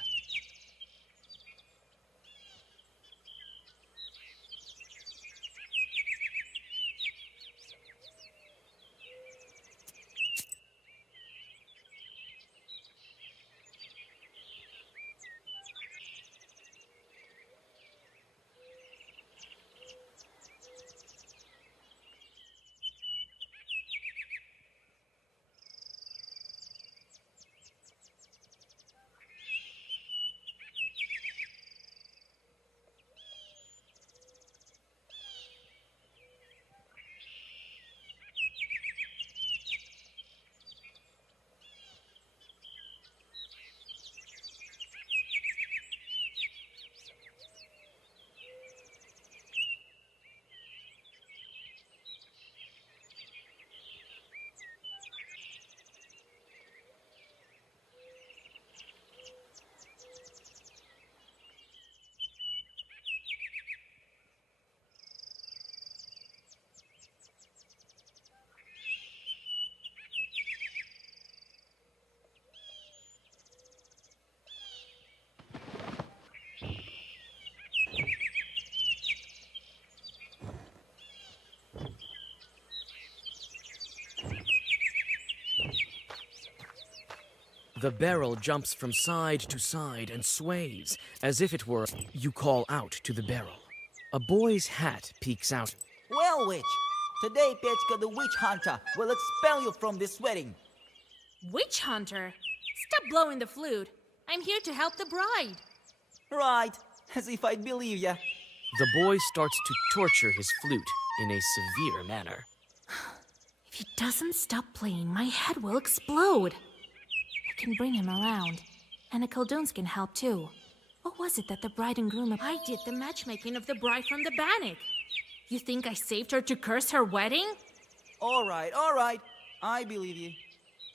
The barrel jumps from side to side and sways, as if it were. You call out to the barrel. A boy's hat peeks out. Well, witch, today Pechka the witch hunter will expel you from this wedding. Witch hunter? Stop blowing the flute. I'm here to help the bride. Right, as if I'd believe ya. The boy starts to torture his flute in a severe manner. If he doesn't stop playing, my head will explode. I can bring him around. And the Khaldoons can help too. What was it that the bride and groom... I did the matchmaking of the bride from the Bannock. You think I saved her to curse her wedding? All right. I believe you.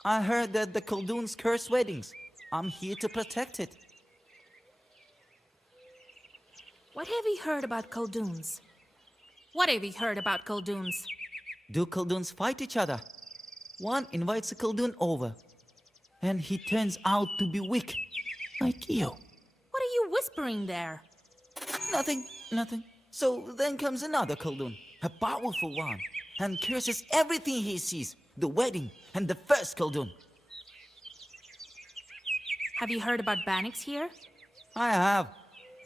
I heard that the Khaldoons curse weddings. I'm here to protect it. What have you heard about Khaldoons? What have you heard about Khaldoons? Do Khaldoons fight each other? One invites a Khaldoon over, and he turns out to be weak, like you. What are you whispering there? Nothing. So then comes another Khaldoon, a powerful one, and curses everything he sees, the wedding and the first Khaldoon. Have you heard about Bannocks here? I have.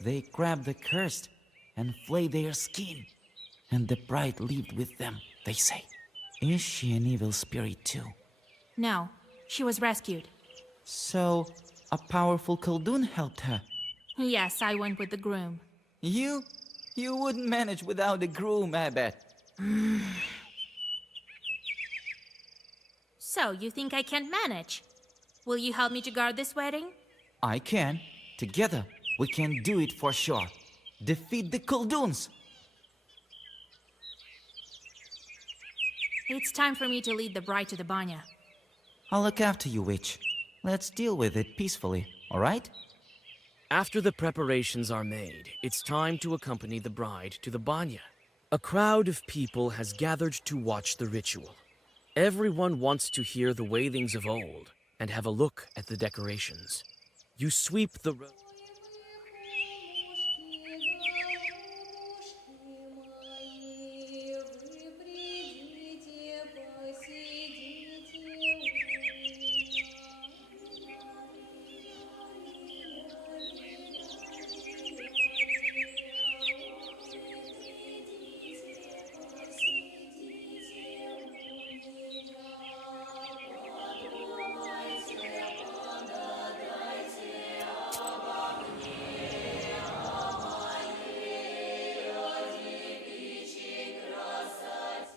They grab the cursed and flay their skin, and the bride lived with them, they say. Is she an evil spirit too? No, she was rescued. So, a powerful Khaldoon helped her? Yes, I went with the groom. You wouldn't manage without a groom, I bet. So, you think I can't manage? Will you help me to guard this wedding? I can. Together, we can do it for sure. Defeat the Khaldoons. It's time for me to lead the bride to the banya. I'll look after you, witch. Let's deal with it peacefully, all right? After the preparations are made, it's time to accompany the bride to the banya. A crowd of people has gathered to watch the ritual. Everyone wants to hear the wailings of old and have a look at the decorations. You sweep the road.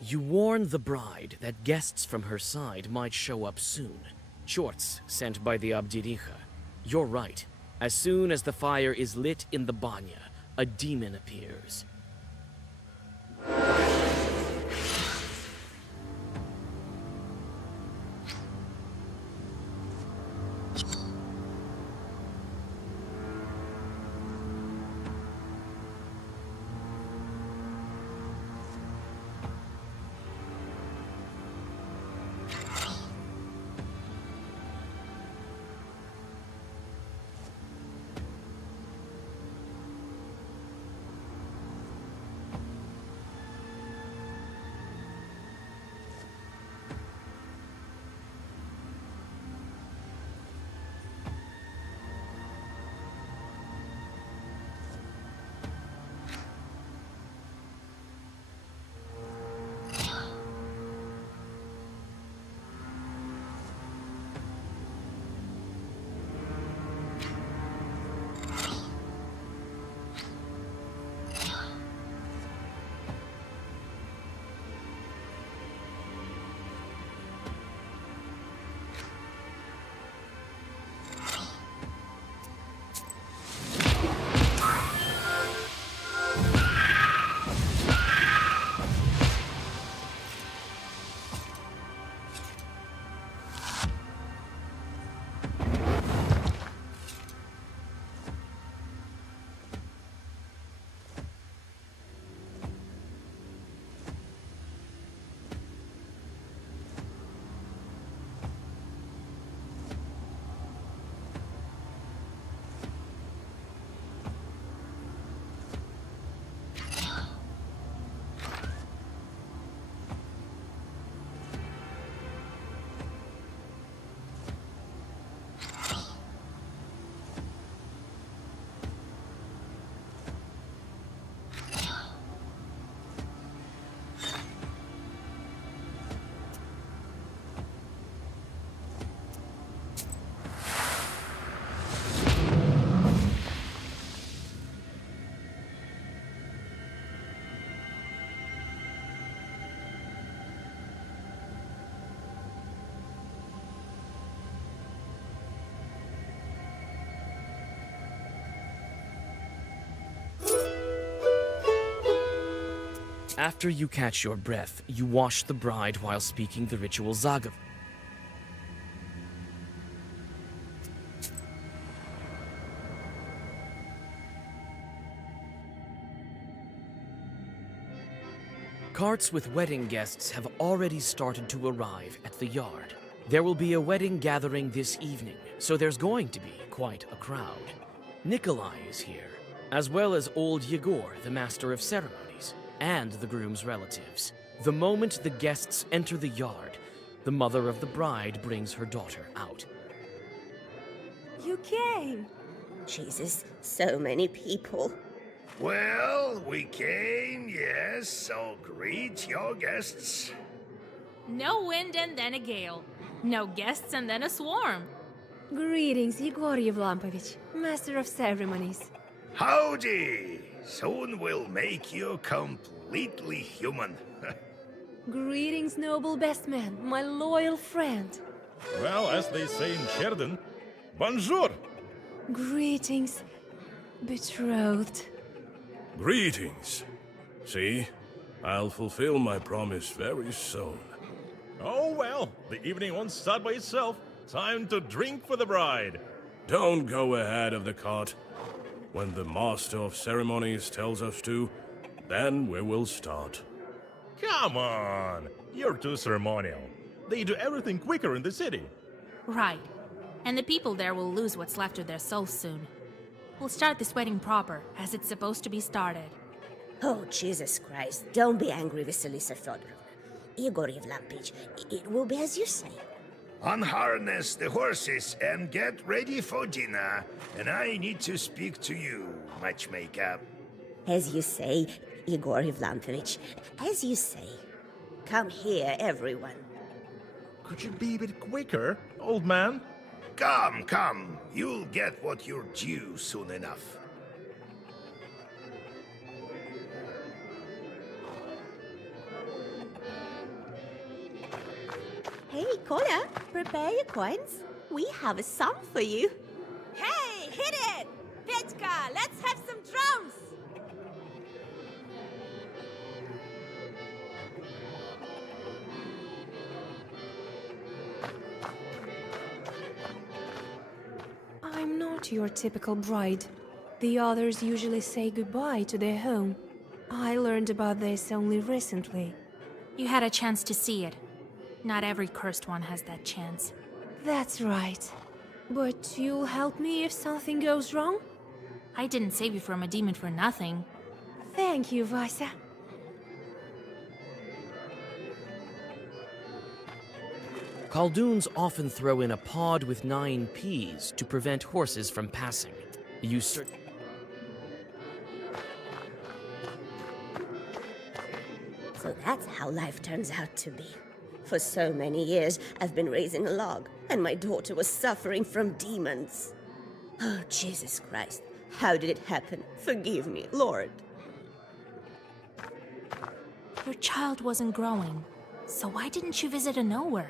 You warn the bride that guests from her side might show up soon. Chorts sent by the Abdiricha. You're right. As soon as the fire is lit in the banya, a demon appears. After you catch your breath, you wash the bride while speaking the ritual Zagav. Carts with wedding guests have already started to arrive at the yard. There will be a wedding gathering this evening, so there's going to be quite a crowd. Nikolai is here, as well as old Yegor, the master of ceremonies, and the groom's relatives. The moment the guests enter the yard, the mother of the bride brings her daughter out. You came! Jesus, so many people. Well, we came, yes, so greet your guests. No wind and then a gale. No guests and then a swarm. Greetings, Igor Yevlampovich, master of ceremonies. Howdy! Soon we'll make you completely human. Greetings, noble best man, my loyal friend. Well, as they say in Sheridan, bonjour! Greetings, betrothed. Greetings. See, I'll fulfill my promise very soon. Oh well, the evening won't start by itself. Time to drink for the bride. Don't go ahead of the cart. When the master of ceremonies tells us to, then we will start. Come on! You're too ceremonial. They do everything quicker in the city. Right. And the people there will lose what's left of their souls soon. We'll start this wedding proper, as it's supposed to be started. Oh, Jesus Christ. Don't be angry, Vasilisa Fyodorovna. Igor Yevlampich, it will be as you say. Unharness the horses and get ready for dinner. And I need to speak to you, matchmaker. As you say, Igor Yevlampich, as you say. Come here, everyone. Could you be a bit quicker, old man? Come. You'll get what you're due soon enough. Hey, Kola, prepare your coins. We have a song for you. Hey, hit it! Petka, let's have some drums! I'm not your typical bride. The others usually say goodbye to their home. I learned about this only recently. You had a chance to see it. Not every cursed one has that chance. That's right. But you'll help me if something goes wrong? I didn't save you from a demon for nothing. Thank you, Vasa. Khaldoons often throw in a pod with 9 peas to prevent horses from passing. You search. So that's how life turns out to be. For so many years, I've been raising a log, and my daughter was suffering from demons. Oh, Jesus Christ. How did it happen? Forgive me, Lord. Your child wasn't growing, so why didn't you visit a knower?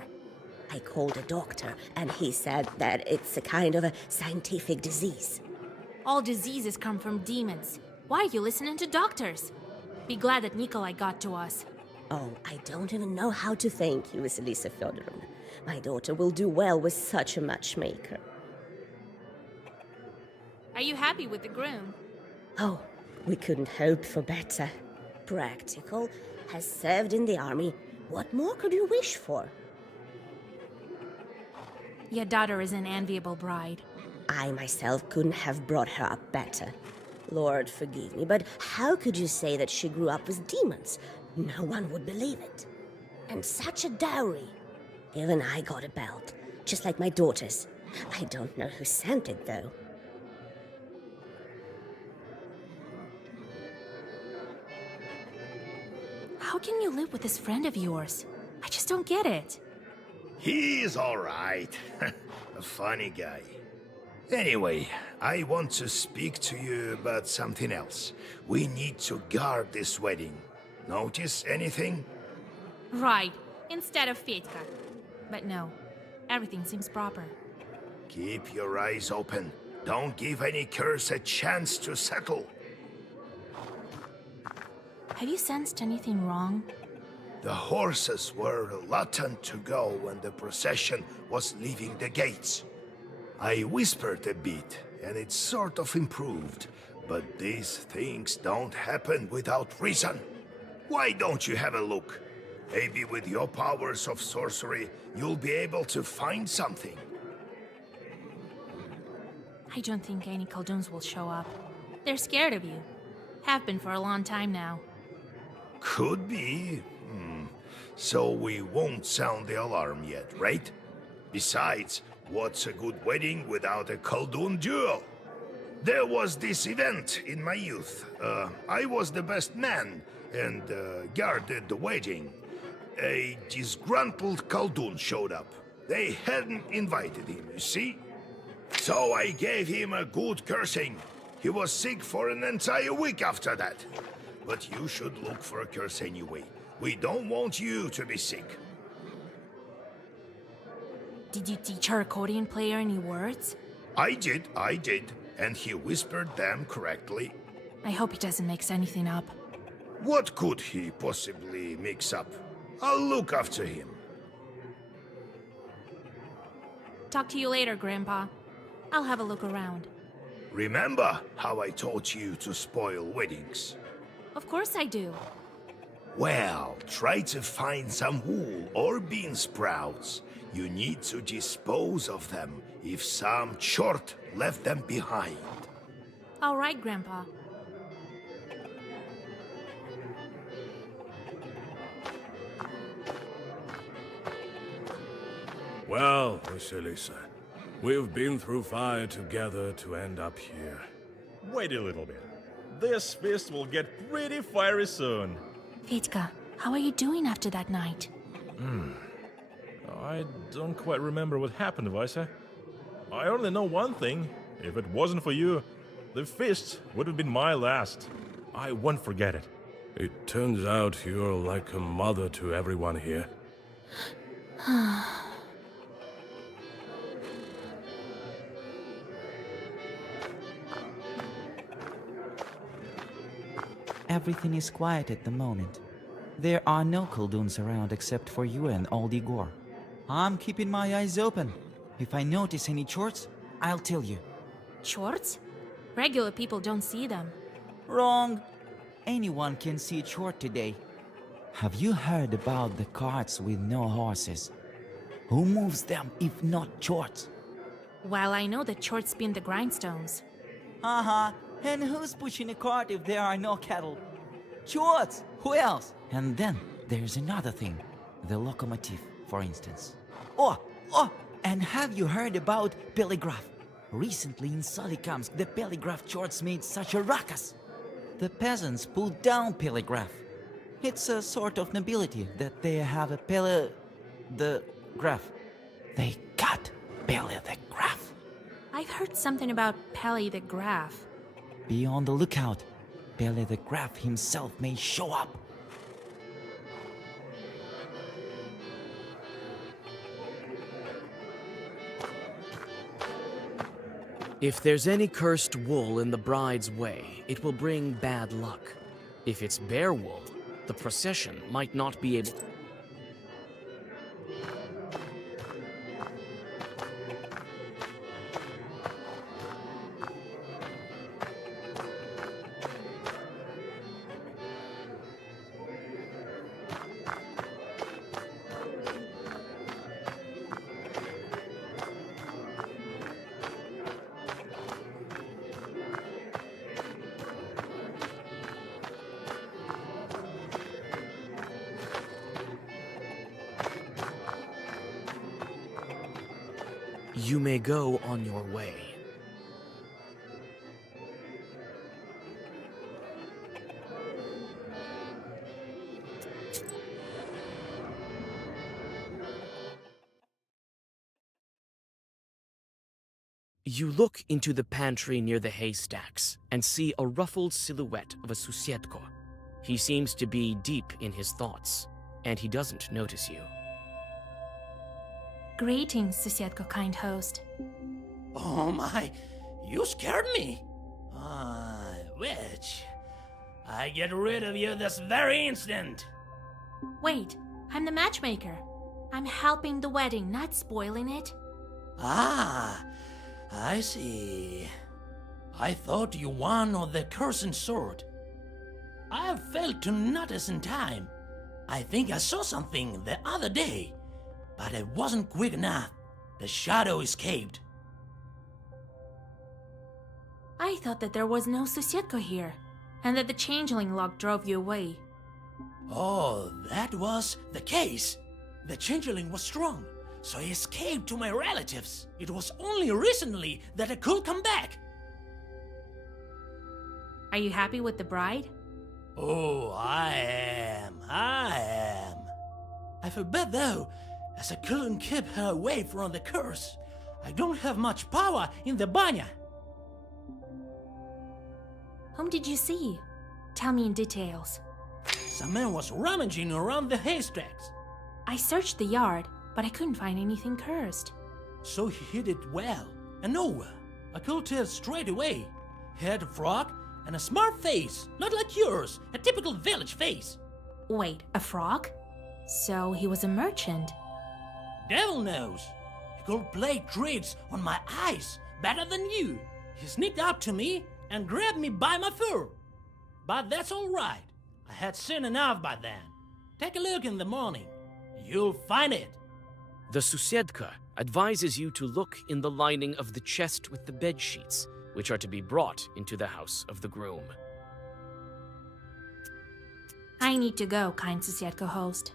I called a doctor, and he said that it's a kind of a scientific disease. All diseases come from demons. Why are you listening to doctors? Be glad that Nikolai got to us. Oh, I don't even know how to thank you, Vasilisa Fyodorovna. My daughter will do well with such a matchmaker. Are you happy with the groom? Oh, we couldn't hope for better. Practical, has served in the army. What more could you wish for? Your daughter is an enviable bride. I myself couldn't have brought her up better. Lord, forgive me, but how could you say that she grew up with demons? No one would believe it. And such a dowry. Even I got a belt, just like my daughter's. I don't know who sent it, though. How can you live with this friend of yours? I just don't get it. He's all right. A funny guy. Anyway, I want to speak to you about something else. We need to guard this wedding. Notice anything? Right, instead of Fetka. But no, everything seems proper. Keep your eyes open. Don't give any curse a chance to settle. Have you sensed anything wrong? The horses were reluctant to go when the procession was leaving the gates. I whispered a bit, and it sort of improved. But these things don't happen without reason. Why don't you have a look? Maybe with your powers of sorcery, you'll be able to find something. I don't think any Khaldoons will show up. They're scared of you. Have been for a long time now. Could be. So we won't sound the alarm yet, right? Besides, what's a good wedding without a Khaldoon duel? There was this event in my youth. I was the best man and guarded the wedding. A disgruntled Khaldoon showed up. They hadn't invited him, you see? So I gave him a good cursing. He was sick for an entire week after that. But you should look for a curse anyway. We don't want you to be sick. Did you teach our accordion player any words? I did. And he whispered them correctly. I hope he doesn't mix anything up. What could he possibly mix up? I'll look after him. Talk to you later, Grandpa. I'll have a look around. Remember how I taught you to spoil weddings? Of course I do. Well, try to find some wool or bean sprouts. You need to dispose of them if some chort left them behind. All right, Grandpa. Well, Vasilisa, we've been through fire together to end up here. Wait a little bit. This feast will get pretty fiery soon. Fetka, how are you doing after that night? I don't quite remember what happened, Vaisa. I only know one thing. If it wasn't for you, the feast would have been my last. I won't forget it. It turns out you're like a mother to everyone here. Everything is quiet at the moment. There are no Kulduns around except for you and old Igor. I'm keeping my eyes open. If I notice any chorts, I'll tell you. Shorts? Regular people don't see them. Wrong. Anyone can see a chort today. Have you heard about the carts with no horses? Who moves them if not chorts? Well, I know that shorts spin the grindstones. Uh-huh. And who's pushing a cart if there are no cattle? Chorts! Who else? And then there's another thing. The locomotive, for instance. Oh! And have you heard about Telegraph? Recently in Solikamsk, the Telegraph chorts made such a ruckus. The peasants pulled down Telegraph. It's a sort of nobility that they have a the graph. They cut the graph. I've heard something about Pele the Graph. Be on the lookout. Pele the Graph himself may show up. If there's any cursed wool in the bride's way, it will bring bad luck. If it's bear wool, the procession might not be able... You may go on your way. You look into the pantry near the haystacks and see a ruffled silhouette of a Susietko. He seems to be deep in his thoughts, and he doesn't notice you. Greetings, Susietko kind host. Oh my, you scared me. Witch, I get rid of you this very instant. Wait, I'm the matchmaker. I'm helping the wedding, not spoiling it. Ah, I see. I thought you won on the cursing sword. I failed to notice in time. I think I saw something the other day, but it wasn't quick enough. The shadow escaped. I thought that there was no Susietko here, and that the changeling lock drove you away. Oh, that was the case. The changeling was strong, so he escaped to my relatives. It was only recently that I could come back. Are you happy with the bride? Oh, I am. I feel bad though, as I couldn't keep her away from the curse. I don't have much power in the banya. Whom did you see? Tell me in details. Some man was rummaging around the haystacks. I searched the yard, but I couldn't find anything cursed. So he hid it well. And no, I could tell straight away. He had a frog and a smart face, not like yours, a typical village face. Wait, a frog? So he was a merchant. Devil knows. He could play tricks on my eyes better than you. He sneaked up to me and grabbed me by my fur. But that's all right. I had seen enough by then. Take a look in the morning. You'll find it. The Susiedka advises you to look in the lining of the chest with the bed sheets, which are to be brought into the house of the groom. I need to go, kind Susietko host.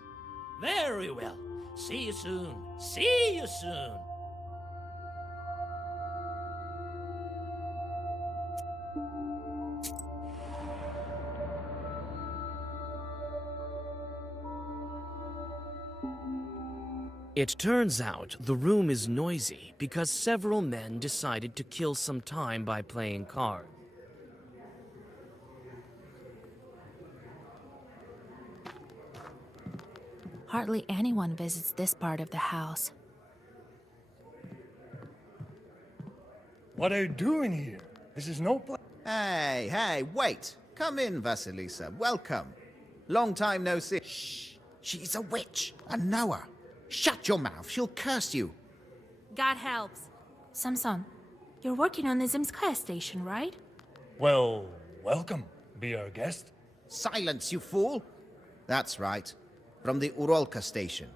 Very well. See you soon. See you soon. It turns out the room is noisy because several men decided to kill some time by playing cards. Hardly anyone visits this part of the house. What are you doing here? This is no place. Hey, wait. Come in, Vasilisa. Welcome. Long time no see. Shh. She's a witch. I know her. Shut your mouth. She'll curse you. God helps. Samson, you're working on the Zemskaya station, right? Well, welcome. Be our guest. Silence, you fool! That's right. From the Uralka station.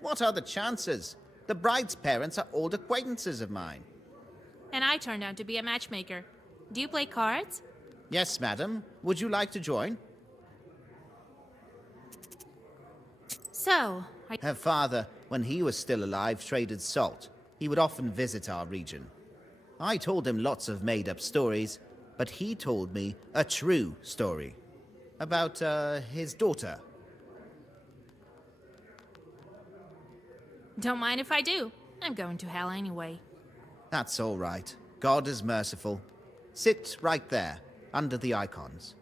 What are the chances? The bride's parents are old acquaintances of mine. And I turned out to be a matchmaker. Do you play cards? Yes, madam. Would you like to join? So, Her father, when he was still alive, traded salt. He would often visit our region. I told him lots of made-up stories, but he told me a true story. About, his daughter. Don't mind if I do. I'm going to hell anyway. That's all right. God is merciful. Sit right there, under the icons.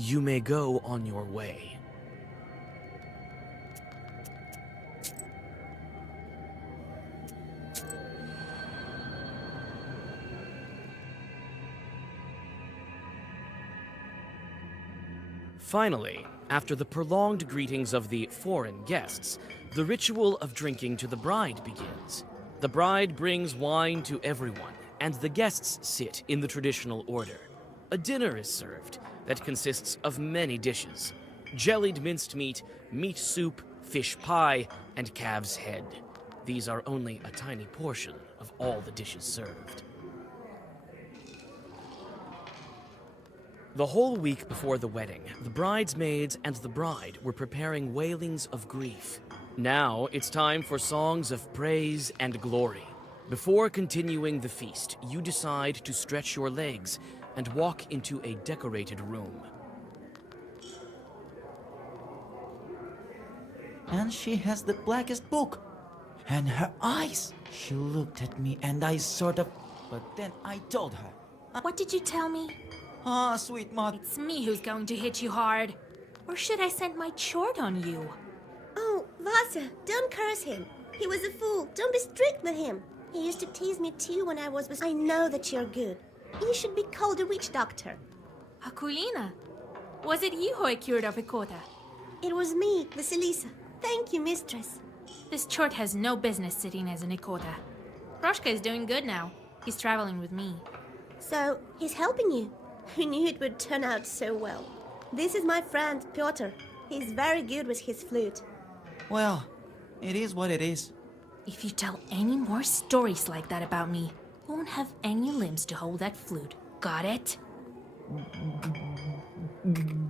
You may go on your way. Finally, after the prolonged greetings of the foreign guests, the ritual of drinking to the bride begins. The bride brings wine to everyone, and the guests sit in the traditional order. A dinner is served that consists of many dishes: jellied minced meat, meat soup, fish pie, and calf's head. These are only a tiny portion of all the dishes served. The whole week before the wedding, the bridesmaids and the bride were preparing wailings of grief. Now it's time for songs of praise and glory. Before continuing the feast, you decide to stretch your legs and walk into a decorated room. And she has the blackest book. And her eyes. She looked at me and I sort of... But then I told her. What did you tell me? Ah, sweet mother. It's me who's going to hit you hard. Or should I send my chort on you? Oh, Vasya, don't curse him. He was a fool. Don't be strict with him. He used to tease me too when I was with... I know that you're good. You should be called a witch doctor. Akulina, was it you who I cured of Ikota? It was me, Vasilisa. Thank you, mistress. This chort has no business sitting as an Ikota. Roshka is doing good now. He's traveling with me. So, he's helping you? Who knew it would turn out so well? This is my friend, Piotr. He's very good with his flute. Well, it is what it is. If you tell any more stories like that about me, you won't have any limbs to hold that flute. Got it?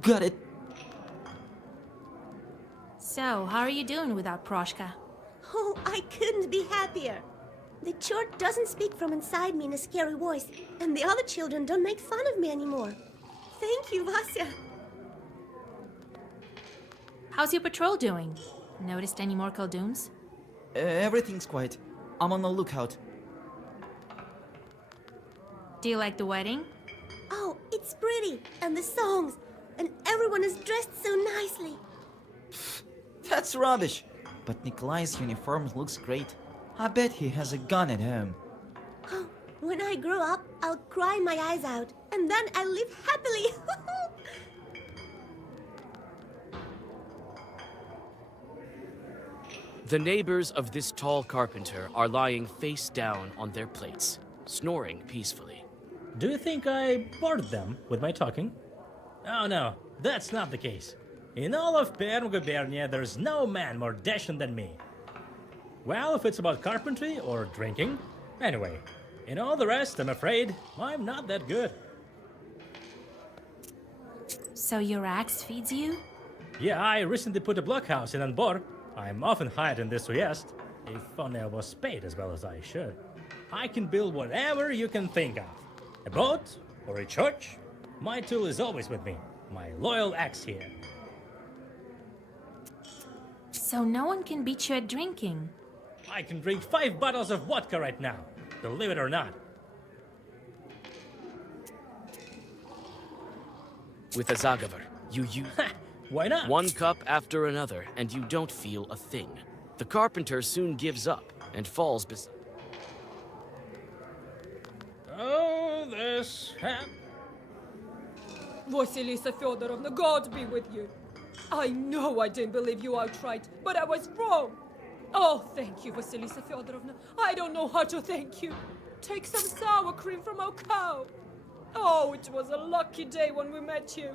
Got it. So, how are you doing without Proshka? Oh, I couldn't be happier. The chort doesn't speak from inside me in a scary voice, and the other children don't make fun of me anymore. Thank you, Vasya. How's your patrol doing? Noticed any more Khaldooms? Everything's quiet. I'm on the lookout. Do you like the wedding? Oh, it's pretty, and the songs, and everyone is dressed so nicely. That's rubbish. But Nikolai's uniform looks great. I bet he has a gun at home. Oh, when I grow up, I'll cry my eyes out, and then I'll live happily. The neighbors of this tall carpenter are lying face down on their plates, snoring peacefully. Do you think I bored them with my talking? Oh no, that's not the case. In all of Perm Gubernia, there's no man more dashing than me. Well, if it's about carpentry or drinking, anyway. In all the rest, I'm afraid I'm not that good. So your axe feeds you? Yeah, I recently put a blockhouse in Anbor. I'm often hired in this Uyest. If only I was paid as well as I should. I can build whatever you can think of. A boat or a church. My tool is always with me. My loyal axe here. So no one can beat you at drinking? I can drink 5 bottles of vodka right now, believe it or not. With a Zagavar, you use Why not? one cup after another, and you don't feel a thing. The carpenter soon gives up and falls beside. Oh, this hat. Vasilisa Feodorovna, God be with you. I know I didn't believe you outright, but I was wrong. Oh, thank you, Vasilisa Feodorovna. I don't know how to thank you. Take some sour cream from our cow. Oh, it was a lucky day when we met you.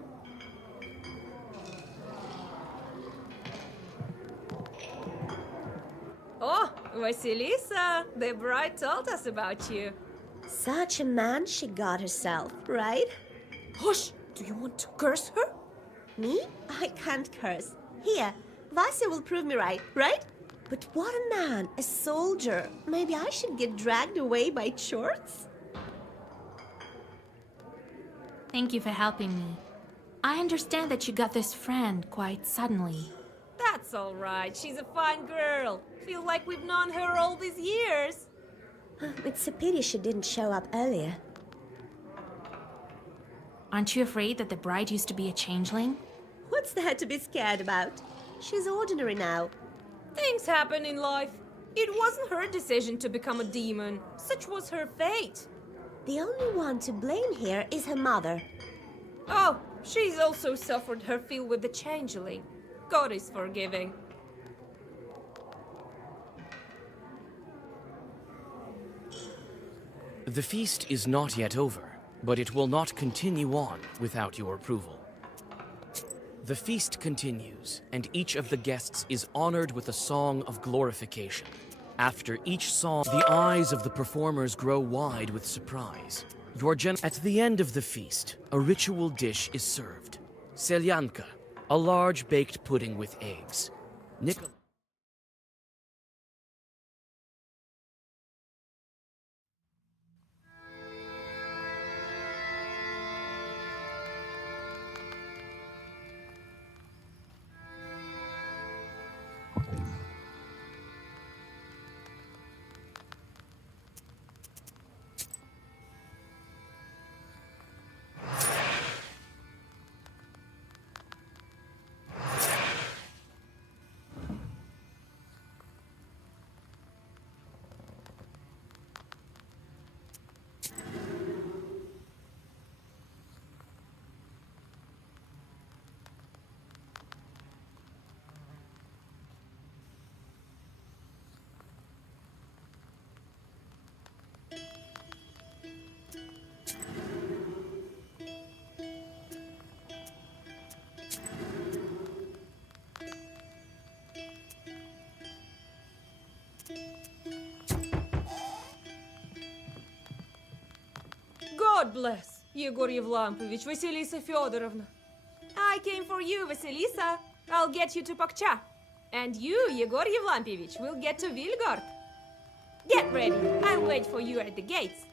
Oh, Vasilisa, the bride told us about you. Such a man she got herself, right? Hush! Do you want to curse her? Me? I can't curse. Here, Vasya will prove me right, right? But what a man, a soldier. Maybe I should get dragged away by chorts? Thank you for helping me. I understand that you got this friend quite suddenly. That's all right. She's a fine girl. Feel like we've known her all these years. It's a pity she didn't show up earlier. Aren't you afraid that the bride used to be a changeling? What's there to be scared about? She's ordinary now. Things happen in life. It wasn't her decision to become a demon. Such was her fate. The only one to blame here is her mother. Oh, she's also suffered her fill with the changeling. God is forgiving. The feast is not yet over. but it will not continue on without your approval. The feast continues, and each of the guests is honored with a song of glorification. After each song, the eyes of the performers grow wide with surprise. At the end of the feast, a ritual dish is served. Selyanka, a large baked pudding with eggs. God bless, Yegor Yevlampovich, Vasilisa Fyodorovna. I came for you, Vasilisa. I'll get you to Pakcha. And you, Yegor Yevlampovich, will get to Vilgard. Get ready. I'll wait for you at the gates.